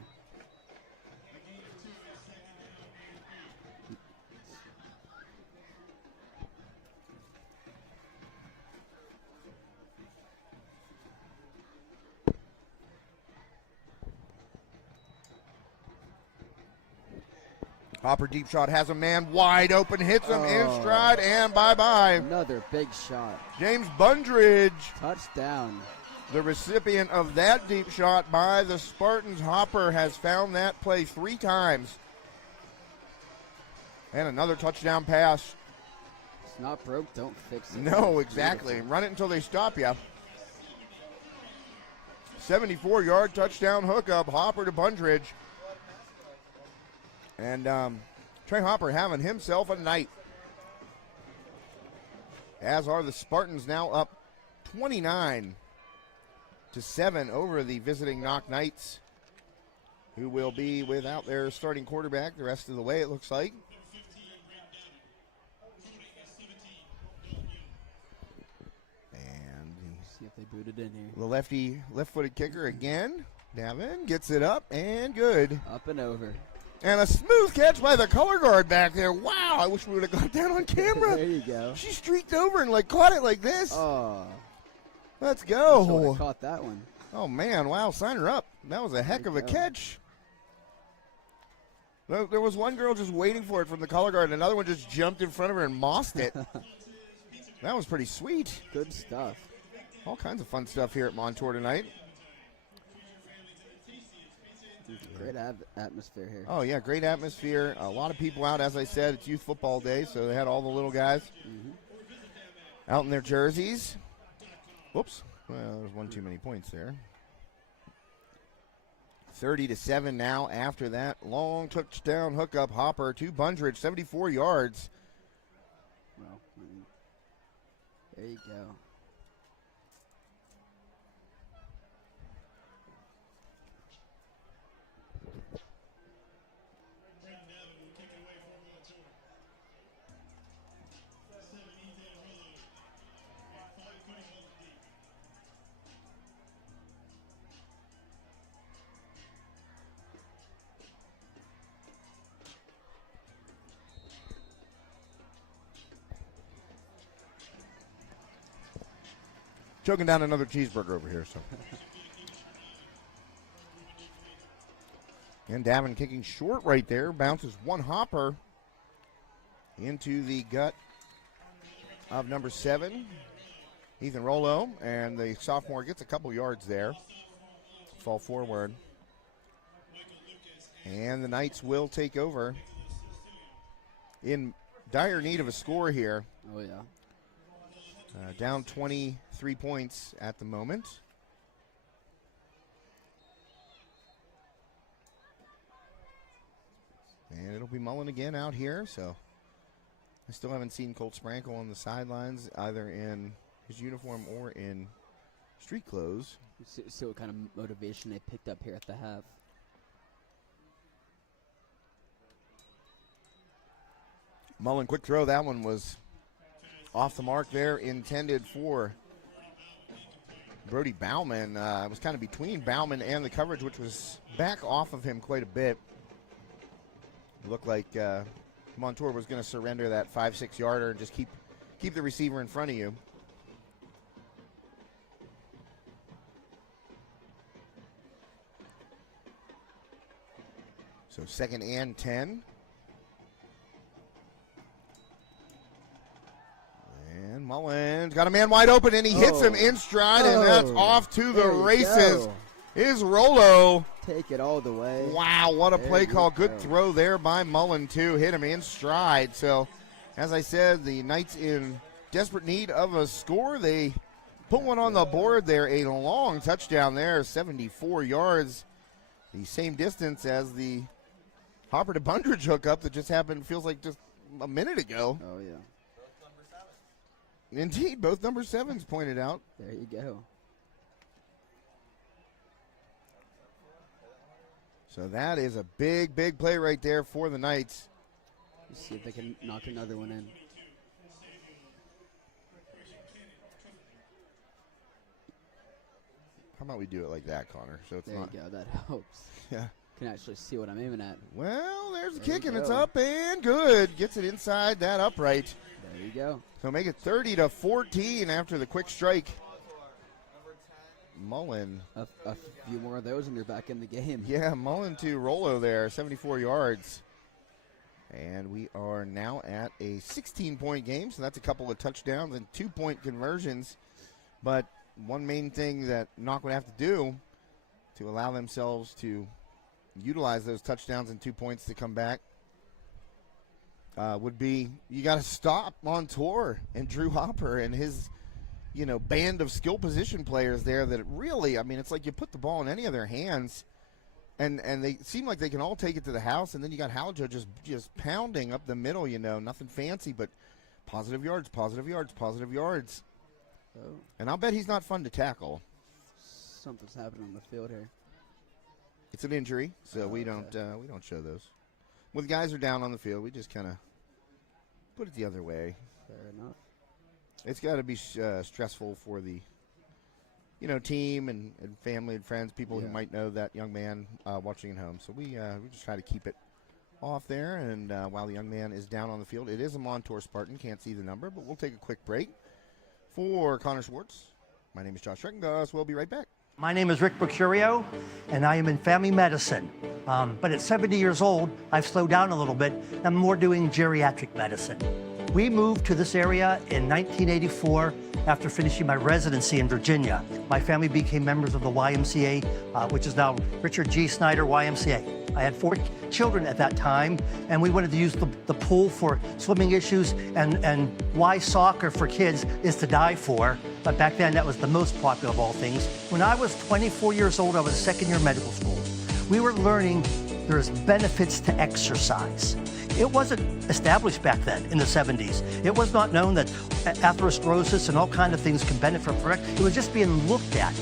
Hopper deep shot has a man wide open, hits him in stride, and bye-bye. Another big shot. James Bundridge. Touchdown. The recipient of that deep shot by the Spartans. Hopper has found that play 3 times. And another touchdown pass. It's not broke, don't fix it. No, exactly. Beautiful. Run it until they stop you. 74-yard touchdown hookup. Hopper to Bundridge. And Trey Hopper having himself a night. As are the Spartans, now up 29-7 over the visiting Knoch Knights, who will be without their starting quarterback the rest of the way, it looks like. And see if they booted in here. The left-footed kicker again. Davin gets it up and good. Up and over. And a smooth catch by the color guard back there. Wow, I wish we would have got that on camera. There you go. She streaked over and caught it like this. Oh. Let's go. Caught that one. Oh, man. Wow, sign her up. That was a heck of a catch. There was one girl just waiting for it from the color guard, and another one just jumped in front of her and mossed it. That was pretty sweet. Good stuff. All kinds of fun stuff here at Montour tonight. Great atmosphere here. Oh, yeah, great atmosphere. A lot of people out. As I said, it's youth football day, so they had all the little guys out in their jerseys. Whoops. Well, there's one too many points there. 30-7 now after that long touchdown hookup. Hopper to Bundridge, 74 yards. Well, there you go. Choking down another cheeseburger over here. So, and Davin kicking short right there. Bounces one Hopper into the gut of number 7, Ethan Rollo. And the sophomore gets a couple yards there. Fall forward. And the Knights will take over. In dire need of a score here. Oh, yeah. Down 23 points at the moment. And it'll be Mullen again out here. So I still haven't seen Colt Sprankle on the sidelines, either in his uniform or in street clothes. See what kind of motivation they picked up here at the half. Mullen, quick throw. That one was off the mark there, intended for Brody Bauman. It was kind of between Bauman and the coverage, which was back off of him quite a bit. It looked like Montour was going to surrender that 5-6 yarder and just keep the receiver in front of you. So 2nd and 10. And Mullins got a man wide open, and he hits him in stride, and that's off to the races. Is Rollo. Take it all the way. Wow, what a play call. Good throw there by Mullen, too. Hit him in stride. So, as I said, the Knights in desperate need of a score. They put one on the board there. A long touchdown there, 74 yards. The same distance as the Hopper to Bundridge hookup that just happened, feels like just a minute ago. Oh, yeah. Indeed, both number 7s pointed out. There you go. So that is a big, big play right there for the Knights. Let's see if they can knock another one in. How about we do it like that, Connor? So it's there not. You go. That helps. Yeah. Can actually see what I'm aiming at. Well, there's the kick, and it's up and good. Gets it inside that upright. There you go. So make it 30-14 after the quick strike. Mullen. A few more of those, and you're back in the game. Yeah, Mullen to Rollo there, 74 yards. And we are now at a 16-point game, so that's a couple of touchdowns and 2-point conversions. But one main thing that Knoch would have to do to allow themselves to utilize those touchdowns and 2 points to come back would be you got to stop Montour and Drew Hopper and his, band of skill position players there that really, I mean, it's like you put the ball in any of their hands And they seem like they can all take it to the house, and then you got Haljo just pounding up the middle, nothing fancy, but positive yards, positive yards, positive yards. Oh. And I'll bet he's not fun to tackle. Something's happening on the field here. It's an injury, so we don't show those. When the guys are down on the field, we just kind of put it the other way. Fair enough. It's got to be stressful for the team and family and friends, people who might know that young man watching at home. So we just try to keep it off there. And while the young man is down on the field, it is a Montour Spartan. Can't see the number, but we'll take a quick break. For Connor Schwartz, my name is Josh Schreckengoss. We'll be right back. My name is Rick Mercurio, and I am in family medicine. But at 70 years old, I've slowed down a little bit. I'm more doing geriatric medicine. We moved to this area in 1984 after finishing my residency in Virginia. My family became members of the YMCA, which is now Richard G. Snyder YMCA. I had 4 children at that time, and we wanted to use the pool for swimming issues, and why soccer for kids is to die for. But back then, that was the most popular of all things. When I was 24 years old, I was second year medical school. We were learning there's benefits to exercise. It wasn't established back then in the 70s. It was not known that atherosclerosis and all kinds of things can benefit from it. It was just being looked at.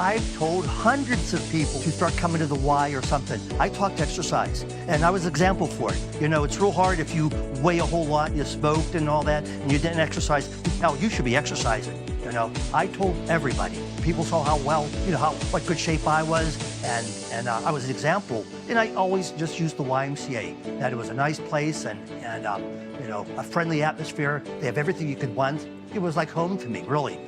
I've told hundreds of people to start coming to the Y or something. I talked exercise, and I was an example for it. It's real hard if you weigh a whole lot, you smoked and all that, and you didn't exercise. Hell, you should be exercising. I told everybody. People saw how well, what good shape I was, and I was an example. And I always just used the YMCA, that it was a nice place and a friendly atmosphere. They have everything you could want. It was like home to me, really.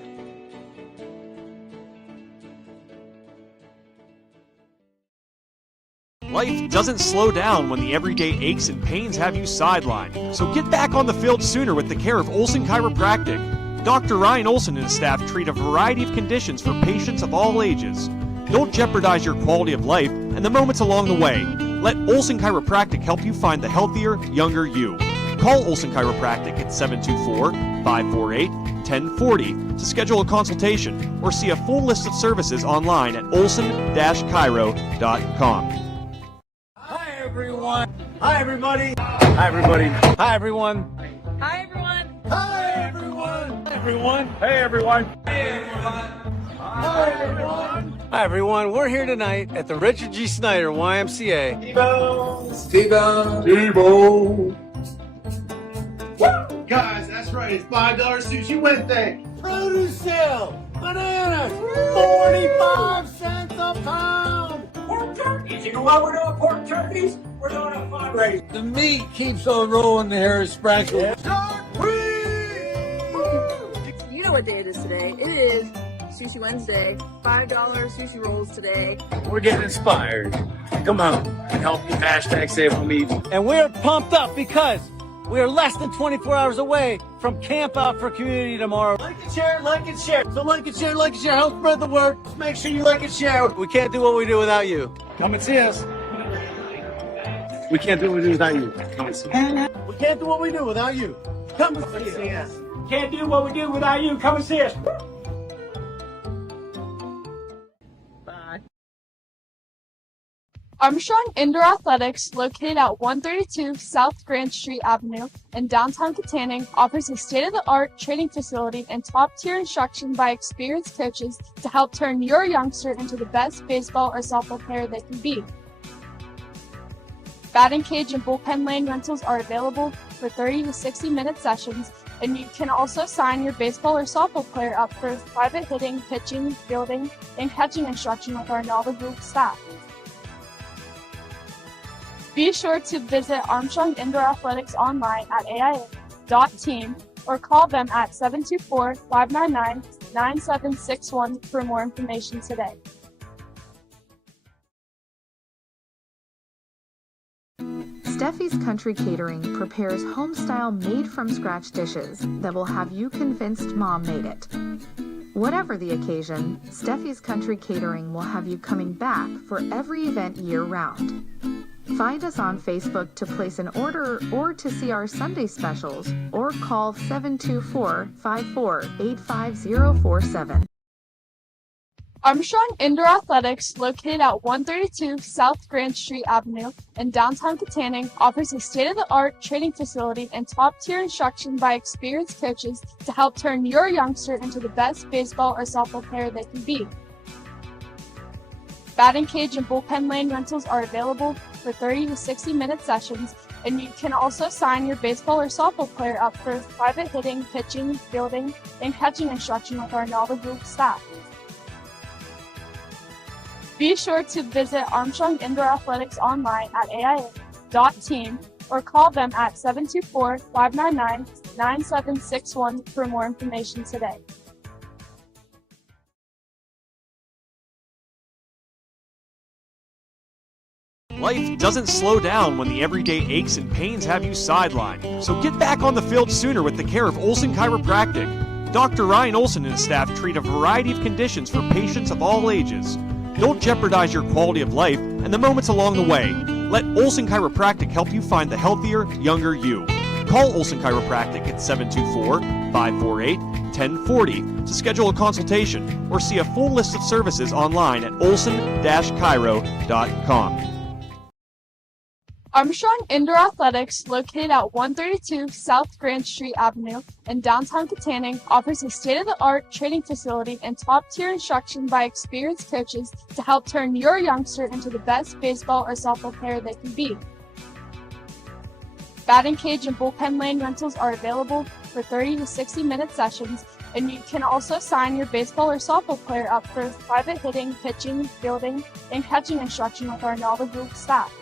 Life doesn't slow down when the everyday aches and pains have you sidelined. So get back on the field sooner with the care of Olson Chiropractic. Dr. Ryan Olson and his staff treat a variety of conditions for patients of all ages. Don't jeopardize your quality of life and the moments along the way. Let Olson Chiropractic help you find the healthier, younger you. Call Olson Chiropractic at 724-548-1040 to schedule a consultation or see a full list of services online at olson-chiro.com. Hi, everyone. Hi, everybody. Hi, everybody. Hi, everyone. Hi, everyone. Hi, everyone. Hi, everyone. Hey, everyone. Hey, everyone. Hi, everyone. Hi, everyone. We're here tonight at the Richard G. Snyder YMCA. T-Bone. Woo! Guys, that's right. It's $5 sushi Wednesday. Produce sale. Bananas. 45 cents a pound. Pork turkeys. You know what we're doing? Pork turkeys. We're doing a fundraiser. The meat keeps on rolling, the hair is sprankled. You know what day it is today. It is Sushi Wednesday. $5 sushi rolls today. We're getting inspired. Come on and help me hashtag save on me. And we're pumped up because we are less than 24 hours away from Camp Out for Community tomorrow. Like and share, like and share. So like and share, like and share. Help spread the word. Just make sure you like and share. We can't do what we do without you. Come and see us. We can't do what we do without you. Come and see us. We can't do what we do without you. Come and see us. Can't do what we do without you. Come and see us. Bye. Armstrong Indoor Athletics, located at 132 South Grand Street Avenue in downtown Katanning, offers a state-of-the-art training facility and top-tier instruction by experienced coaches to help turn your youngster into the best baseball or softball player they can be. Batting cage and bullpen lane rentals are available for 30 to 60-minute sessions, and you can also sign your baseball or softball player up for private hitting, pitching, fielding, and catching instruction with our knowledgeable staff. Be sure to visit Armstrong Indoor Athletics online at aia.team or call them at 724-599-9761 for more information today. Steffi's Country Catering prepares home-style made-from-scratch dishes that will have you convinced Mom made it. Whatever the occasion, Steffi's Country Catering will have you coming back for every event year-round. Find us on Facebook to place an order or to see our Sunday specials, or call 724-54-85047. Armstrong Indoor Athletics, located at 132 South Grand Street Avenue in downtown Katanning, offers a state-of-the-art training facility and top-tier instruction by experienced coaches to help turn your youngster into the best baseball or softball player they can be. Batting cage and bullpen lane rentals are available for 30 to 60-minute sessions, and you can also sign your baseball or softball player up for private hitting, pitching, fielding, and catching instruction with our knowledgeable staff. Be sure to visit Armstrong Indoor Athletics online at AIA.team or call them at 724-599-9761 for more information today. Life doesn't slow down when the everyday aches and pains have you sidelined. So get back on the field sooner with the care of Olson Chiropractic. Dr. Ryan Olson and his staff treat a variety of conditions for patients of all ages. Don't jeopardize your quality of life and the moments along the way. Let Olson Chiropractic help you find the healthier, younger you. Call Olson Chiropractic at 724-548-1040 to schedule a consultation or see a full list of services online at olson-chiro.com. Armstrong Indoor Athletics, located at 132 South Grand Street Avenue in downtown Katanning, offers a state-of-the-art training facility and top-tier instruction by experienced coaches to help turn your youngster into the best baseball or softball player they can be. Batting cage and bullpen lane rentals are available for 30 to 60-minute sessions, and you can also sign your baseball or softball player up for private hitting, pitching, fielding, and catching instruction with our knowledgeable staff.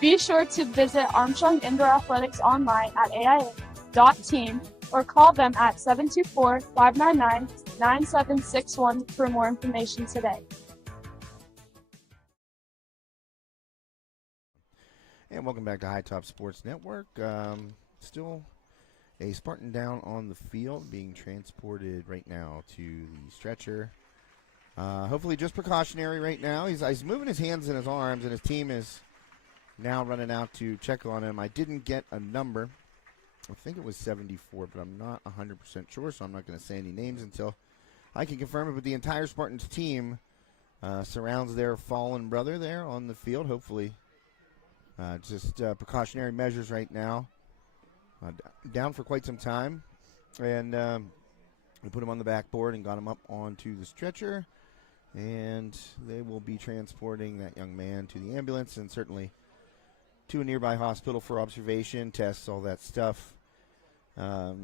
Be sure to visit Armstrong Indoor Athletics online at AIA.team or call them at 724-599-9761 for more information today. And welcome back to High Top Sports Network. Still a Spartan down on the field, being transported right now to the stretcher. Hopefully just precautionary right now. He's moving his hands and his arms, and his team is now running out to check on him. I didn't get a number. I think it was 74, but I'm not 100% sure, so I'm not going to say any names until I can confirm it. But the entire Spartans team surrounds their fallen brother there on the field. Hopefully just precautionary measures right now. Down for quite some time. And we put him on the backboard and got him up onto the stretcher. And they will be transporting that young man to the ambulance and certainly to a nearby hospital for observation, tests, all that stuff. As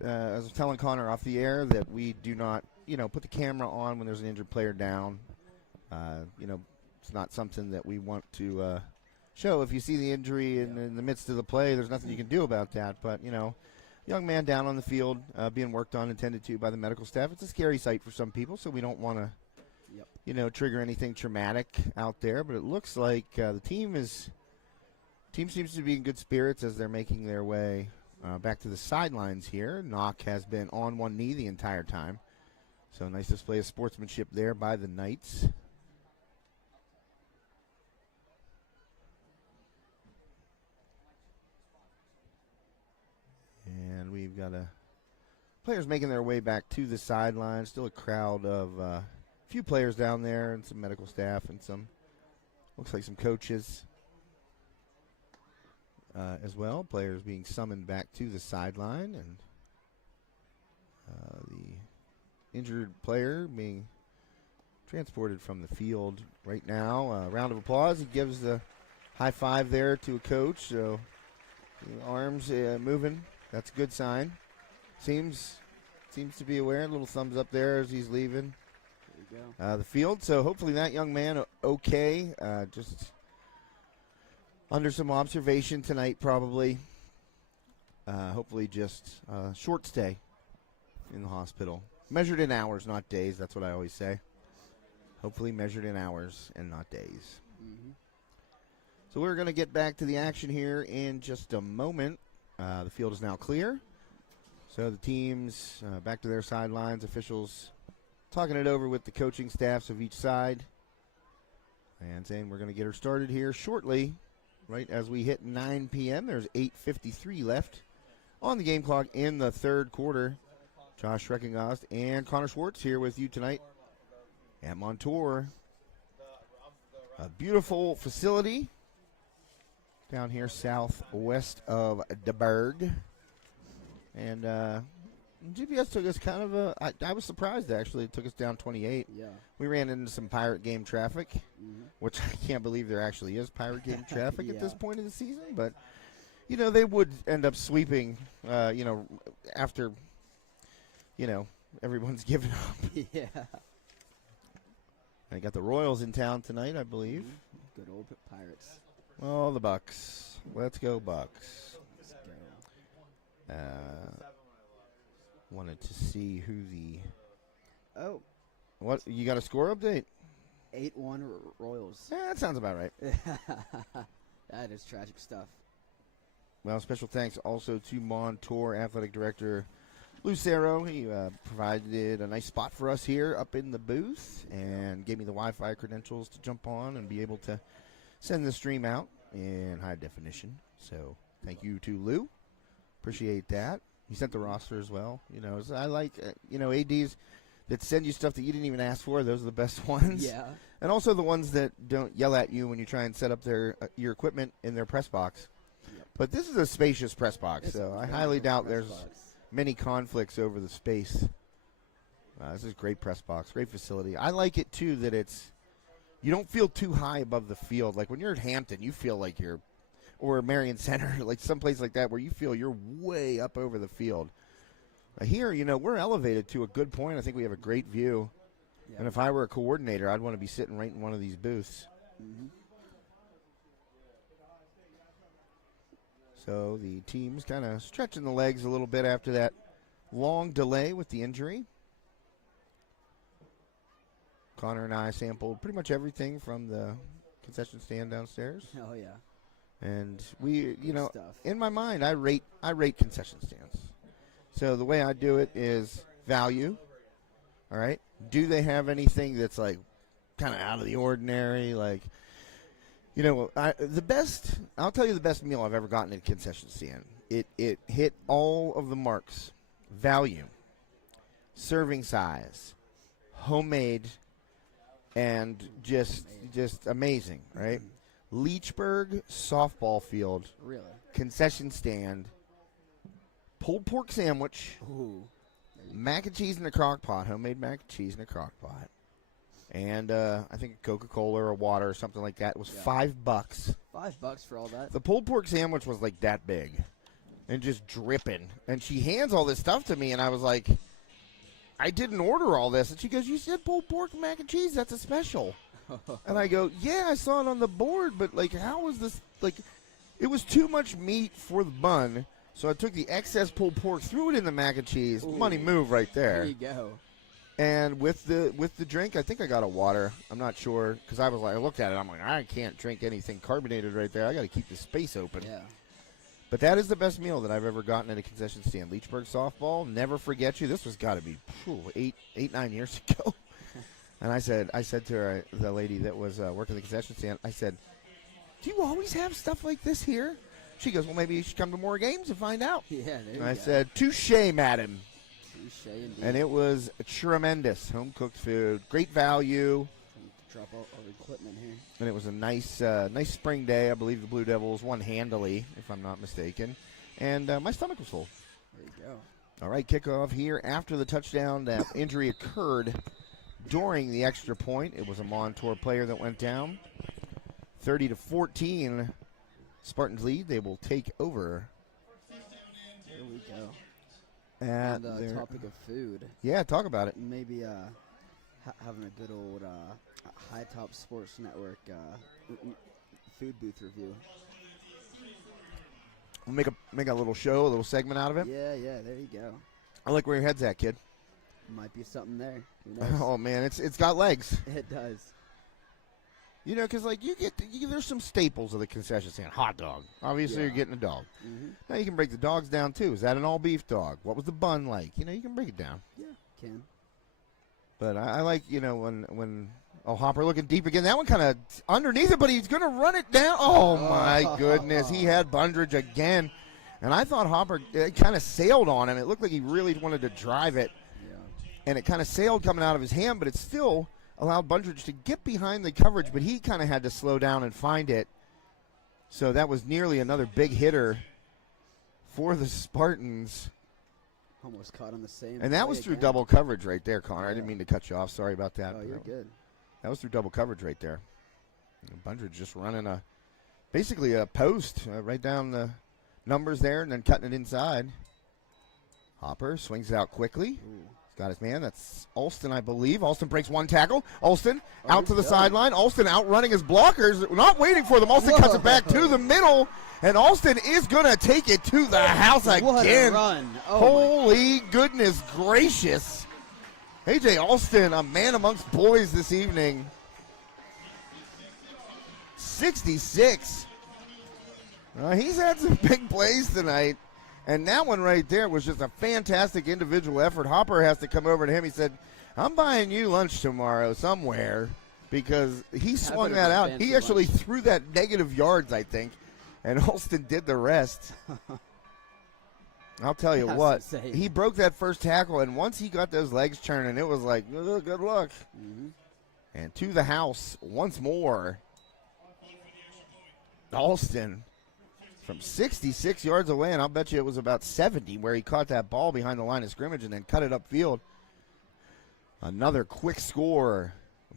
I was telling Connor off the air, that we do not, put the camera on when there's an injured player down. It's not something that we want to show. If you see the injury in the midst of the play, there's nothing you can do about that. But, young man down on the field, being worked on and tended to by the medical staff. It's a scary sight for some people, so we don't want to, trigger anything traumatic out there. But it looks like the team seems to be in good spirits as they're making their way back to the sidelines here. Knoch has been on one knee the entire time. So nice display of sportsmanship there by the Knights. And we've got players making their way back to the sidelines. Still a crowd of a few players down there and some medical staff and looks like some coaches as well. Players being summoned back to the sideline, and the injured player being transported from the field right now. A round of applause. He gives the high five there to a coach. So the arms moving. That's a good sign. Seems to be aware. A little thumbs up there as he's leaving the field. So hopefully that young man okay. Just under some observation tonight, probably. Hopefully just a short stay in the hospital. Measured in hours, not days. That's what I always say. Hopefully measured in hours and not days. Mm-hmm. So we're going to get back to the action here in just a moment. The field is now clear. So the teams back to their sidelines. Officials talking it over with the coaching staffs of each side. And saying we're going to get her started here shortly. Right as we hit 9 p.m. There's 8:53 left on the game clock in the third quarter. Josh Reckengost and Connor Schwartz here with you tonight at Montour. A beautiful facility down here southwest of DeBerg. And GPS took us kind of I was surprised, actually. It took us down 28. Yeah. We ran into some Pirate game traffic, which I can't believe there actually is Pirate game traffic at this point of the season. But, you know, they would end up sweeping, after, everyone's given up. Yeah. I got the Royals in town tonight, I believe. Good old Pirates. Oh, the Bucks. Let's go, Bucks. Let's go. Wanted to see who the... Oh. What? You got a score update? 8-1 Royals. Yeah, that sounds about right. That is tragic stuff. Well, special thanks also to Montour Athletic Director Lucero. He provided a nice spot for us here up in the booth and gave me the Wi-Fi credentials to jump on and be able to send the stream out in high definition. So thank you to Lou. Appreciate that. He sent the roster as well. So I like, ADs that send you stuff that you didn't even ask for. Those are the best ones. Yeah. And also the ones that don't yell at you when you try and set up your equipment in their press box. Yep. But this is a spacious press box, so I highly doubt there's many conflicts over the space. This is a great press box, great facility. I like it, too, that you don't feel too high above the field. Like when you're at Hampton, you feel like or Marion Center, like someplace like that where you feel you're way up over the field. Here, we're elevated to a good point. I think we have a great view. Yep. And if I were a coordinator, I'd want to be sitting right in one of these booths. Mm-hmm. So the team's kind of stretching the legs a little bit after that long delay with the injury. Connor and I sampled pretty much everything from the concession stand downstairs. Oh, yeah. And we, stuff. in my mind, I rate concession stands. So the way I do it is value. All right. Do they have anything that's like kind of out of the ordinary? Like, I'll tell you the best meal I've ever gotten at a concession stand. It hit all of the marks. Value, serving size, homemade, and just amazing, right? Leechburg softball field. Really? Concession stand. Pulled pork sandwich. Ooh. Mac and cheese in a crock pot. Homemade mac and cheese in a crock pot. And I think a Coca-Cola or water or something like that. It was $5. $5 for all that? The pulled pork sandwich was like that big. And just dripping. And she hands all this stuff to me, and I was like, I didn't order all this. And she goes, you said pulled pork and mac and cheese. That's a special. And I go, yeah, I saw it on the board, but, how was this? It was too much meat for the bun, so I took the excess pulled pork, threw it in the mac and cheese. Ooh. Money move right there. There you go. And with the drink, I think I got a water. I'm not sure, because I looked at it, I'm like, I can't drink anything carbonated right there. I got to keep the space open. Yeah. But that is the best meal that I've ever gotten at a concession stand. Leechburg softball, never forget you. This was got to be 9 years ago. And I said to her, the lady that was working the concession stand, I said, do you always have stuff like this here? She goes, well, maybe you should come to more games and find out. Yeah, there you And I go. said, touche, madam. Touche indeed. And it was tremendous. Home-cooked food, great value. Drop all our equipment here. And it was a nice spring day. I believe the Blue Devils won handily, if I'm not mistaken. And my stomach was full. There you go. All right, kickoff here after the touchdown. That injury occurred during the extra point. It was a Montour player that went down. 30-14, Spartans lead. They will take over. Here we go. At On the topic of food. Yeah, talk about it. Maybe having a good old High Top Sports Network food booth review. We'll make a little show, a little segment out of it. Yeah, there you go. I like where your head's at, kid. Might be something there. Who knows? Oh man, it's got legs. It does. Because there's some staples of the concession stand. Hot dog. Obviously, you're getting a dog. Mm-hmm. Now you can break the dogs down too. Is that an all beef dog? What was the bun like? You can break it down. Yeah, can. But I like when Hopper looking deep again. That one kind of underneath it, but he's going to run it down. Oh my goodness, he had Bundridge again. And I thought Hopper kind of sailed on him. It looked like he really wanted to drive it. Yeah. And it kind of sailed coming out of his hand, but it still allowed Bundridge to get behind the coverage, but he kind of had to slow down and find it. So that was nearly another big hitter for the Spartans. Almost caught on the same. And that was through again. double coverage right there, Connor. I didn't mean to cut you off. Sorry about that. Oh, you're good. That was through double coverage right there. And Bundridge just running basically a post right down the numbers there and then cutting it inside. Hopper swings it out quickly. Ooh. He's got his man. That's Alston, I believe. Alston breaks one tackle. Alston out to the done. sideline. Alston outrunning his blockers. Not waiting for them. Alston cuts it back to the middle. And Alston is going to take it to the house What again. a run. Oh, Holy goodness gracious. A.J. Alston, a man amongst boys this evening. 66. He's had some big plays tonight. And that one right there was just a fantastic individual effort. Hopper has to come over to him. He said, I'm buying you lunch tomorrow somewhere, because he swung that out. He actually threw that negative yards, I think, and Alston did the rest. I'll tell you That's what, insane. he broke that first tackle, and once he got those legs turning, it was like, oh, good luck. Mm-hmm. And to the house once more. Alston from 66 yards away, and I'll bet you it was about 70 where he caught that ball behind the line of scrimmage and then cut it upfield. Another quick score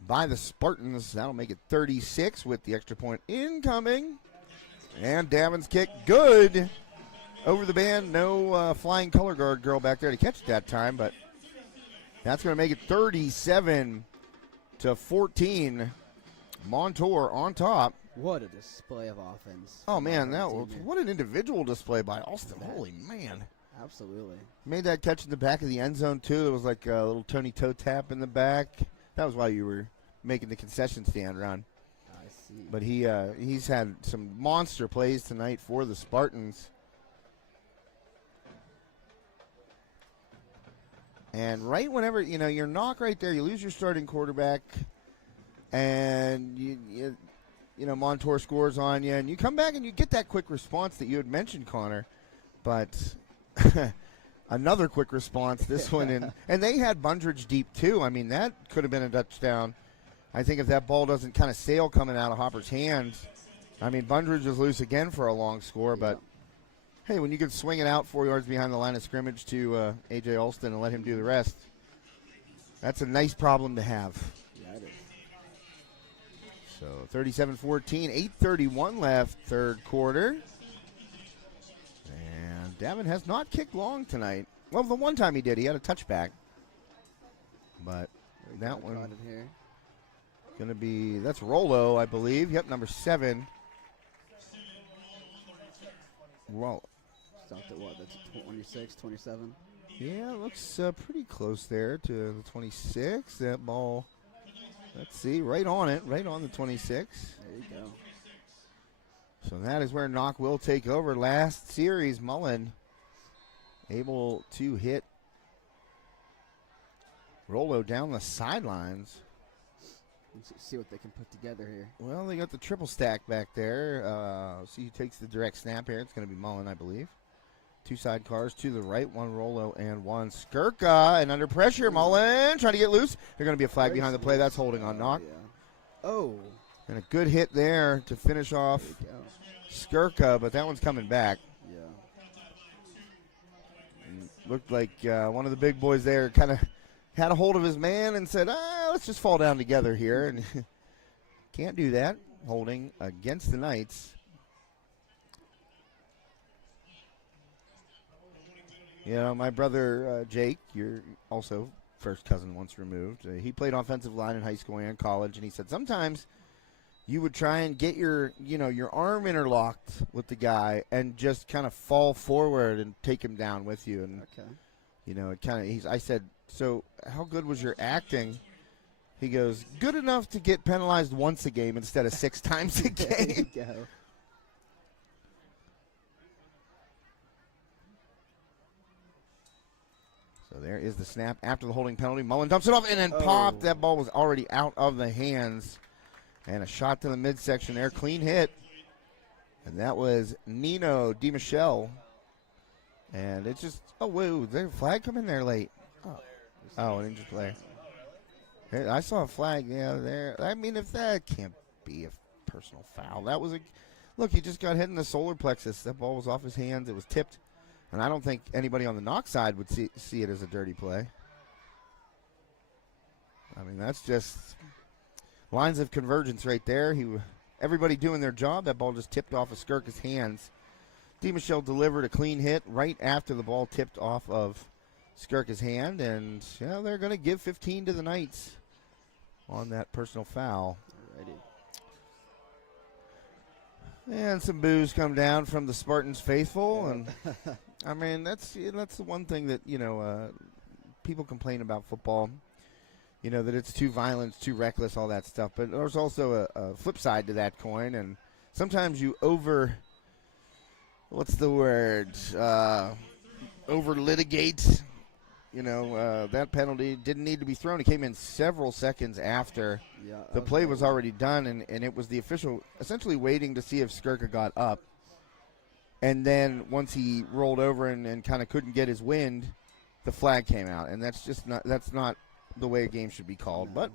by the Spartans. That'll make it 36 with the extra point incoming. And Davin's kick, good. Over the band, no flying color guard girl back there to catch it that time, but that's going to make it 37-14. Montour on top. What a display of offense. Oh, man, what an individual display by Alston. Holy man. Absolutely. Made that catch in the back of the end zone, too. There was like a little Tony toe tap in the back. That was why you were making the concession stand run. I see. But he's had some monster plays tonight for the Spartans. And right whenever, your knock right there, you lose your starting quarterback, and you Montour scores on you, and you come back and you get that quick response that you had mentioned, Connor. But another quick response, this one, and they had Bundridge deep too. I mean, that could have been a touchdown. I think if that ball doesn't kind of sail coming out of Hopper's hands, I mean, Bundridge was loose again for a long score, but hey, when you can swing it out 4 yards behind the line of scrimmage to A.J. Alston and let him do the rest, that's a nice problem to have. Yeah, it is. So 37-14, 8:31 left, third quarter. And Davin has not kicked long tonight. Well, the one time he did, he had a touchback. But that one going to be, that's Rollo, I believe. Yep, number 7. Well, Stopped at what? That's 26, 27? yeah, it looks pretty close there to the 26. That ball, let's see, right on it, right on the 26. There you go. So that is where Knoch will take over. Last series, Mullen able to hit Rollo down the sidelines. Let's see what they can put together here. Well, they got the triple stack back there. See who takes the direct snap here. It's going to be Mullen, I believe. 2 sidecars to the right, 1 Rollo and 1 Skirka. And under pressure, Mullen trying to get loose. There's going to be a flag behind the play. That's holding on Knoch. Yeah. Oh. And a good hit there to finish off Skirka, but that one's coming back. Yeah. And looked like one of the big boys there kind of had a hold of his man and said, let's just fall down together here. And can't do that. Holding against the Knights. My brother Jake, you're also first cousin once removed. He played offensive line in high school and college, and he said sometimes you would try and get your arm interlocked with the guy and just kind of fall forward and take him down with you. And it kind of I said, so how good was your acting? He goes, good enough to get penalized once a game instead of 6 times a game. There you go. So there is the snap after the holding penalty. Mullen dumps it off and then popped. That ball was already out of the hands. And a shot to the midsection there. Clean hit. And that was Nino DiMichele And it's just, oh, whoa, there's a flag come in there late. Oh, an injured player. Hey, I saw a flag, there. I mean, if that can't be a personal foul. That was look, he just got hit in the solar plexus. That ball was off his hands. It was tipped. And I don't think anybody on the Knoch side would see it as a dirty play. I mean, that's just lines of convergence right there. Everybody doing their job. That ball just tipped off of Skirka's hands. DiMichele delivered a clean hit right after the ball tipped off of Skirka's hand, and they're going to give 15 to the Knights on that personal foul. Alrighty. And some boos come down from the Spartans faithful, and I mean that's the one thing that people complain about football. That it's too violent, too reckless, all that stuff. But there's also a flip side to that coin, and sometimes you over litigate. That penalty didn't need to be thrown. It came in several seconds after the play was already done, and it was the official essentially waiting to see if Skirka got up. And then once he rolled over and kind of couldn't get his wind, the flag came out. And that's not the way a game should be called. No.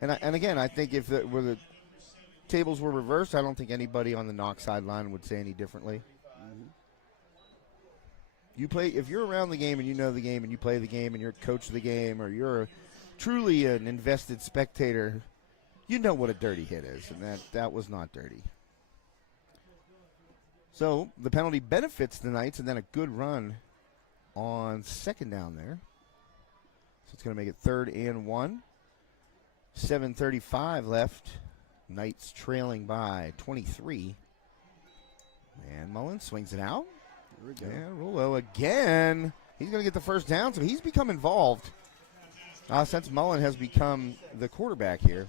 But again, I think if the tables were reversed, I don't think anybody on the Knoch sideline would say any differently. If you're around the game and you know the game and you play the game and you're a coach of the game or you're truly an invested spectator, you know what a dirty hit is, and that was not dirty. So the penalty benefits the Knights, and then a good run on second down there. So it's going to make it 3rd and 1. 7:35 left. Knights trailing by 23. And Mullen swings it out. There we go. And Rullo again. He's going to get the first down, so he's become involved since Mullen has become the quarterback here.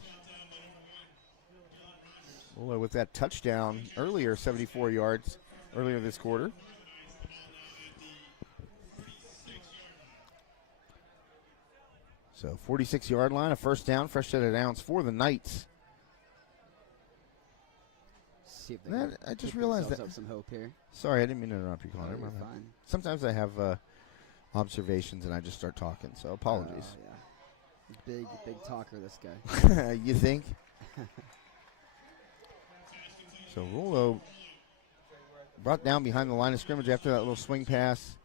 Rullo with that touchdown earlier, 74 yards earlier this quarter. So 46-yard line, a first down, fresh set of downs for the Knights. See if they I just realized that. Up some hope here. Sorry, I didn't mean to interrupt you, Connor. You're fine. Sometimes I have observations and I just start talking, so apologies. Yeah. Big talker, this guy. You think? So Rullo brought down behind the line of scrimmage after that little swing pass.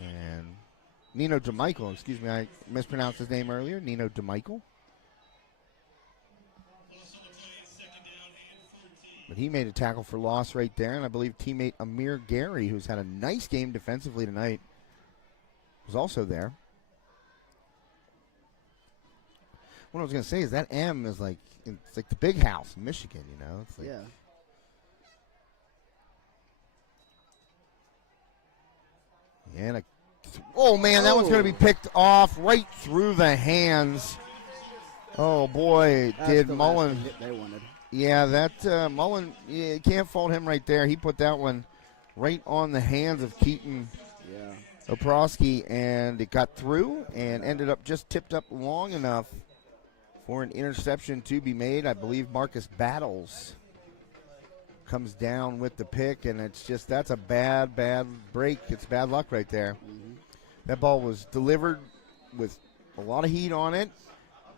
And Nino DeMichael, excuse me, I mispronounced his name earlier. Nino DeMichael. But he made a tackle for loss right there, and I believe teammate Amir Gary, who's had a nice game defensively tonight, was also there. What I was going to say is that M is it's like the big house in Michigan, It's like, yeah. And oh, man, that one's going to be picked off right through the hands. Oh, boy, did Mullen. They wanted. Yeah, that Mullen, you can't fault him right there. He put that one right on the hands of Keaton Oprosky, and it got through and ended up just tipped up long enough for an interception to be made. I believe Marcus Battles comes down with the pick, and that's a bad break. It's bad luck right there. Mm-hmm. That ball was delivered with a lot of heat on it,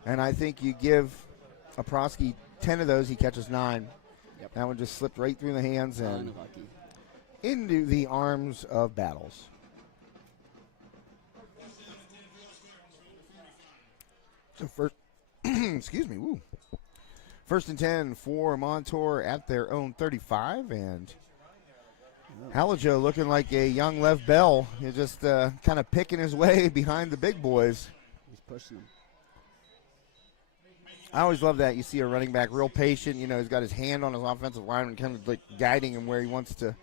and I think you give Oprosky 10 of those, he catches 9. Yep. That one just slipped right through the hands and Unlucky. into the arms of Battles. So first, excuse me, woo. 1st and 10 for Montour at their own 35, and Halajo looking like a young Lev Bell. He's just kind of picking his way behind the big boys. He's pushing them. I always love that. You see a running back real patient. He's got his hand on his offensive lineman, kind of like guiding him where he wants to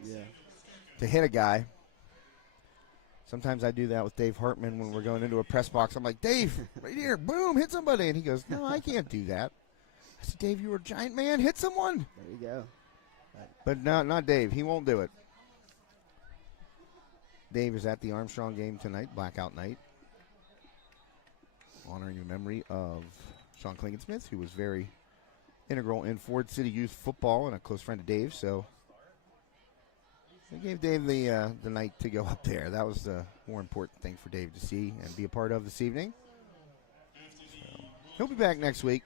hit a guy. Sometimes I do that with Dave Hartman when we're going into a press box. I'm like, Dave, right here, boom, hit somebody. And he goes, no, I can't do that. I said, Dave, you're a giant man. Hit someone. There you go. But no, not Dave. He won't do it. Dave is at the Armstrong game tonight, blackout night, honoring the memory of Sean Klingensmith, who was very integral in Ford City youth football and a close friend of Dave. So I gave Dave the night to go up there. That was the more important thing for Dave to see and be a part of this evening. So, he'll be back next week.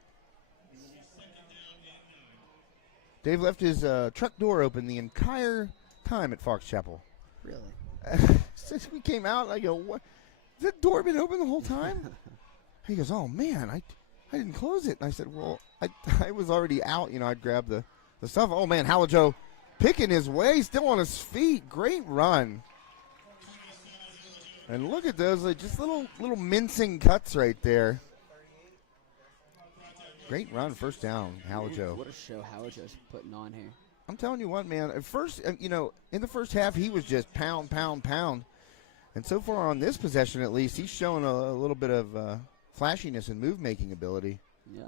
Dave left his truck door open the entire time at Fox Chapel. Really? Since we came out, I go, "What? Has that door been open the whole time?" He goes, "Oh man, I didn't close it." And I said, "Well, I was already out. You know, I'd grab the stuff." Oh man, Halajo picking his way, still on his feet. Great run. And look at those, like, just little mincing cuts right there. Great run, first down, Halajo. What a show Halajo's putting on here. I'm telling you what, man. At first, in the first half, he was just pound, pound, pound. And so far on this possession, at least, he's showing a little bit of flashiness and move-making ability. Yeah.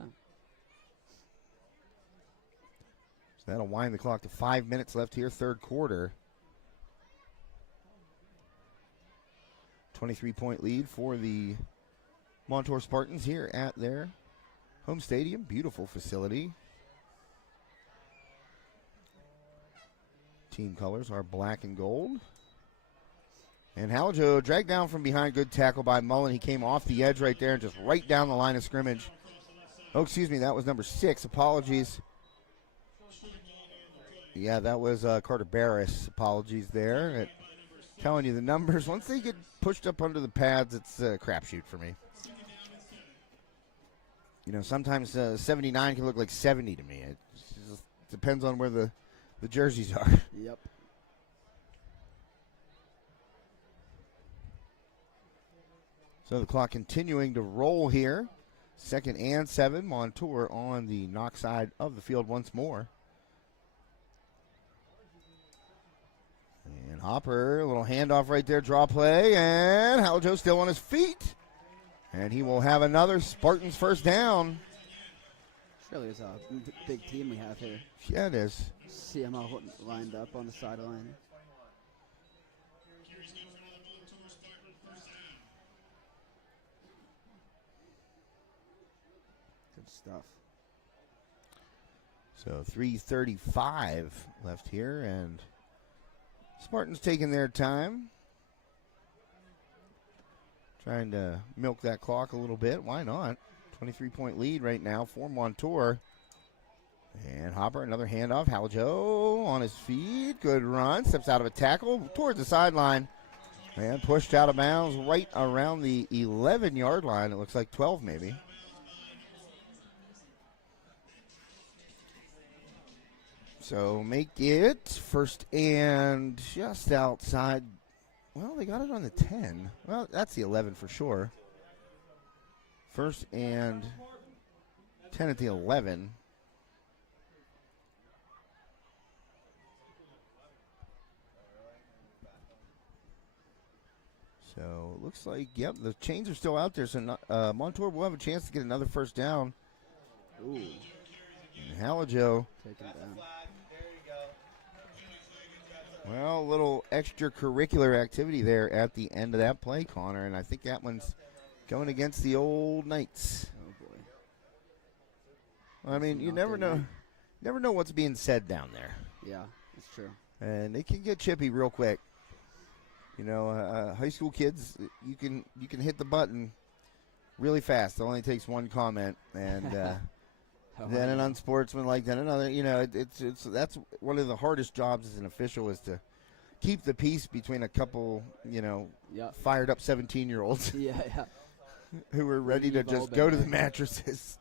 So that'll wind the clock to 5 minutes left here, third quarter. 23-point lead for the Montour Spartans here at their home stadium. Beautiful facility. Team colors are black and gold. And Halajo dragged down from behind. Good tackle by Mullen. He came off the edge right there and just right down the line of scrimmage. Oh, excuse me, that was number 6. Apologies. Yeah, that was Carter Barris. Apologies there. Telling you the numbers. Once they get pushed up under the pads, it's a crapshoot for me. You know, sometimes 79 can look like 70 to me. It just depends on where the jerseys are. Yep. So the clock continuing to roll here. 2nd and 7. Montour on the Knoch side of the field once more. And Hopper, a little handoff right there, draw play, and Halajo still on his feet. And he will have another Spartans first down. Surely it's a big team we have here. Yeah, it is. See them all lined up on the sideline. Good stuff. So 3:35 left here, and Spartans taking their time. Trying to milk that clock a little bit. Why not? 23-point lead right now for Montour. And Hopper, another handoff. Halajo on his feet. Good run. Steps out of a tackle towards the sideline. And pushed out of bounds right around the 11-yard line. It looks like 12 maybe. So make it first and just outside. Well, they got it on the 10. Well, that's the 11 for sure. First and 10 at the 11. So it looks like, yep, the chains are still out there. So Montour will have a chance to get another first down. Ooh. And Halajo. Taking it down. Well, a little extracurricular activity there at the end of that play, Connor, and I think that one's going against the old Knights. Oh boy. I mean, you never know what's being said down there. Yeah, that's true. And they can get chippy real quick. You know, high school kids, you can hit the button really fast. It only takes one comment, and then an unsportsmanlike, then another. You know, that's one of the hardest jobs as an official is to keep the peace between a couple, you know, fired up 17-year-olds. Yeah. Who are ready to just go to the mattresses.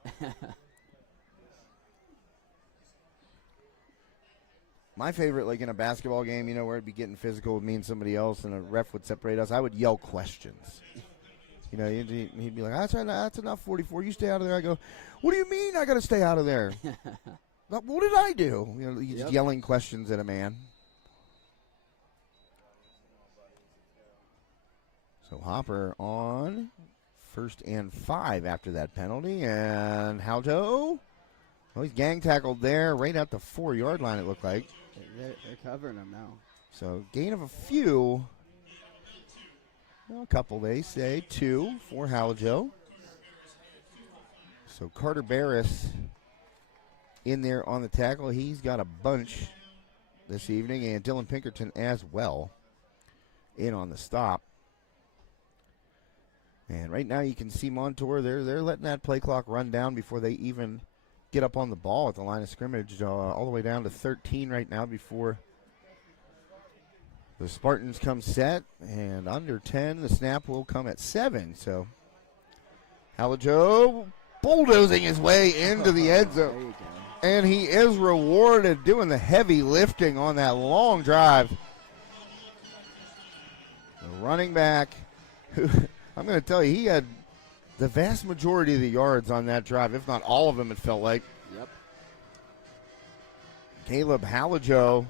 My favorite, like in a basketball game, you know, where it'd be getting physical with me and somebody else, and a ref would separate us. I would yell questions. You know, he'd be like, that's enough, 44. You stay out of there. I go, what do you mean I got to stay out of there? What did I do? You know, just yelling questions at a man. So Hopper on 1st and 5 after that penalty. And Halajo, well, he's gang tackled there right at the 4-yard line, it looked like. They're covering him now. So gain of a few. Well, a couple, they say. 2 for Halajo. So Carter Barris in there on the tackle. He's got a bunch this evening, and Dylan Pinkerton as well in on the stop. And right now you can see Montour, they're letting that play clock run down before they even get up on the ball at the line of scrimmage, all the way down to 13 right now before the Spartans come set, and under 10, the snap will come at 7. So Halajo bulldozing his way into the end zone, and he is rewarded doing the heavy lifting on that long drive. The running back, who I'm going to tell you, he had the vast majority of the yards on that drive, if not all of them, it felt like. Yep. Caleb Halajo,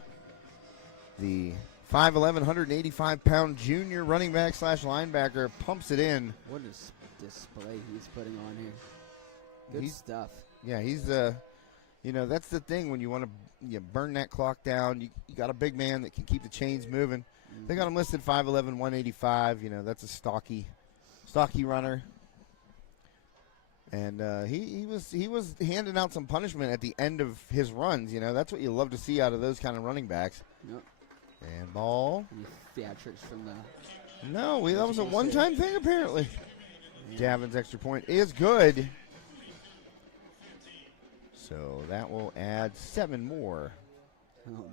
the 5'11", 185-pound junior running back / linebacker, pumps it in. What a display he's putting on here. Good stuff. Yeah, he's that's the thing when you want to burn that clock down. You got a big man that can keep the chains moving. They got him listed 5'11", 185. That's a stocky runner. And he was handing out some punishment at the end of his runs. That's what you love to see out of those kind of running backs. Yep. And ball. Any theatrics from the... No, that was a one-time thing apparently. Yeah. Davin's extra point is good. So that will add 7 more. Oh, my.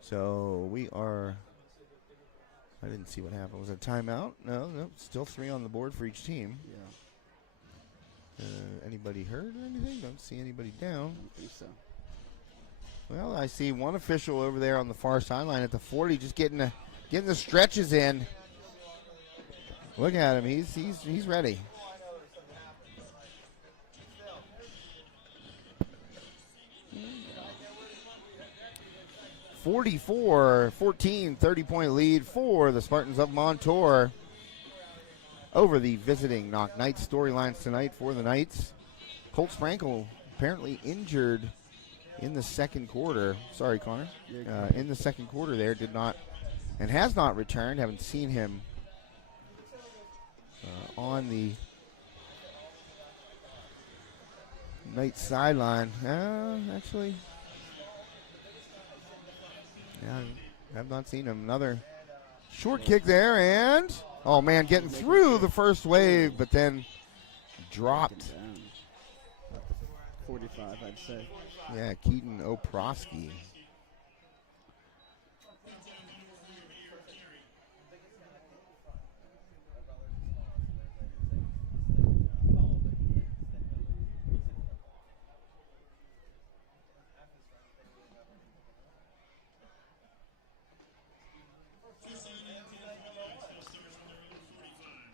So we are, I didn't see what happened. Was it a timeout? No, still 3 on the board for each team. Yeah. Anybody hurt or anything? Don't see anybody down. I don't think so. Well, I see one official over there on the far sideline at the 40, just getting the stretches in. Look at him. He's ready. (44-14), 30-point lead for the Spartans of Montour over the visiting Knoch Knights. Storylines tonight for the Knights. Colt Sprankle apparently injured in the second quarter. Sorry, Connor. In the second quarter there, did not and has not returned. Haven't seen him on the Knights sideline. Actually, yeah, I have not seen him. Another short kick there, and oh man, getting through the first wave, but then dropped. 45, I'd say. Yeah, Keaton Oprosky.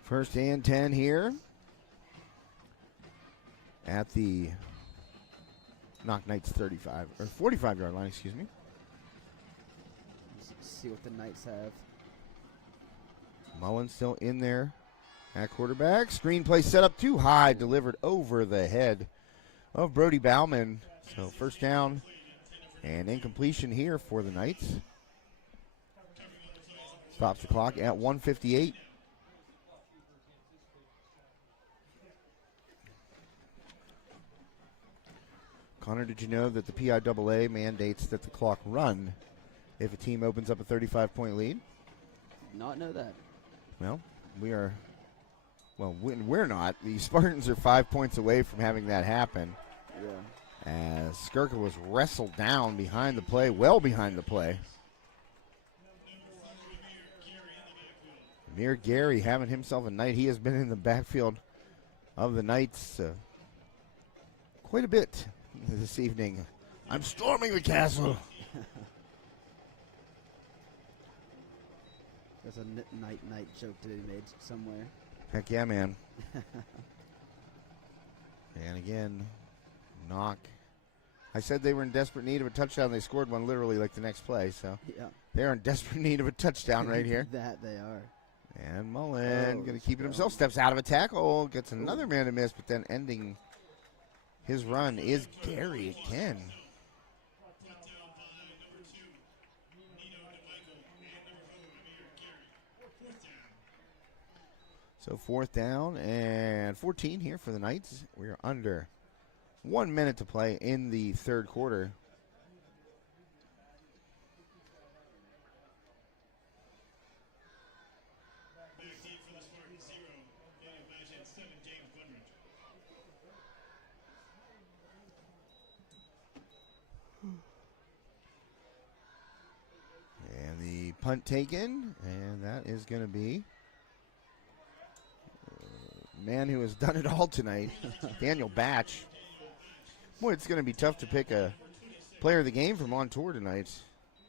First and 10 here at the Knoch Knights 35 or 45-yard line, excuse me. Let's see what the Knights have. Mullen still in there at quarterback. Screenplay set up too high, delivered over the head of Brody Bauman. So first down and incompletion here for the Knights. Stops the clock at 1:58. Connor, did you know that the PIAA mandates that the clock run if a team opens up a 35-point lead? Not know that. Well, we're not. The Spartans are 5 points away from having that happen. Yeah. As Skirka was wrestled down behind the play, well behind the play. Amir Gary having himself a night. He has been in the backfield of the Knights quite a bit this evening. I'm storming the castle. There's a night joke to be made somewhere. Heck yeah, man. And again, Knoch. I said they were in desperate need of a touchdown. They scored one literally like the next play. So yeah, they're in desperate need of a touchdown right here. That they are. And Mullen going to keep it himself. Steps out of a tackle. Gets another man to miss, but then ending his run is Gary again. So 4th down and 14 here for the Knights. We're under 1 minute to play in the third quarter. And the punt taken, and that is going to be a man who has done it all tonight, Daniel Batch. Boy, it's going to be tough to pick a player of the game for Montour tonight.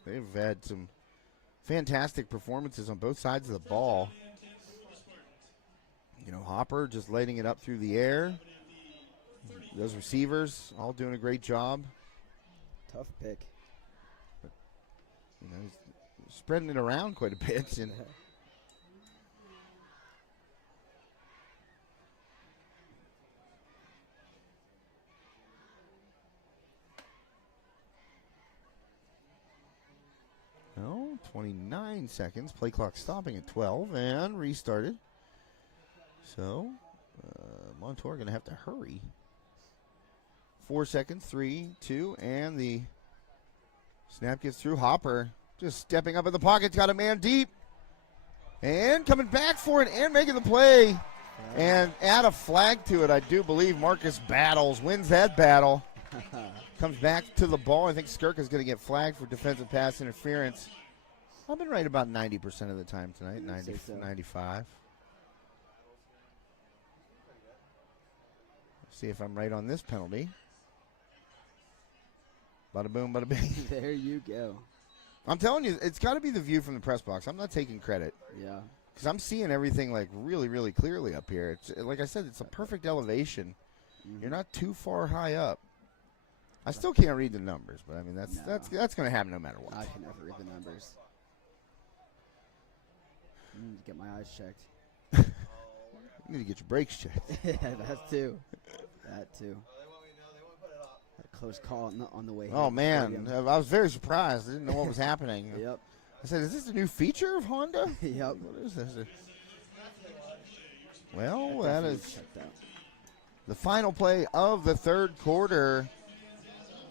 They've had some fantastic performances on both sides of the ball. You know, Hopper just lighting it up through the air. Those receivers all doing a great job. Tough pick. You know, he's spreading it around quite a bit. And no, 29 seconds. Play clock stopping at 12 and restarted. So, Montour going to have to hurry. 4 seconds, 3, 2, and the snap gets through. Hopper just stepping up in the pocket, got a man deep, and coming back for it and making the play. And add a flag to it, I do believe. Marcus Battles wins that battle. Comes back to the ball. I think Skirka's going to get flagged for defensive pass interference. I've been right about 90% of the time tonight, 90, so. 95. See if I'm right on this penalty. Bada boom, bada bing. There you go. I'm telling you, it's got to be the view from the press box. I'm not taking credit. Yeah. Because I'm seeing everything like really, really clearly up here. It's like I said, it's a perfect elevation. You're not too far high up. I still can't read the numbers, but I mean that's going to happen no matter what. I can never read the numbers. Get my eyes checked. You need to get your brakes checked. Yeah, that too. That too. Had a close call on the way. Oh man, I was very surprised. I didn't know what was happening. Yep. I said, "Is this a new feature of Honda?" Yep. What is this? Well, that is the final play of the third quarter.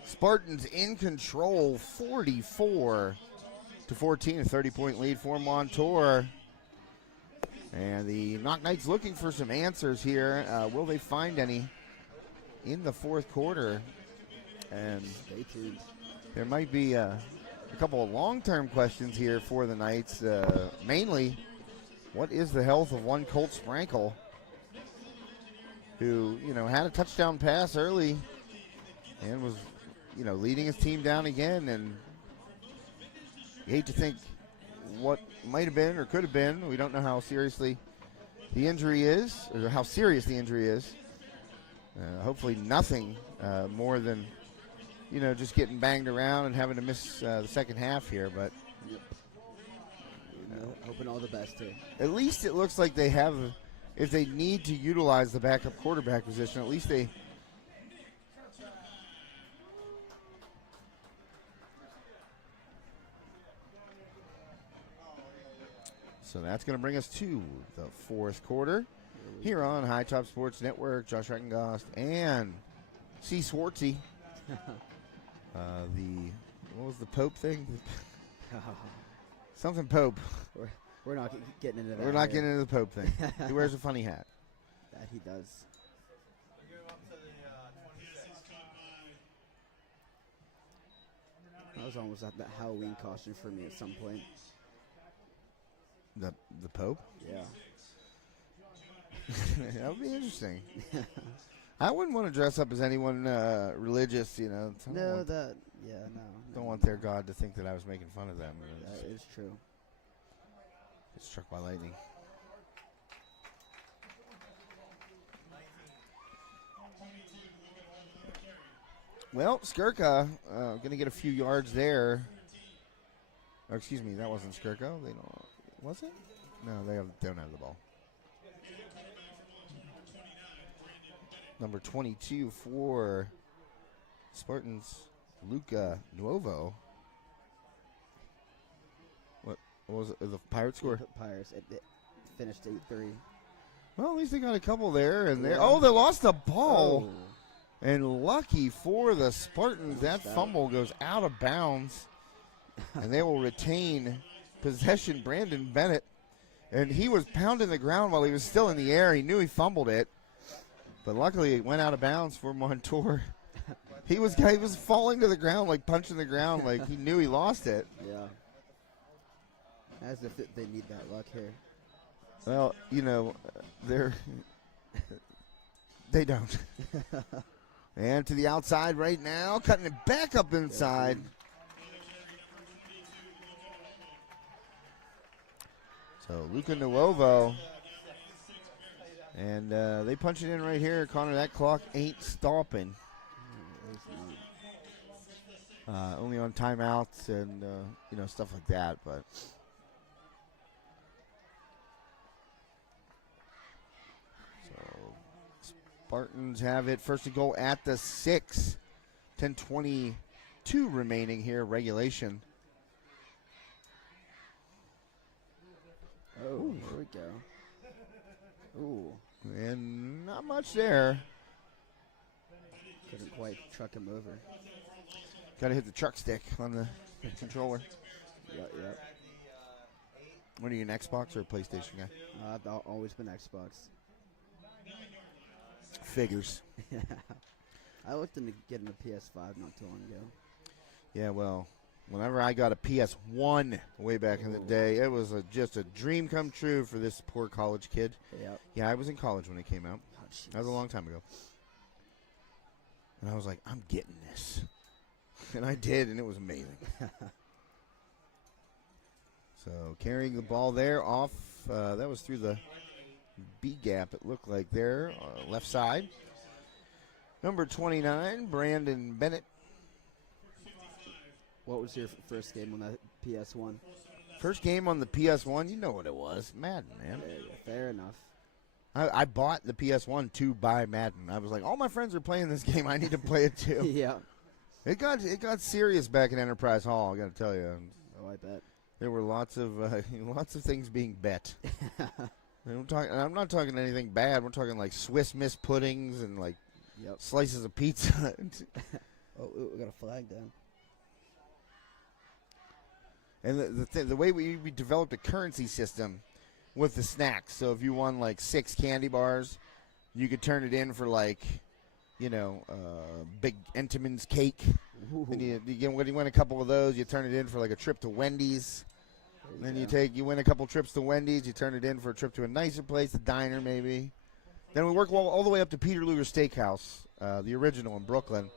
Spartans in control, 44-14, a 30-point lead for Montour. And the Knoch Knights looking for some answers here. Will they find any in the fourth quarter? And stay tuned. There might be a couple of long-term questions here for the Knights. Mainly, what is the health of one Colt Sprankle, who, had a touchdown pass early and was, leading his team down again. And you hate to think what might have been or could have been. We don't know how seriously the injury is, or how serious the injury is. Hopefully nothing more than, just getting banged around and having to miss the second half here. But hoping all the best here. At least it looks like they have, if they need to utilize the backup quarterback position, at least they. So that's going to bring us to the fourth quarter here on High Top Sports Network. Josh Reckengost and C. Swartzy. What was the Pope thing? Something Pope. We're not getting into that. We're not getting into the Pope thing. He wears a funny hat. That he does. That was almost that Halloween costume for me at some point. The Pope? Yeah. That would be interesting. I wouldn't want to dress up as anyone religious, No, Don't want their God to think that I was making fun of them. That is true. Get struck by lightning. Well, Skirka going to get a few yards there. Oh, excuse me, that wasn't Skirka. They don't. Was it? No, they don't have the ball. Number 22 for Spartans, Luca Nuovo. What was it? The Pirates score? Pirates. It finished 8-3. Well, at least they got a couple there and there. Yeah. Oh, they lost the ball. Oh. And lucky for the Spartans, that fumble goes out of bounds. And they will retain possession. Brandon Bennett. And he was pounding the ground while he was still in the air. He knew he fumbled it. But luckily it went out of bounds for Montour. He was falling to the ground, like punching the ground, like he knew he lost it. Yeah. As if they need that luck here. Well, they don't. And to the outside right now, cutting it back up inside. So Luca Nuovo. And they punch it in right here. Connor, that clock ain't stopping. Only on timeouts and, stuff like that. But so Spartans have it first to go at the 6. 10:22 remaining here, regulation. Oh, Ooh. There we go. Ooh. And not much there. Couldn't quite truck him over. Got to hit the truck stick on the controller. Yep. What are you, an Xbox or a PlayStation guy? I've always been Xbox. Figures. I looked into getting a PS5 not too long ago. Yeah, well, whenever I got a PS1 way back in the day, it was just a dream come true for this poor college kid. Yep. Yeah, I was in college when it came out. Oh, that was a long time ago. And I was like, I'm getting this. And I did, and it was amazing. So carrying the ball there off, that was through the B gap, it looked like there, left side. Number 29, Brandon Bennett. What was your first game on the PS1? First game on the PS1, you know what it was. Madden, man. Fair enough. I bought the PS1 to buy Madden. I was like, all my friends are playing this game. I need to play it too. Yeah. It got serious back in Enterprise Hall, I got to tell you. Oh, I bet. There were lots of things being bet. I'm not talking anything bad. We're talking like Swiss Miss puddings and like slices of pizza. Oh, we got a flag down. And the way we developed a currency system with the snacks. So if you won like 6 candy bars, you could turn it in for like, big Entenmann's cake. Then you win a couple of those, you turn it in for like a trip to Wendy's. Then you win a couple trips to Wendy's, you turn it in for a trip to a nicer place, a diner maybe. Then we work all the way up to Peter Luger Steakhouse, the original in Brooklyn.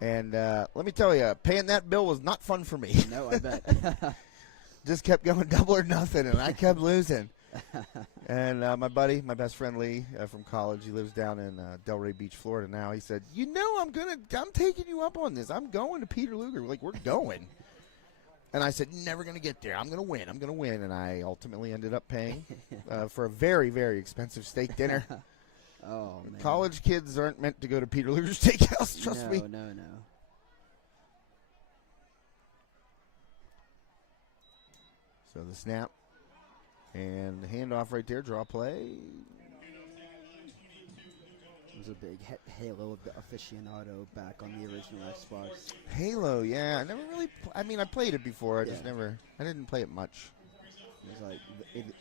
And let me tell you, paying that bill was not fun for me. No, I bet. Just kept going double or nothing, and I kept losing. And my buddy, my best friend Lee from college, he lives down in Delray Beach, Florida now. He said, I'm taking you up on this. I'm going to Peter Luger. We're going. And I said, never going to get there. I'm going to win. And I ultimately ended up paying for a very, very expensive steak dinner. Oh, man. College kids aren't meant to go to Peter Luger Steakhouse, trust me. No. So the snap and the handoff right there, draw play. It was a big Halo aficionado back on the original Xbox. Halo, yeah. I never really, I played it before. I didn't play it much. It was like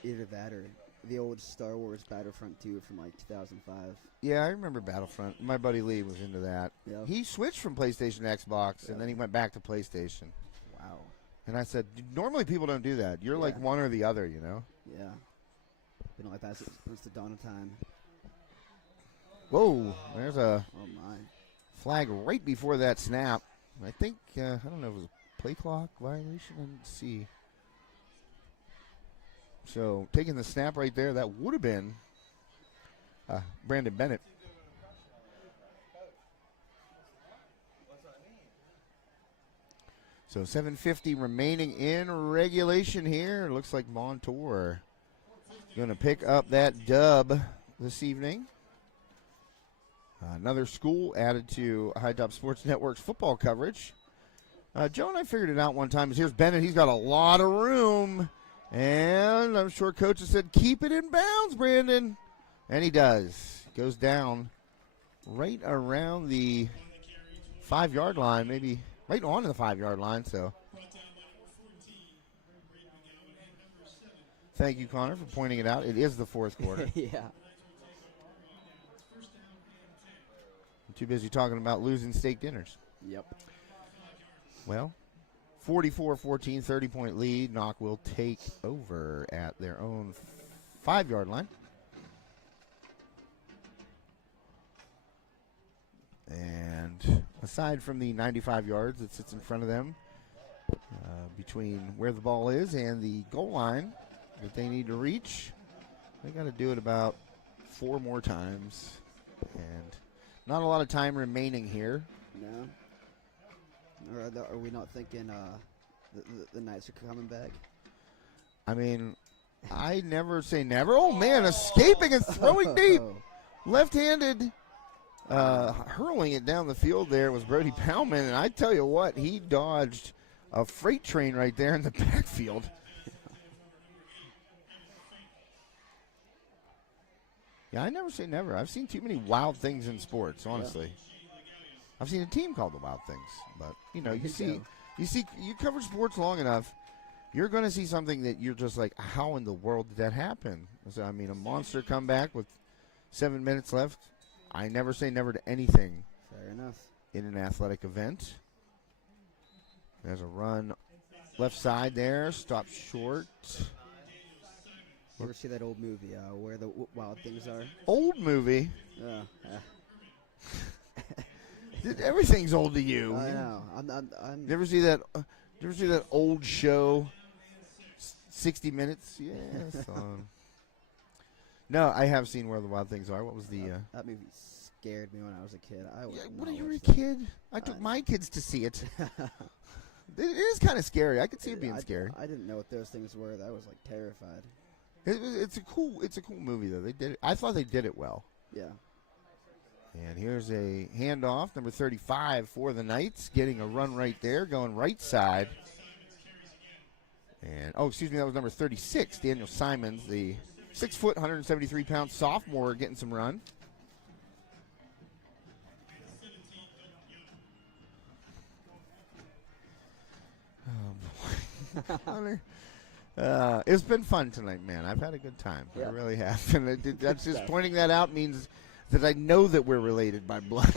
either that or the old Star Wars Battlefront 2 from like 2005. Yeah, I remember Battlefront. My buddy Lee was into that. Yep. He switched from PlayStation to Xbox, and then he went back to PlayStation. Wow. And I said, normally people don't do that. You're like one or the other, Yeah. Been like that since the dawn of time. Whoa, there's a my flag right before that snap. I think, I don't know if it was a play clock violation. I didn't see. So taking the snap right there, that would have been Brandon Bennett. So 7:50 remaining in regulation here. Looks like Montour going to pick up that dub this evening. Another school added to High Top Sports Network's football coverage. Joe and I figured it out one time. Here's Bennett. He's got a lot of room. And I'm sure coach has said, keep it in bounds, Brandon. And he does. Goes down right around the 5-yard line, maybe right on the 5-yard line. So thank you, Connor, for pointing it out. It is the fourth quarter. Yeah. I'm too busy talking about losing steak dinners. Yep. Well, 44-14, 30-point lead. Knoch will take over at their own 5-yard line. And aside from the 95 yards that sits in front of them, between where the ball is and the goal line that they need to reach, they got to do it about 4 more times. And not a lot of time remaining here. No. Are we not thinking the Knights are coming back? I mean, I never say never. Oh, man, escaping and throwing deep. Left-handed. Hurling it down the field there was Brody Bauman, and I tell you what, he dodged a freight train right there in the backfield. Yeah, I never say never. I've seen too many wild things in sports, honestly. Yeah. I've seen a team called the Wild Things, but you know, you cover sports long enough, you're going to see something that you're just like, how in the world did that happen? So I mean, a monster comeback with 7 minutes left. I never say never to anything. Fair enough. In an athletic event. There's a run left side there, stop short. You ever see that old movie, Where the Wild Things Are? Old movie? Everything's old to you. I know. You ever see that? You ever see that old show, 60 Minutes? Yes. No, I have seen Where the Wild Things Are. What was the? That movie scared me when I was a kid. When you were a kid, I took my kids to see it. It is kind of scary. I could see it being scary. I didn't know what those things were. I was like terrified. It's a cool movie though. They did it. I thought they did it well. Yeah. And here's a handoff, number 35 for the Knights, getting a run right there, going right side. And excuse me, that was number 36, Daniel Simons, the 6 foot, 173-pound sophomore, getting some run. Oh boy. It's been fun tonight, man. I've had a good time. Yeah. I really have. And that's just pointing that out means that I know that we're related by blood.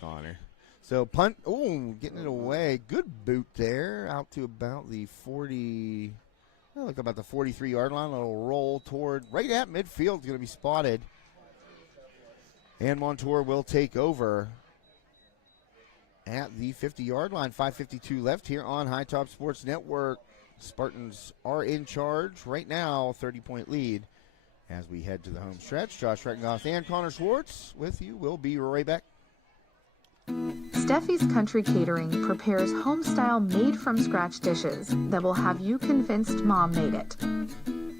Connor. So punt. Oh, getting it away. Good boot there. Out to about the 40. Look, about the 43-yard line. A little roll toward right at midfield. Is going to be spotted. And Montour will take over at the 50-yard line. 5:52 left here on High Top Sports Network. Spartans are in charge right now. 30-point lead as we head to the home stretch. Josh Rettengoff and Connor Schwartz with you. We'll be right back. Steffi's Country Catering prepares home-style made-from-scratch dishes that will have you convinced Mom made it.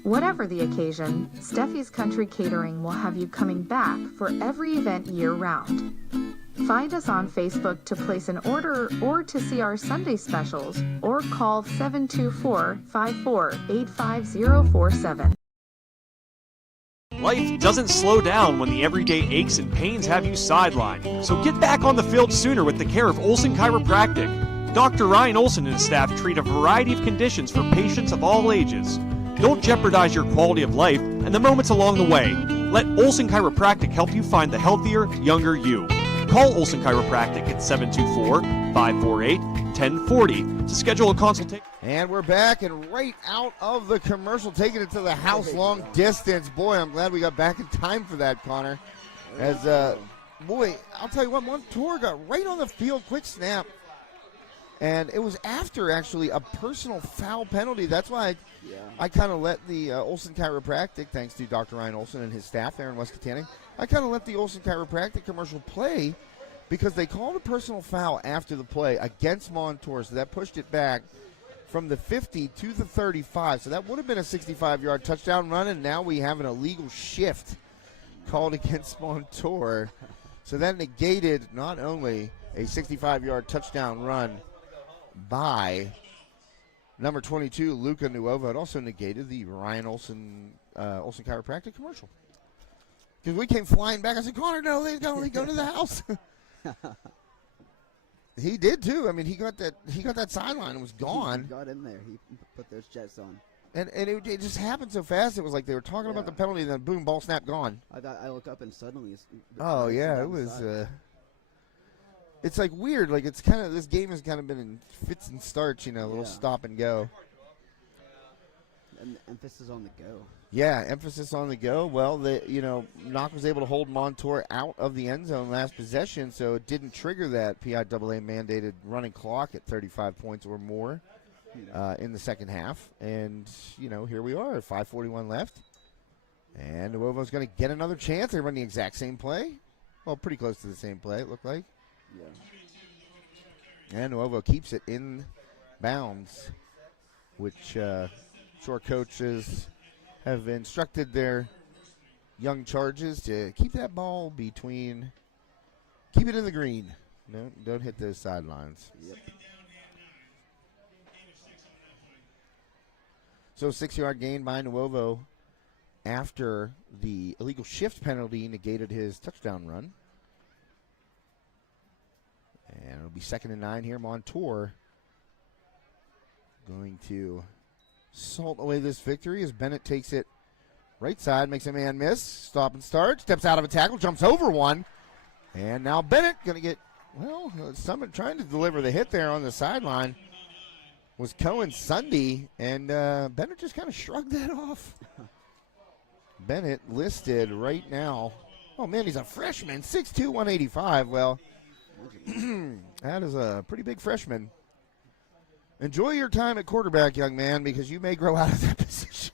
Whatever the occasion, Steffi's Country Catering will have you coming back for every event year-round. Find us on Facebook to place an order or to see our Sunday specials, or call 724-54-85047. Life doesn't slow down when the everyday aches and pains have you sidelined. So get back on the field sooner with the care of Olson Chiropractic. Dr. Ryan Olson and his staff treat a variety of conditions for patients of all ages. Don't jeopardize your quality of life and the moments along the way. Let Olson Chiropractic help you find the healthier, younger you. Call Olson Chiropractic at 724-548-1040 to schedule a consultation. And we're back and right out of the commercial, taking it to the house long distance. Boy, I'm glad we got back in time for that, Connor. As, boy, I'll tell you what, Montour got right on the field, quick snap. And it was after, actually, a personal foul penalty. That's why I kind of let the Olson Chiropractic, thanks to Dr. Ryan Olson and his staff there in West Katanning, I kind of let the Olson Chiropractic commercial play because they called a personal foul after the play against Montour, so that pushed it back from the 50 to the 35. So that would have been a 65-yard touchdown run, and now we have an illegal shift called against Montour. So that negated not only a 65-yard touchdown run by number 22, Luca Nuovo, it also negated the Ryan Olson Olsen Chiropractic commercial. Because we came flying back. I said, Connor, no, they go to the house. He did too. I mean, he got that sideline and was gone. He got in there. He put those jets on. And it just happened so fast. It was like they were talking about the penalty, and then boom, ball snap, gone. I look up and suddenly Oh yeah, it was. It's like weird. Like it's kind of this game has kind of been in fits and starts. A little stop and go. And emphasis on the go. Yeah, emphasis on the go. Well, Knoch was able to hold Montour out of the end zone last possession, so it didn't trigger that PIAA mandated running clock at 35 points or more in the second half. And, here we are, 5:41 left. And Nuovo's going to get another chance. They run the exact same play. Well, pretty close to the same play, it looked like. Yeah. And Nuovo keeps it in bounds, which Shore coaches have instructed their young charges to keep that ball keep it in the green. No, don't hit those sidelines. Yep. So 6-yard gain by Nuovo after the illegal shift penalty negated his touchdown run. And it'll be 2nd and 9 here. Montour going to salt away this victory as Bennett takes it right side, makes a man miss, stop and start, steps out of a tackle, jumps over one, and now Bennett going to get, someone trying to deliver the hit there on the sideline was Cohen Sunday, and Bennett just kind of shrugged that off. Bennett listed right now, oh man, he's a freshman, 6'2", 185, well, that is a pretty big freshman. Enjoy your time at quarterback, young man, because you may grow out of that position.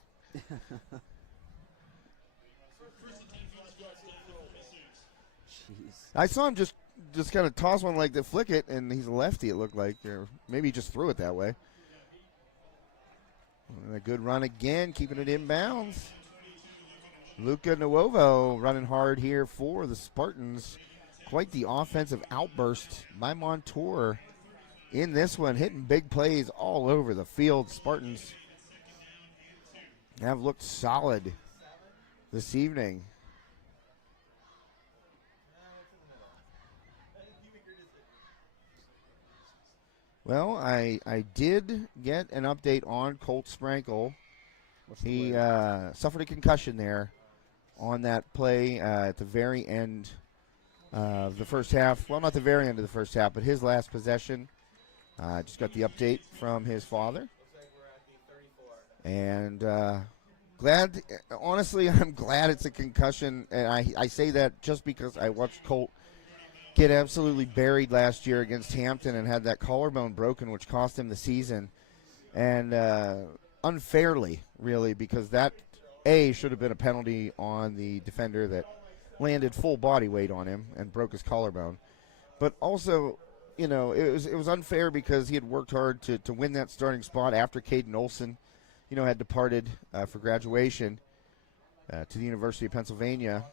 I saw him just kind of toss one like to flick it, and he's a lefty, it looked like. Or maybe he just threw it that way. And a good run again, keeping it inbounds. Luca Nuovo running hard here for the Spartans. Quite the offensive outburst by Montour in this one, hitting big plays all over the field. Spartans have looked solid this evening. Well, I did get an update on Colt Sprankle. He suffered a concussion there on that play at the very end of the first half. Well, not the very end of the first half, but his last possession. Just got the update from his father. And honestly, I'm glad it's a concussion. And I say that just because I watched Colt get absolutely buried last year against Hampton and had that collarbone broken, which cost him the season. And unfairly, really, because that, should have been a penalty on the defender that landed full body weight on him and broke his collarbone. But also, it was unfair because he had worked hard to win that starting spot after Caden Olson, had departed for graduation to the University of Pennsylvania.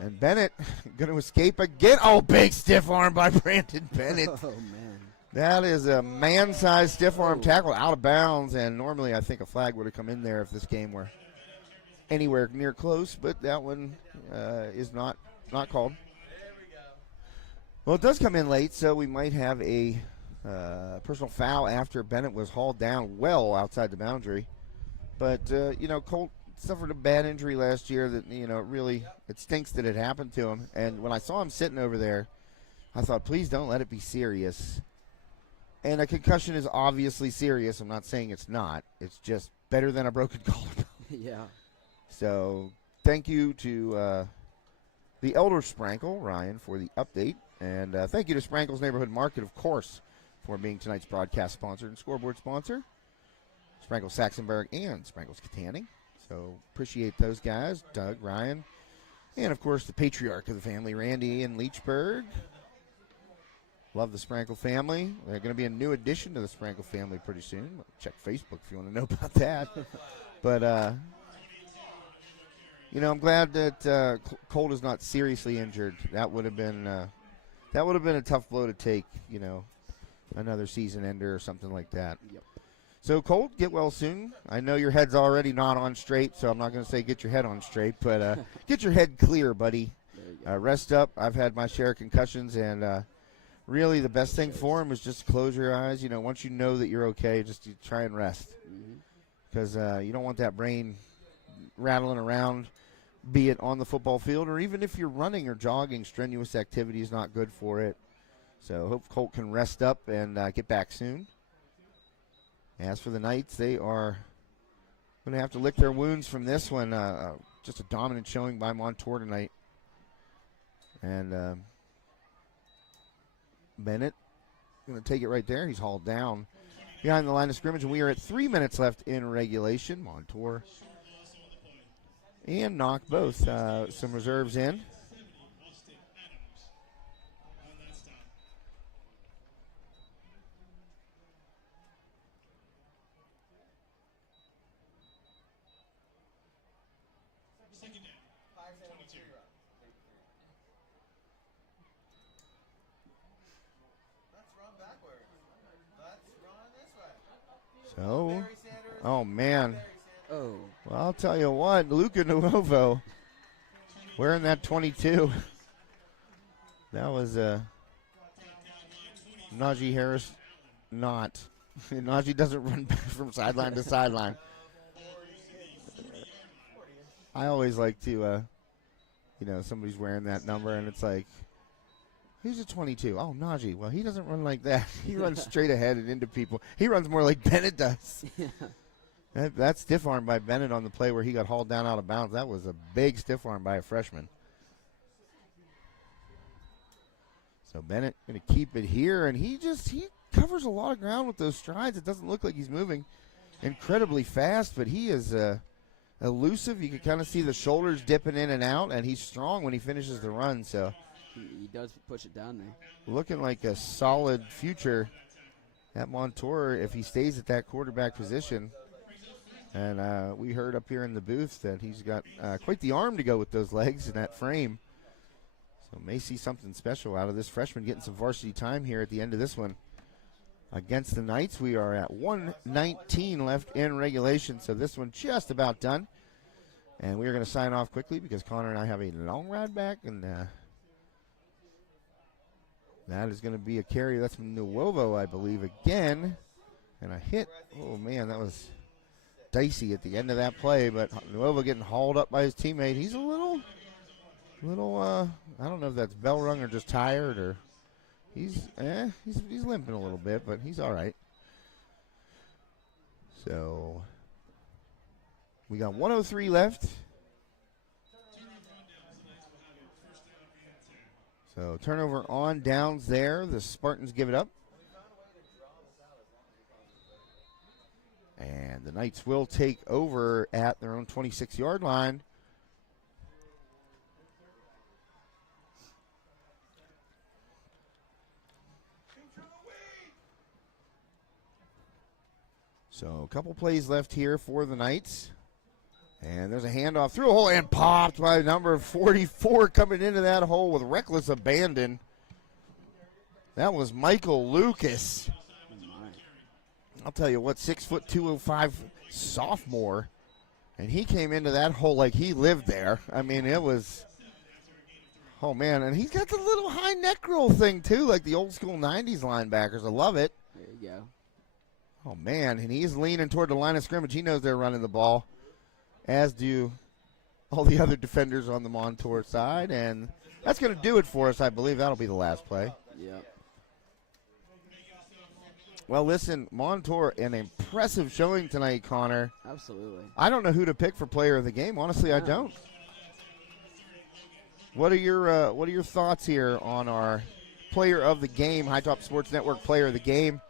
And Bennett going to escape again. Oh, big stiff arm by Brandon Bennett. Oh, man. That is a man-sized stiff arm tackle out of bounds, and normally I think a flag would have come in there if this game were anywhere near close, but that one is not called. Well, it does come in late, so we might have a personal foul after Bennett was hauled down well outside the boundary. But, Colt suffered a bad injury last year that, it stinks that it happened to him. And when I saw him sitting over there, I thought, please don't let it be serious. And a concussion is obviously serious. I'm not saying it's not. It's just better than a broken collarbone. Yeah. So thank you to the elder Sprankle, Ryan, for the update. And thank you to Sprankle's Neighborhood Market, of course, for being tonight's broadcast sponsor and scoreboard sponsor. Sprankle Saxonburg and Sprankle's Katanning. So appreciate those guys, Doug, Ryan, and, of course, the patriarch of the family, Randy in Leechburg. Love the Sprankle family. They're going to be a new addition to the Sprankle family pretty soon. Check Facebook if you want to know about that. But, I'm glad that Colt is not seriously injured. That would have been a tough blow to take, another season ender or something like that. Yep. So, Colt, get well soon. I know your head's already not on straight, so I'm not going to say get your head on straight, but get your head clear, buddy. Rest up. I've had my share of concussions, and really the best thing for him is just close your eyes. You know, once you know that you're okay, just you try and rest. Because you don't want that brain rattling around, be it on the football field or even if you're running or jogging. Strenuous activity is not good for it. So hope Colt can rest up and get back soon. As for the Knights, they are going to have to lick their wounds from this one. Just a dominant showing by Montour tonight. And Bennett going to take it right there. He's hauled down behind the line of scrimmage, and we are at 3 minutes left in regulation. Montour and Knoch both. Some reserves in. So, oh man. Oh. Well, I'll tell you what, Luca Nuovo wearing that 22. That was Najee Harris not. Najee doesn't run back from sideline to sideline. I always like to, somebody's wearing that number and it's like, who's a 22? Oh, Najee. Well, he doesn't run like that. He runs straight ahead and into people. He runs more like Bennett does. Yeah. That stiff arm by Bennett on the play where he got hauled down out of bounds. That was a big stiff arm by a freshman. So Bennett going to keep it here, and he covers a lot of ground with those strides. It doesn't look like he's moving incredibly fast, but he is elusive. You can kind of see the shoulders dipping in and out, and he's strong when he finishes the run. So he does push it down there. Looking like a solid future at Montour if he stays at that quarterback position. And we heard up here in the booth that he's got quite the arm to go with those legs and that frame. So may see something special out of this freshman getting some varsity time here at the end of this one. Against the Knights, we are at 1:19 left in regulation, so this one just about done. And we are going to sign off quickly because Connor and I have a long ride back, and that is going to be a carry. That's from Nuovo, I believe, again. And a hit. Oh, man, that was dicey at the end of that play, but Nuovo getting hauled up by his teammate. He's a little, I don't know if that's bell rung or just tired, or he's limping a little bit, but he's all right. So we got 1:03 left. So turnover on downs there. The Spartans give it up. And the Knights will take over at their own 26-yard line. So a couple plays left here for the Knights. And there's a handoff through a hole and popped by number 44 coming into that hole with reckless abandon. That was Michael Lucas. I'll tell you what, 6', 205 sophomore. And he came into that hole like he lived there. I mean, it was, oh man, and he's got the little high neck roll thing too, like the old school 90s linebackers. I love it. There you go. Oh man, and he's leaning toward the line of scrimmage. He knows they're running the ball, as do all the other defenders on the Montour side. And that's going to do it for us, I believe. That'll be the last play. Yep. Well, listen, Montour, an impressive showing tonight, Connor. Absolutely. I don't know who to pick for player of the game. Honestly, I don't. What are your thoughts here on our player of the game, High Top Sports Network player of the game?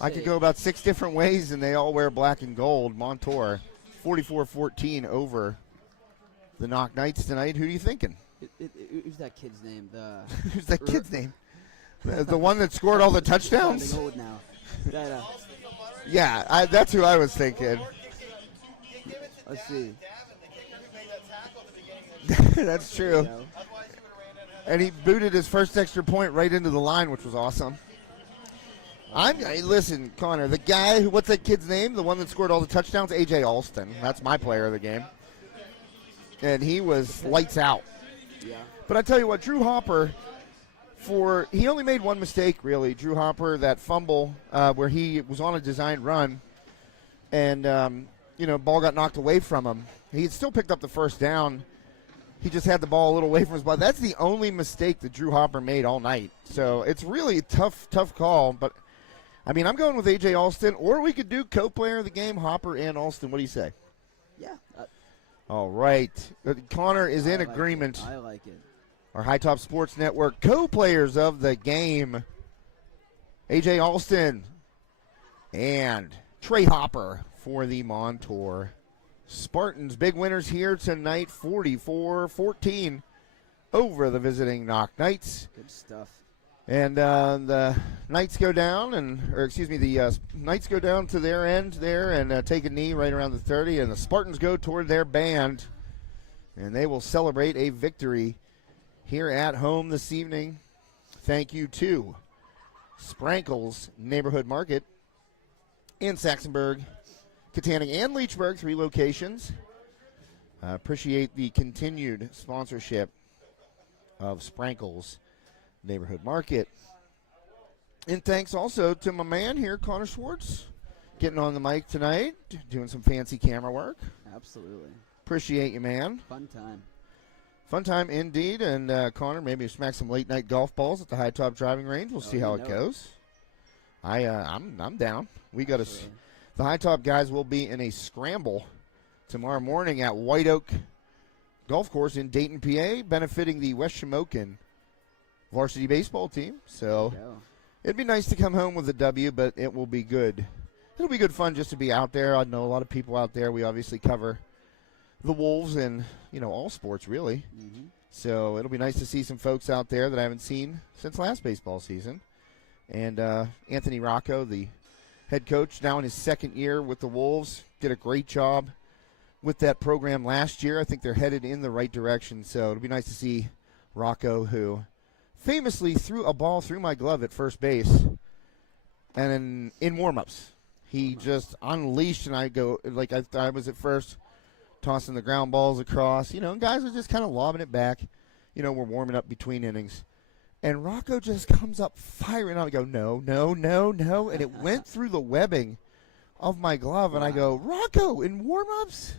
I could go about 6 different ways, and they all wear black and gold. Montour, 44-14 over the Knoch Knights tonight. Who are you thinking? Who's that kid's name? Who's that kid's name? The one that scored all the touchdowns? Old now. Yeah, that's who I was thinking. Let's see. That's true. And he booted his first extra point right into the line, which was awesome. Listen, Connor, the guy who, what's that kid's name? The one that scored all the touchdowns? A.J. Alston. That's my player of the game. And he was lights out. Yeah. But I tell you what, Drew Hopper, he only made one mistake, really. Drew Hopper, that fumble where he was on a designed run, and, ball got knocked away from him. He still picked up the first down. He just had the ball a little away from his body. That's the only mistake that Drew Hopper made all night. So it's really a tough call. But, I'm going with A.J. Alston, or we could do co-player of the game, Hopper and Alston. What do you say? Yeah. All right. Connor is in agreement. I like it. Our High Top Sports Network co-players of the game, A.J. Alston and Trey Hopper for the Montour Spartans. Big winners here tonight, 44-14 over the visiting Knoch Knights. Good stuff. And the Knights go down, the Knights go down to their end there and take a knee right around the 30, and the Spartans go toward their band, and they will celebrate a victory here at home this evening. Thank you to Sprankle's Neighborhood Market in Saxonburg, Katanning, and Leechburg, 3 locations. Appreciate the continued sponsorship of Sprankle's Neighborhood Market. And thanks also to my man here, Connor Schwartz, getting on the mic tonight, doing some fancy camera work. Absolutely. Appreciate you, man. Fun time. Fun time indeed. And Connor, maybe smack some late night golf balls at the High Top driving range. We'll see how it goes. I'm down. We got the High Top guys will be in a scramble tomorrow morning at White Oak Golf Course in Dayton, PA, benefiting the West Shamokin varsity baseball team. So it'd be nice to come home with a W, but it will be good. It'll be good fun just to be out there. I know a lot of people out there. We obviously cover the Wolves and, all sports really. Mm-hmm. So it'll be nice to see some folks out there that I haven't seen since last baseball season. And Anthony Rocco, the head coach, now in his second year with the Wolves, did a great job with that program last year. I think they're headed in the right direction. So it'll be nice to see Rocco, who famously threw a ball through my glove at first base, and in warm-ups, he just unleashed, and I go, like I was at first, tossing the ground balls across, and guys are just kind of lobbing it back. We're warming up between innings. And Rocco just comes up firing. I go, no, and it went through the webbing of my glove, and I go, Rocco, in warm-ups?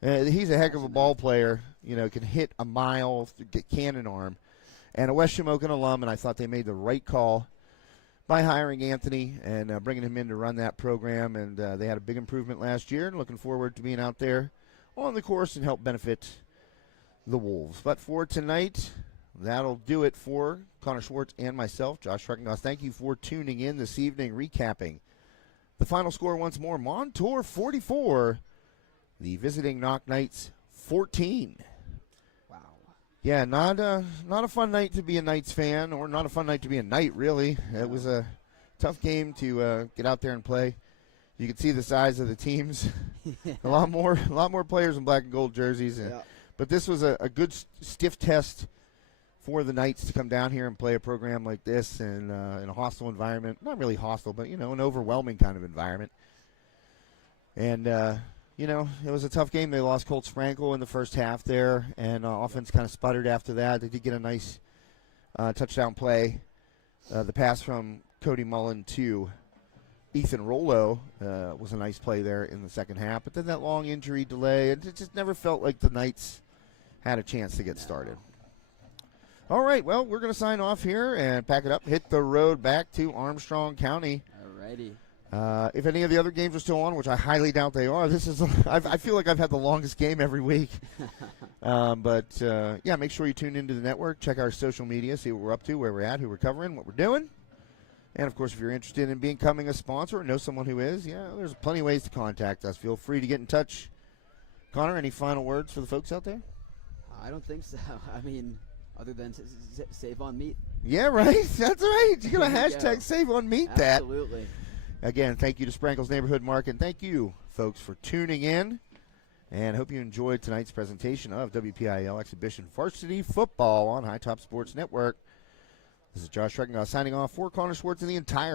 He's a heck of a ball player, can hit a mile, get cannon arm. And a West Shamokin alum, and I thought they made the right call by hiring Anthony and bringing him in to run that program. And they had a big improvement last year, and looking forward to being out there on the course and help benefit the Wolves. But for tonight, that'll do it for Connor Schwartz and myself, Josh Schreckengoss. Thank you for tuning in this evening, recapping the final score once more. Montour 44, the visiting Knoch Knights 14. Yeah, not a fun night to be a Knights fan, or not a fun night to be a Knight, really. It was a tough game to get out there and play. You could see the size of the teams. a lot more players in black and gold jerseys. But this was a good stiff test for the Knights to come down here and play a program like this in a hostile environment. Not really hostile, but, an overwhelming kind of environment. And it was a tough game. They lost Colt Sprankle in the first half there, and offense kind of sputtered after that. They did get a nice touchdown play. The pass from Cody Mullen to Ethan Rollo was a nice play there in the second half. But then that long injury delay, it just never felt like the Knights had a chance to get started. All right, well, we're going to sign off here and pack it up, hit the road back to Armstrong County. All righty. If any of the other games are still on, which I highly doubt they are, I feel like I've had the longest game every week. But make sure you tune into the network, check our social media, see what we're up to, where we're at, who we're covering, what we're doing. And, of course, if you're interested in becoming a sponsor or know someone who is, there's plenty of ways to contact us. Feel free to get in touch. Connor, any final words for the folks out there? I don't think so. Other than save on meat. Yeah, right. That's right. You got a hashtag save on meat that. Absolutely. Again, thank you to Sprankle's Neighborhood Market. And thank you, folks, for tuning in. And hope you enjoyed tonight's presentation of WPIAL Exhibition Varsity Football on High Top Sports Network. This is Josh Schreckengoss signing off for Connor Schwartz and the entire